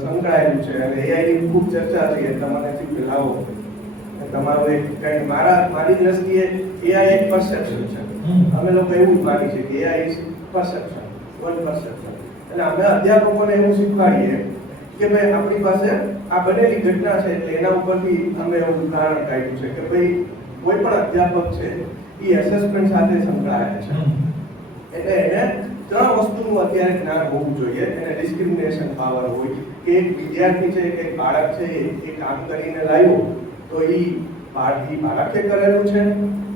સંકળાયેલું છે અને એઆઈની ખૂબ ચર્ચા થઈ, એટલે મને થયું કે લાવો તમારું એક, કારણ કે મારી દ્રષ્ટિએ એઆઈ એક પરસેપ્શન છે. અમે લોકો એવું જ માની છે કે AI is perception, one perception. એટલે અમે અધ્યાપકોને એવું શીખવાડીએ કે ભાઈ આપણી પાસે આ બનેલી ઘટના છે, એટલે એના ઉપરથી અમે એવું ઉદાહરણ કાઢ્યું છે કે ભાઈ કોઈ પણ અધ્યાપક છે એ એસેસમેન્ટ સાથે સંકળાયેલ છે, એટલે એને 3 વસ્તુનું અત્યારે જ્ઞાન હોવું જોઈએ. એને ડિસ્ક્રિમિનેશન પાવર હોય કે એક વિદ્યાર્થી છે કે બાળક છે એ કામ કરીને લાવ્યો તો એ બાળકે કરેલું છે,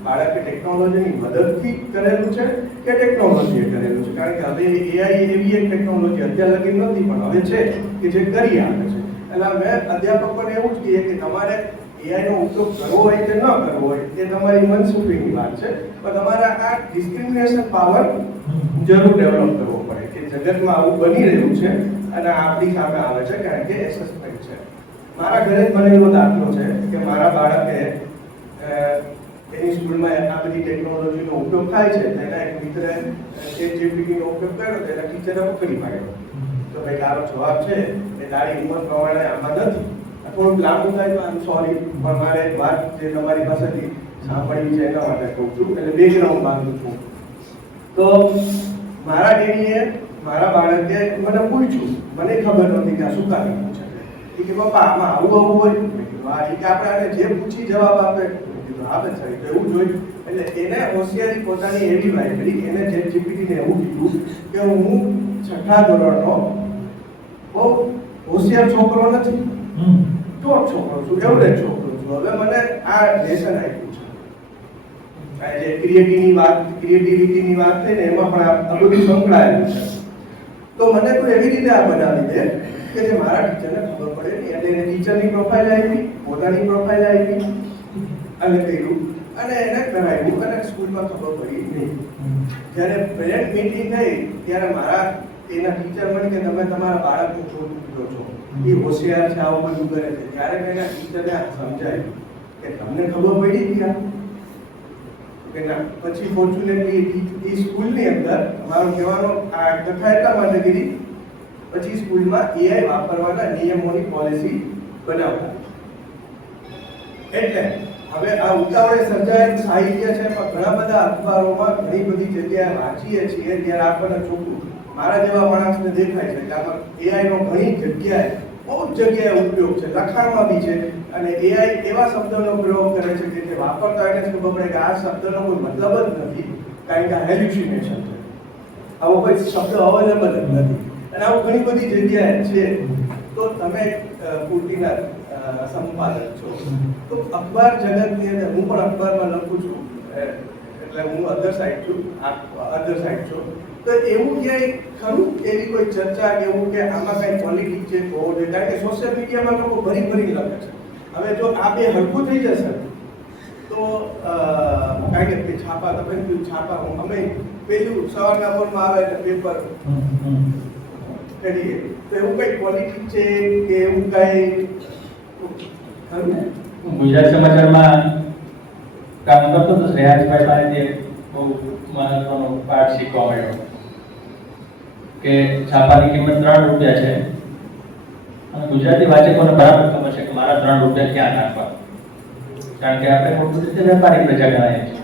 બાળકે ટેકનોલોજીની મદદથી કરેલું છે કે ટેકનોલોજીએ કરેલું છે. કારણ કે હવે એઆઈ એવી એક ટેકનોલોજી અત્યાર લગી નથી પણ હવે છે કે જે કરી આપે છે. એટલે અમે અધ્યાપકોને એવું જ કહીએ કે તમારે એઆઈ નો ઉપયોગ કરવો હોય કે ન કરવો હોય એ તમારી મનસુખીની વાત છે, પણ તમારે આ ડિસ્ક્રિમિનેશન પાવર જરૂર ડેવલપ કરવો પડે કે જગતમાં આવું બની રહ્યું છે અને આપણી સામે આવે છે, કારણ કે એસેસમેન્ટ છે. મારા ઘરે જ બનેલો દાખલો છે કે મારા બાળકે એની સ્કૂલમાં આ બધી ટેકનોલોજીનો ઉપયોગ થાય છે, તેના એક મિત્રે ChatGPT નો ઉપયોગ કર્યો તો એના ટીચરે પકડી પાડ્યો. તો ભાઈ તારો જવાબ છે એ તારી ઉંમર પ્રમાણે આમાં નથી, થોડુંક લાંબુ થાય તો આમ સોરી, પણ મારે એક વાત જે તમારી પાસેથી સાંભળવી છે એના માટે કહું છું, એટલે બેકગ્રાઉન્ડ માંગુ છું. તો મારા ડેડીએ મારા બાળકે મને પૂછ્યું, મને ખબર નહોતી કે આ શું કામ પૂછે કે પપ્પા આમાં આવું હોય. મેં કીધું હા, કે આપણે આને જે પૂછી જવાબ આપે. મેં કીધું હા બેન સાહેબ એવું જોયું. એટલે એને હોશિયારી પોતાની એવી વાપરી, એને ChatGPT ને એવું કીધું કે હું 6થા ધોરણનો બહુ હોશિયાર છોકરો નથી, ટોપ છોકરો છું, એવરેજ છોકરો છું. હવે મને આ લેસન આપ્યું છે, જે ક્રિએટિવિટીની વાત થઈ ને એમાં પણ આ બધું સંકળાયેલું છે. તો મને કોઈ એવી રીતે આ બનાવી દે કે જે મારા ટીચરને ખબર પડે નહીં. એટલે એને ટીચરની પ્રોફાઇલ આપી, પોતાની પ્રોફાઇલ આપી અને કર્યું અને એને કરાવ્યું અને સ્કૂલમાં ખબર પડી નહીં. જ્યારે પેરેન્ટ મીટિંગ થઈ ત્યારે એના ટીચર મને કે તમે તમારા બાળકનું ખોટું કરો છો, એ હોશિયાર છે, આવું બધું કરે છે. ત્યારે મેં એના ટીચરને સમજાવ્યું કે તમને ખબર પડી હતી કે ના. પછી ફોર્ચ્યુનેટલી એ સ્કૂલની અંદર મારો કહેવાનો આ કથા એટલા માટે કરી, પછી સ્કૂલમાં એઆઈ વાપરવાના નિયમોની પોલિસી બનાવતા. એટલે હવે આ ઉતાવળે સર્જાયેલું સાહિત્ય છે, પણ ઘણા બધા અખબારોમાં ઘણી બધી જગ્યાએ વાંચીએ છીએ ત્યારે આપણને ચોખ્ખું મારા જેવા માણસને દેખાય છે કે આમાં એઆઈ નો ઘણી જગ્યાએ બહુ જ જગ્યાએ ઉપયોગ છે, લખાણમાં બી છે. અને એઆઈ એવા શબ્દોનો પ્રયોગ કરે છે કે જે વાપરતા એને ખબર પડે કે આ શબ્દનો કોઈ મતલબ જ નથી, કારણ કે આ હેલ્યુસિનેશન છે, આવો કોઈ શબ્દ અવેલેબલ જ નથી. અને આવું ઘણી બધી જગ્યાએ છે. તો તમે પૂર્તિના સંપાદક છો, તો અખબાર જગતની અંદર હું પણ અખબારમાં લખું છું, એટલે હું અધર સાઈડ છું, તો એવું ક્યાંય ખરું એવી કોઈ ચર્ચા કે એવું કે આમાં કઈ પોલિટિક્સ છે હોવો જોઈએ? કારણ કે સોશિયલ મીડિયામાં લોકો ભરી લખે છે. હવે જો આ બે હરખું થઈ જશે તો કારણ કે છાપા તમે કીધું છાપા અમે પેલું સવારના પોરમાં આવે એટલે પેપર કરીએ, તો એવું કઈ પોલિટિક્સ છે કે એવું કઈ ખરું? ગુજરાત સમાચારમાં કામ કરતો તો શ્રેયાંશભાઈ પાસેથી બહુ મહત્વનો પાઠ શીખવા મળ્યો કે છાપાની કિંમત 3 રૂપિયા છે અને ગુજરાતી વાચકોને બરાબર ખબર છે કે મારા 3 રૂપિયા ક્યાં નાખવા, કારણ કે આપણે મૂળભૂત રીતે વેપારી પ્રજા ગણાય છે.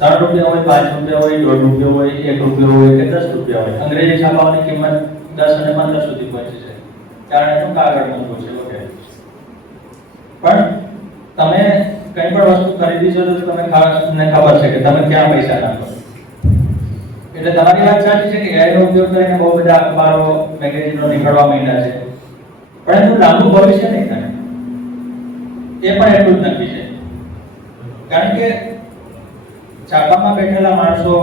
3 રૂપિયા હોય, 5 રૂપિયા હોય, 1.5 રૂપિયા હોય, 1 રૂપિયો હોય કે 10 રૂપિયા હોય. અંગ્રેજી છાપાઓની કિંમત 10 અને 15 સુધી પહોંચી છે, કારણ એનું કાગળ મોંઘું છે વગેરે. પણ તમે કંઈ પણ વસ્તુ ખરીદી છો તો તમને ખબર છે કે તમે ક્યાં પૈસા નાખો. એટલે તમારી વાત સાચી છે કે AI નો ઉપયોગ કરીને બહુ બધા અખબારો, મેગેઝીનો નીકળવા માંડ્યા છે, પણ એનું લાંબુ ભવિષ્ય નહીં થાય એ પણ એટલું જ નક્કી છે. કારણ કે છાપામાં બેઠેલા માણસો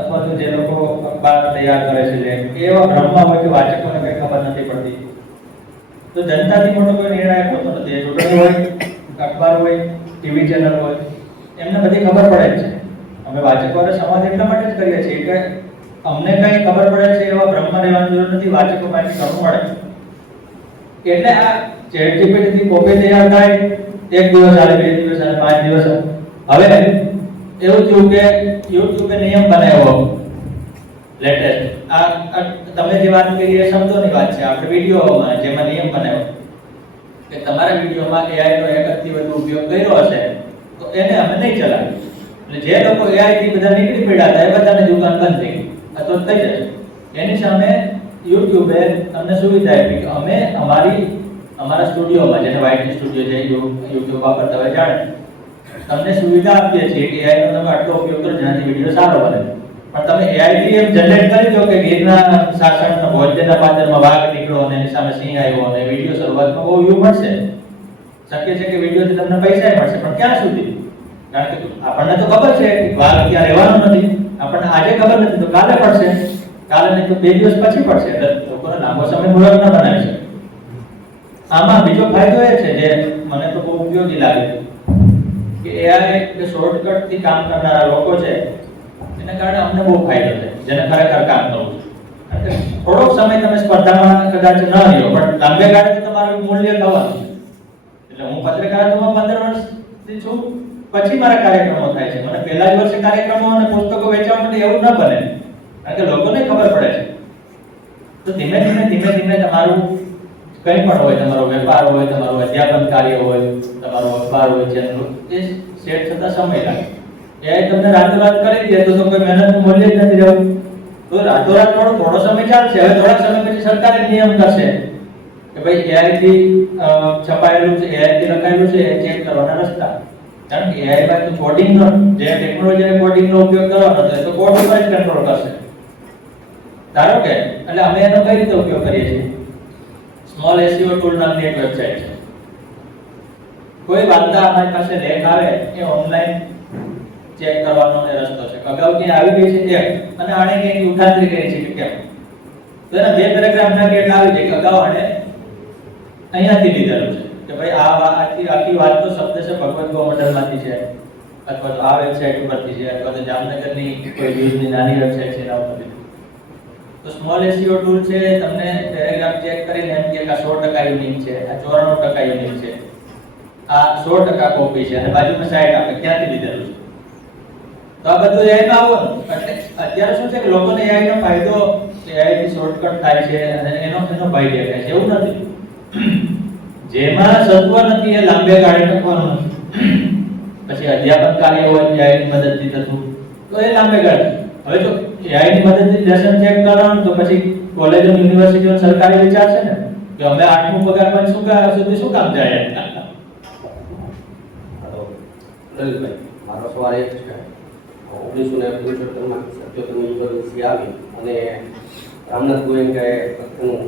અથવા તો જે લોકો અખબાર તૈયાર કરે છે એ એવા ભ્રમમાં હોય કે વાચકોને કંઈ ખબર નથી પડતી. તો જનતાથી મોટો કોઈ નિર્ણાયક હોતો નથી. એ ચૂંટણી હોય, અખબાર હોય, ટીવી ચેનલ હોય, એમને બધી ખબર પડે જ છે. અમે વાચકોને સંવાદ એટલા માટે જ કરીએ છીએ કે અમને કંઈ ખબર પડે છે એવા ભ્રમમાં રહેવાની જરૂર નથી, વાચકો પાસેથી ઘણું મળે. એટલે આ ChatGPT થી કોપી તૈયાર થાય, 1 દિવસ હાલે, 2 દિવસ હાલે, 5 દિવસ હાલે. હવે એવું થયું કે YouTube નિયમ બનાવ્યો લેટેસ્ટ. આ તમે જે વાત કરી એ શબ્દોની વાત છે. આપણે વિડીયોમાં જેમાં નિયમ બનાવ્યો કે તમારા વિડીયોમાં AI નો 1 થી વધુ ઉપયોગ કર્યો હશે તો એને અમે નહીં ચલાવીએ. એટલે જે લોકો AI થી બધા નીકળી પડ્યા હતા એ બધાની દુકાન બંધ થઈ ગઈ અથવા થઈ જશે. એની સામે YouTube તમને સુવિધા આપી કે અમે અમારા સ્ટુડિયોમાં, જેને વાઇટી સ્ટુડિયો છે, YouTube વાપરતા હોય જાણે, તમને સુવિધા આપીએ છીએ કે AI નો તમે આટલો ઉપયોગ કરો જેનાથી વિડીયો સારો બને. પણ તમે AI થી એમ જનરેટ કરી દો કે ગીરના શાસનના ભોજનના પાત્રમાં વાઘ નીકળ્યો અને એની સામે સિંહ આવ્યો અને વિડીયો શરૂઆતમાં બહુ વ્યૂ મળશે, શક્ય છે કે વિડીયોથી તમને પૈસા મળશે, પણ ક્યાં સુધી? કારણ કે આપણને તો ખબર છે કે વાઘ ત્યાં રહેવાનો નથી, આપણને આજે ખબર નથી તો કાલે પડશે, કાલે નહીં તો 2 દિવસ પછી પડશે. એટલે લોકોને લાંબો સમય મૂળક ન બનાવી શકે. આમાં બીજો ફાયદો એ છે જે મને તો બહુ ઉપયોગી લાગે કે AI કે શોર્ટકટ થી કામ કરનારા લોકો છે એના કારણે અમને બહુ ફાયદો છે, જેને ખરેખર કામ કરવું છે. કારણ કે થોડોક સમય તમે સ્પર્ધામાં કદાચ ન રહ્યો પણ લાંબે ગાળે તમારું મૂલ્ય થવાનું છે. એટલે હું પત્રકારત્વમાં 15 વર્ષથી છું, પછી મારા કાર્યક્રમો થાય છે. મને પહેલા જ વર્ષે કાર્યક્રમો અને પુસ્તકો વેચવા માટે એવું ન બને, કારણ કે લોકોને ખબર પડે છે. તો ધીમે ધીમે તમારું કંઈ પણ હોય, તમારો વેપાર હોય, તમારું અધ્યાપન કાર્ય હોય, તમારો અખબાર હોય, ચેનલ, એ સેટ થતા સમય લાગે. AI તમને રાતોરાત કરી દે તો કોઈ મહેનતનું મૂલ્ય જ નથી રહેતું. તો રાતોરાત થોડો સમય ચાલશે. હવે થોડાક સમય પછી સરકારે નિયમ કરશે કે ભાઈ AI થી છપાયેલું છે, AI થી લખાયેલું છે એ ચેક કરવાના રસ્તા. કારણ કે AI માં તો કોડિંગનો, જે ટેકનોલોજીના કોડિંગનો ઉપયોગ કરવાનો છે તો કોડ ઉપર જ કંટ્રોલ કરશે. ધારો કે એટલે અમે એનો કઈ રીતે ઉપયોગ કરીએ છીએ? સ્મોલ SEO ટૂલ નામની એક વેબસાઈટ છે. કોઈ વાર્તા અમારી પાસે લેખ આવે એ ઓનલાઈન ચેક કરવાનો એ રસ્તો છે. અગાઉ ક્યાં આવી ગઈ છે એક અને આણે ક્યાંક ઉઠાંતરી કરી છે કે કેમ, તો એના 2 પેરેગ્રાફના કે આવી છે કે અગાઉ આણે અહીંયાથી લીધેલું છે કે ભાઈ આખી વાત તો શબ્દ છે ભગવત ગોમંડલમાંથી છે, અથવા તો આ વેબસાઈટ ઉપરથી છે, અથવા તો જામનગરની કોઈ ન્યૂઝની નાની વેબસાઈટ છે એના ઉપરથી. તો સ્મોલ SEO ટૂલ છે, તમને પેરેગ્રાફ ચેક કરીને એમ કે આ 100% યુનિક છે, આ 94% યુનિક છે, આ 100% કોપી છે અને બાજુમાં સાઈડ આપે ક્યાંથી લીધેલું છે. તો આ બધું AI માં આવવાનું. એટલે અત્યારે શું છે કે લોકોને AI નો ફાયદો AI થી શોર્ટકટ થાય છે અને એનો ભય દેખાય છે. એવું નથી. જેમાં સત્વ નથી એ લાંબે ગાળે લખવાનું નથી. પછી અધ્યાપન કાર્ય હોય AI ની મદદથી થતું તો એ લાંબે ગાળે. હવે જો AI ની મદદથી લેસન ચેક કરવાનું તો પછી કોલેજો, યુનિવર્સિટીઓ સરકારી વિચાર છે ને કે અમે 8મું પગાર પણ શું કામ જાય. લલિતભાઈ, મારો સવાલ એ છે 1975માં સત્યોતમ યુનિવર્સિટી આવી અને રામનાથ ગોયંકાએ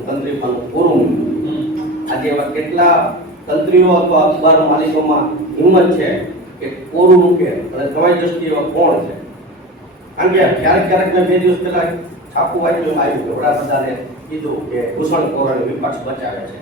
તંત્રી પણ પૂરું. આજે એવા કેટલા તંત્રીઓ અથવા અખબાર માલિકોમાં હિંમત છે કે કોરું મૂકે અને તમારી દ્રષ્ટિએ કોણ છે? કારણ કે ક્યારેક મેં 2 દિવસ પહેલા છાપું વાંચ્યું આવ્યું કે વડાપ્રધાને કીધું કે ઘૂસણખોરોને વિપક્ષ બચાવે છે.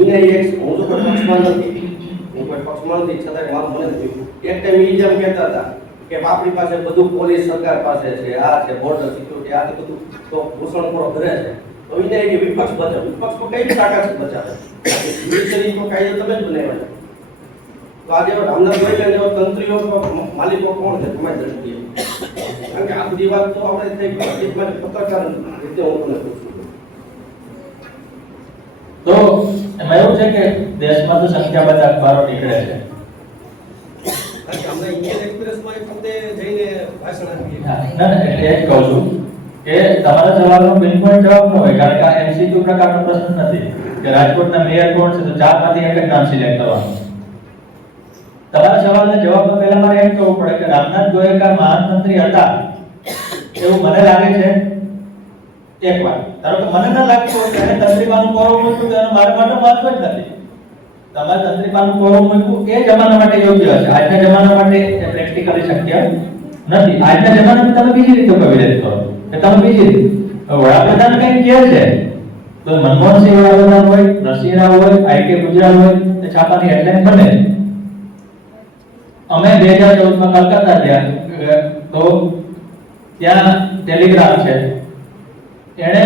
એને એક હું તો કોઈ પક્ષમાં નથી, હું કોઈ પક્ષમાં નથી, છતાં મારું મને થયું એક ટાઈમ એ જેમ કહેતા હતા કે આપણી પાસે બધું પોલીસ સરકાર પાસે છે, આ છે બોર્ડર સિક્યુરિટી, આ બધું તો ઘૂસણખોરો કરે છે. તો એને કે વિપક્ષ બચાવે, વિપક્ષ તો કઈ તાકાત છે બચાવે? જ્યુડિશરી તો કાયદો તમે જ બનાવ્યા છે. તો આજે રામનાથ ગોયલ જેવા તંત્રીઓ માલિકો કોણ છે તમારી દ્રષ્ટિએ? કારણ કે આ બધી વાત તો આપણે થઈ પત્રકાર રીતે હું તમને પૂછું. તો એમાં એવું છે કે દેશમાં તો સંખ્યાબંધ અખબારો નીકળે છે. અમને ઇન્ડિયન એક્સપ્રેસમાં એક વખતે જઈને ભાષણ આપીએ. ના એટલે એ જ કહું છું કે તમારા સવાલનો બિલકુલ જવાબ ન હોય, કારણ કે આ MCQ પ્રકારનો પ્રશ્ન નથી કે રાજકોટના મેયર કોણ છે તો 4 માંથી એક જ નામ સિલેક્ટ કરવાનું. તમારા સવાલના જવાબમાં પહેલા મારે એમ કહેવું પડે કે રામનાથ ગોયલકા મહાન મંત્રી હતા એવું મને લાગે છે. એકવાર ધારો કે મને ન લાગતું હોય કે એને તંત્રીબાનું કોરું મૂક્યું તો એનો મારા માટે મહત્વ જ નથી. તમારે તંત્રીબાનું કોરું મૂક્યું એ જમાના માટે યોગ્ય હશે, આજના જમાના માટે એ પ્રેક્ટિકલી શક્ય નથી. આજના જમાનામાં તમે બીજી રીતે કવિરેટ કરો કે તમે બીજી રીતે વડાપ્રધાન કંઈ કહે છે તો મનમોહનસિંહ વડાપ્રધાન હોય, નરસિંહ રાવ હોય, આઈકે ગુજરાત હોય તે છાપાની હેડલાઇન બને. અમે 2014માં કલકત્તા ગયા તો ત્યાં ટેલિગ્રામ છે, એણે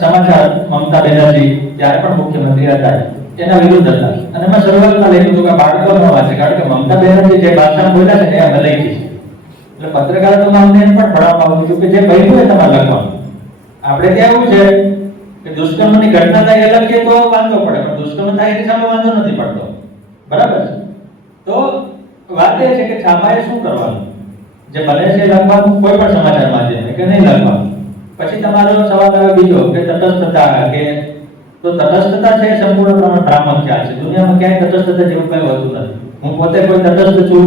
સમાચાર મમતા બેનર્જી ત્યારે પણ મુખ્યમંત્રી હતા એના વિરુદ્ધ હતા અને મેં શરૂઆતમાં લખ્યું હતું કે બાળકો ન વાંચે, કારણ કે મમતા બેનર્જી જે ભાષા બોલ્યા છે એ અમે લખી છે. એટલે પત્રકારોમાં અમને એમ પણ ભણાવવામાં આવ્યું હતું કે જે બન્યું એ તમારે લખવાનું. આપણે ત્યાં એવું છે કે દુષ્કર્મની ઘટના થાય એ લખીએ તો વાંધો પડે, પણ દુષ્કર્મ થાય એની સામે વાંધો નથી પડતો. બરાબર છે? તો વાત એ છે કે છાપાએ શું કરવાનું, જે બને છે લખવાનું કોઈ પણ સમાચાર માધ્યમે કે નહીં લખવાનું. પછી તમારો સવાલ આવે બીજો કે તટસ્થતા, કે તો તટસ્થતા છે સંપૂર્ણપણે ભ્રામક ખ્યાલ છે. દુનિયામાં ક્યાંય તટસ્થતા જેવું કઈ હોતું નથી. હું પોતે કોઈ તટસ્થ છું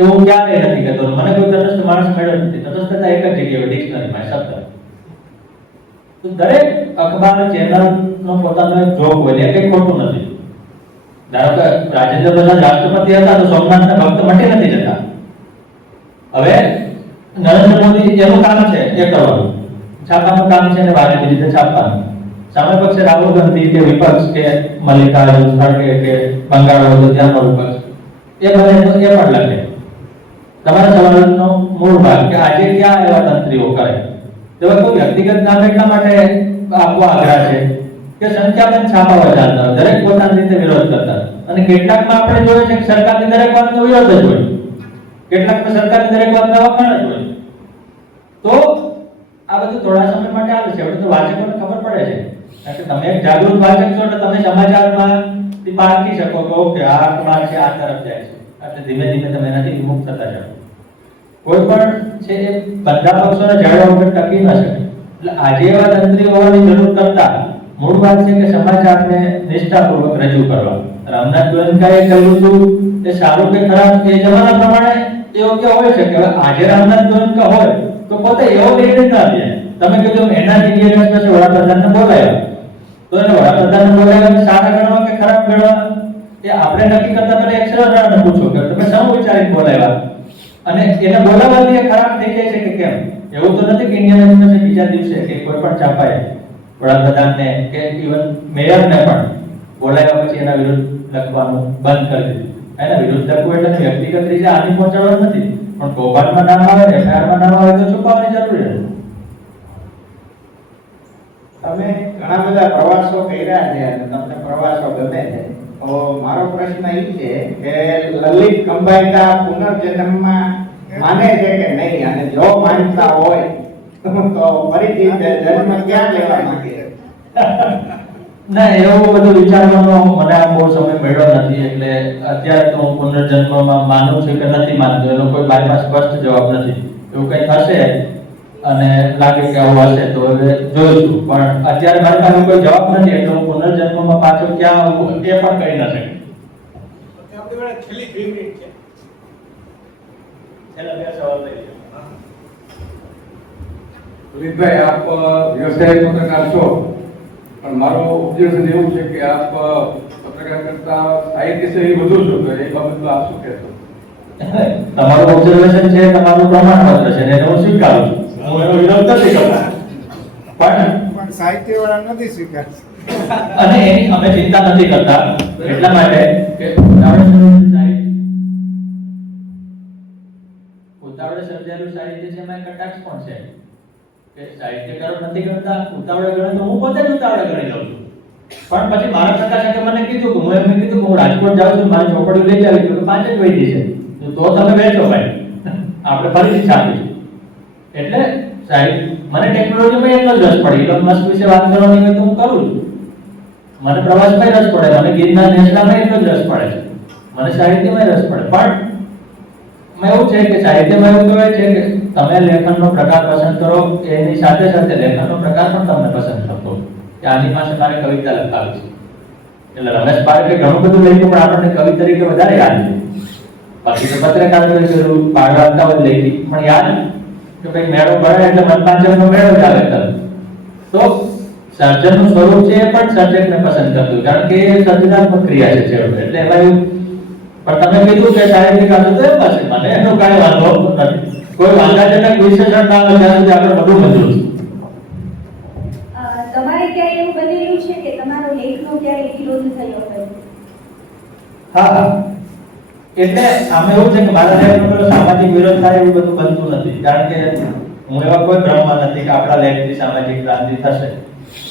એવું ક્યારેય નથી કહેતો, મને કોઈ તટસ્થ માણસ મળ્યો નથી. તટસ્થતા એક જ જગ્યાએ ડિક્શનરીમાં શબ્દ. તો દરેક અખબાર ચેનલનો પોતાનો એક જોક હોય ને કંઈ ખોટું નથી. ધારો કે રાજેન્દ્ર પ્રસાદ રાષ્ટ્રપતિ હતા તો સોમનાથના ભક્ત મટી નથી જતા. હવે નરેન્દ્ર મોદી એનું કામ છે એ કરવાનું, છાપાનું કામ છે ને વાજબી રીતે છાપવાનું. સામે પક્ષે રાહુલ ગાંધી કે વિપક્ષ કે મલ્લિકાર્જુન ખડગે કે બંગાળ હતો ત્યાંનો વિપક્ષ એ બને તો એ પણ લખે. તમારા સવાલનો મૂળ ભાગ કે આજે ક્યાં એવા તંત્રીઓ કરે તેવા કોઈ વ્યક્તિગત નામ એટલા માટે આપવા આગ્રહ છે કે સંખ્યાબંધ છાપાઓ ચાલતા હોય, દરેક પોતાની રીતે વિરોધ કરતા. અને કેટલાકમાં આપણે જોઈએ છે કે સરકારની દરેક વાતનો વિરોધ જ હોય, કેટલાકમાં સરકારની દરેક વાતના વખાણ જ હોય. તો આ બધું થોડા સમય માટે આવે છે, હવે તો વાચકોને ખબર પડે છે. કારણ કે તમે એક જાગૃત વાચક છો એટલે તમે સમાચારમાં પારખી શકો કે ઓકે આ અખબાર છે આ તરફ જાય છે, એટલે ધીમે ધીમે તમે એનાથી વિમુખ થતા જાઓ. કોઈ પણ છે એ બધા પક્ષોને જાળવવા વગર ટકી ન શકે. એટલે આજે એવા તંત્રીઓ હોવાની જરૂર કરતા મૂળ વાત છે કે સમાચારને નિષ્ઠાપૂર્વક રજૂ કરવા. રામનાથ ગોયલકાએ કહ્યું હતું એ સારું કે ખરાબ એ જમાના પ્રમાણે યોગ્ય હોય છે કે આજે રામનાથ ગોયલકા હોય તો પોતે એવો નિર્ણય ના લે. તમે કીધું એના ઇન્ડિયન પાસે વડાપ્રધાનને બોલાવ્યા તો એને વડાપ્રધાનને બોલાવ્યા સારા ગણવા કે ખરાબ ગણવા એ આપણે નક્કી કરતા પહેલા એક સરળ જણાને પૂછો કે તમે શું વિચારીને બોલાવ્યા અને એને બોલાવવાથી એ ખરાબ થઈ જાય છે કે કેમ. એવું તો નથી કે ઇન્ડિયન એક્સપ્રેસે બીજા દિવસે કે કોઈ પણ છાપાએ વડાપ્રધાનને કે ઇવન મેયરને પણ બોલાવ્યા પછી એના વિરુદ્ધ લખવાનું બંધ કરી દીધું. એના વિરુદ્ધ લખવું એટલે વ્યક્તિગત રીતે હાનિ પહોંચાડવા નથી, પણ કૌભાંડમાં નામ આવે ને FIR-માં નામ આવે તો છુપાવવાની જરૂર છે. તમે ઘણા બધા પ્રવાસો કર્યા છે અને તમને પ્રવાસો ગમે છે, તો મારો પ્રશ્ન એ છે કે લલિત કંબાઈકા પુનર્જન્મમાં માને છે કે નહીં, અને જો માનતા હોય તો ફરીથી જન્મ ક્યાં લેવા માંગે છે? ના, એવું બધું વિચારવાનો મને આ બહુ સમય મળ્યો નથી, એટલે અત્યારે તો હું પુનર્જન્મમાં માનું છું કે નથી માનતો એનો કોઈ મારી પાસે સ્પષ્ટ જવાબ નથી. એવું કંઈ થશે અને લાગે કે આવું હશે તો હવે જોઈશું, પણ અત્યારે મારી પાસે કોઈ જવાબ નથી એટલે હું પુનર્જન્મમાં પાછો ક્યાં આવું એ પણ કહી ન શકું. આપણી વાળા છેલ્લી 2 મિનિટ છે. છેલ્લા 2 સવાલ લઈ લો. પુનિતભાઈ, આપ વ્યવસાય પત્રકાર છો, પણ મારો ઓબ્ઝર્વેશન એવું છે કે આપ પત્રકાર કરતા સાહિત્ય શૈલી વધુ છો, તો એ બાબતમાં આપ શું કહેશો? તમારું ઓબ્ઝર્વેશન છે, તમારું પ્રમાણપત્ર છે, એને હું સ્વીકારું છું, હું એનો વિરોધ નથી કરતો, પણ સાહિત્યવાળા નથી સ્વીકારતા. અને એની અમે ચિંતા નથી કરતા એટલા માટે કે ઉતાવળે સર્જાયેલું સાહિત્ય છે, એમાં કટાક્ષ પણ છે કે સાહિત્યકારો નથી ગણતા, ઉતાવળે ગણે તો હું પોતે જ ઉતાવળે ગણી લઉં છું. પણ પછી મારા પ્રકાશકે મને કીધું કે મેં કીધું કે હું રાજકોટ જાઉં છું, મારી ચોપડીઓ લઈ જાવી તો 5 જ વૈધી છે, તો તમે વેચો ભાઈ, આપણે ફરીથી છાપીશું. એટલે મને ટેકનોલોજીમાં એટલો જ રસ પડે. ઇલોન મસ્ક વિશે વાત કરવાની હોય તો હું કરું છું, મને પ્રવાસમાં રસ પડે, મને ગીરના નેસડામાં એટલો જ રસ પડે છે, મને સાહિત્યમાં રસ પડે. પણ એવું છે કે સાહિત્યમાં એવું કહેવાય છે કે તમે લેખનનો પ્રકાર પસંદ કરો, એની સાથે સાથે લેખનનો પ્રકાર પણ તમને પસંદ કરતો કે આની પાસે મારે કવિતા લખાવી છે. એટલે રમેશ પારેખે ઘણું બધું લખ્યું, પણ આપણને કવિ તરીકે વધારે યાદ છે. બાકી તો પત્રકાર તરીકે બાળ વાર્તાઓ જ લખી, પણ યાદ કે ભાઈ મેળો ભરે એટલે મનપાંચમનો મેળો જ આવે તરત. તો સર્જનનું સ્વરૂપ છે એ પણ સર્જકને પસંદ કરતું, કારણ કે એ સર્જનાત્મક ક્રિયા છે છેવટે. એટલે એમાં એવું. પણ તમે કીધું કે સાહિત્યિક આશો તો એમ પાસે મને એનો કાંઈ વાંધો નથી. કોઈ વાંધાજનક વિશેષણ ના આવે ત્યાં સુધી આપણે બધું મંજૂર છે. તમારે ક્યારે એવું બનેલું છે કે તમારો લેખનો ક્યારે વિરોધ થયો હોય? હા, એટલે આમે એવું છે કે મારા લેખનો સામાજિક વિરોધ થાય એવું બધું બનતું નથી, કારણ કે હું એવા કોઈ ભ્રમમાં નથી કે આપણા લેખથી સામાજિક ક્રાંતિ થશે.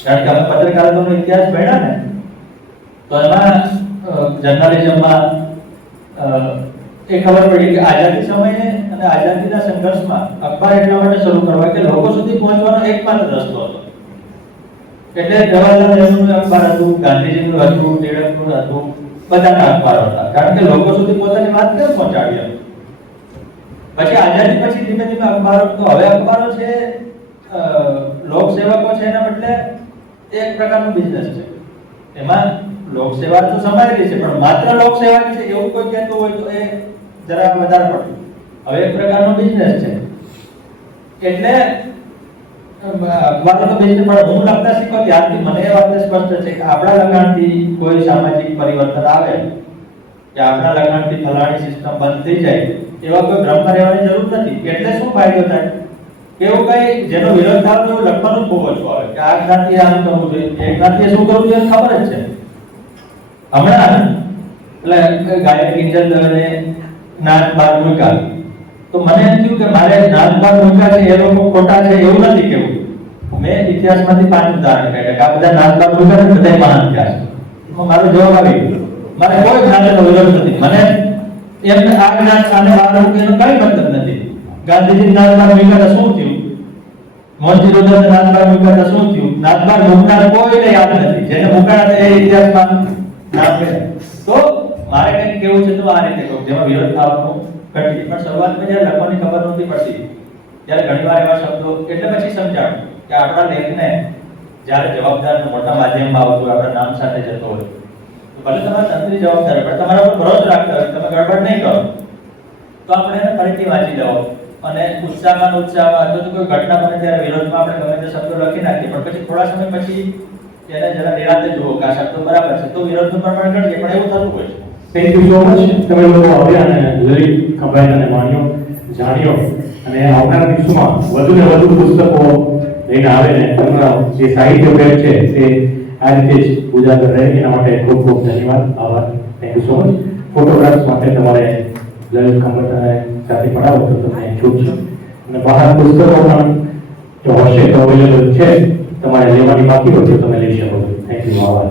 કારણ કે અમે પત્રકારત્વનો ઇતિહાસ ભણ્યા ને, તો એમાં જર્નલિઝમમાં એ ખબર પડી કે આઝાદી સમયે અને આઝાદીના સંઘર્ષમાં અખબાર એટલા માટે શરૂ કરવા કે લોકો સુધી પહોંચવાનો એકમાત્ર રસ્તો હતો. એટલે જવાહરલાલ નહેરુનું અખબાર હતું, ગાંધીજીનું હતું, ટિળકનું હતું, બધાના અખબારો હતા, કારણ કે લોકો સુધી પોતાની વાત કેમ પહોંચાડી. પછી આઝાદી પછી ધીમે ધીમે અખબારો, તો હવે અખબારો છે લોકસેવકો છે, એના બદલે એક પ્રકારનું બિઝનેસ છે. એમાં લોકસેવા તો સમાયેલી છે, પણ માત્ર લોકસેવા છે એવું કોઈ કહેતું હોય તો એ જરા વધારે પડતું. હવે એક પ્રકારનો બિઝનેસ છે. એટલે અખબારો તો બિઝનેસ, પણ હું લખતા શીખો ત્યારથી મને એ વાત સ્પષ્ટ છે કે આપણા લખાણથી કોઈ સામાજિક પરિવર્તન આવે કે આપણા લખાણથી ફલાણી સિસ્ટમ બંધ થઈ જાય એવા કોઈ ભ્રમમાં રહેવાની જરૂર નથી. એટલે શું ફાયદો થાય કે એવું કઈ જેનો વિરોધ થાય તો લખવાનું જ બહુ ઓછું આવે કે આ જ્ઞાતિએ આમ કરવું જોઈએ, એ જ્ઞાતિએ શું કરવું જોઈએ ખબર જ છે. હમણાં એટલે ગાયક કિંજલ દવેને નાત બાર મૂક્યા, તો મને એમ થયું કે મારે નાત બાર મૂક્યા છે એ લોકો ખોટા છે એવું નથી કેવું. મેં ઇતિહાસમાંથી 5 ઉદાહરણ કાઢ્યા કે આ બધા નાત બાર મૂક્યા છે, બધા મહાન થયા છે. મારો જવાબ આવી ગયો, મારે કોઈ જ્ઞાતિનો વિરોધ નથી. મને એમ આ જ્ઞાત આને બહાર મૂકીનો કઈ મતલબ નથી. ગાંધીજી નાત બાર મૂક્યા શું થયું, મોહનજી રોદને નાત બાર મૂક્યા શું થયું, નાત બાર મૂકનાર કોઈને યાદ નથી, જેને મૂકાયા એ ઇતિહાસમાં નામ છે. તો મારે કંઈક કેવું છે તો આ રીતે કહું, જેમાં વિરોધ થવાનું ઘટી. પણ શરૂઆતમાં જ્યારે લખવાની ખબર નહોતી પડતી ત્યારે ઘણીવાર એવા શબ્દો, એટલે પછી સમજાણું કે આપણા લેખને જ્યારે જવાબદાર મોટા માધ્યમમાં આવતું આપણા નામ સાથે જતો હોય તો ભલે તમારે તંત્રી જવાબદાર પણ તમારા પર ભરોસો રાખતા હોય તમે ગડબડ નહીં કરો તો આપણે એને ફરીથી વાંચી લેવો. અને ઉત્સાહમાં અથવા તો કોઈ ઘટના બને ત્યારે વિરોધમાં આપણે ગમે તે શબ્દો લખી નાખીએ, પણ પછી થોડા સમય પછી એને જરા નિરાતે જુઓ કે આ શબ્દો બરાબર છે તો વિરોધનું પ્રમાણ ઘટે, પણ એવું થતું હોય છે. Thank you so much. તમે લોકો આવ્યા અને લલિત ખંભાતને માણ્યો, જાણ્યો, અને આવનારા દિવસોમાં વધુ ને વધુ પુસ્તકો લઈને આવે ને તમારા જે સાહિત્ય પ્રેમ છે તે આ રીતે જ ઉજાગર રહે. એના માટે ખૂબ ખૂબ ધન્યવાદ, આભાર. Thank you so much. Photographs માટે તમારે લલિત ખંભાતને સાથે પડાવો તો તમને છૂટ છે. અને બહાર પુસ્તકો પણ જો હશે તો અવેલેબલ છે, તમારે લેવાની બાકી હોય તો તમે લઈ શકો છો. થેન્ક યુ, આભાર.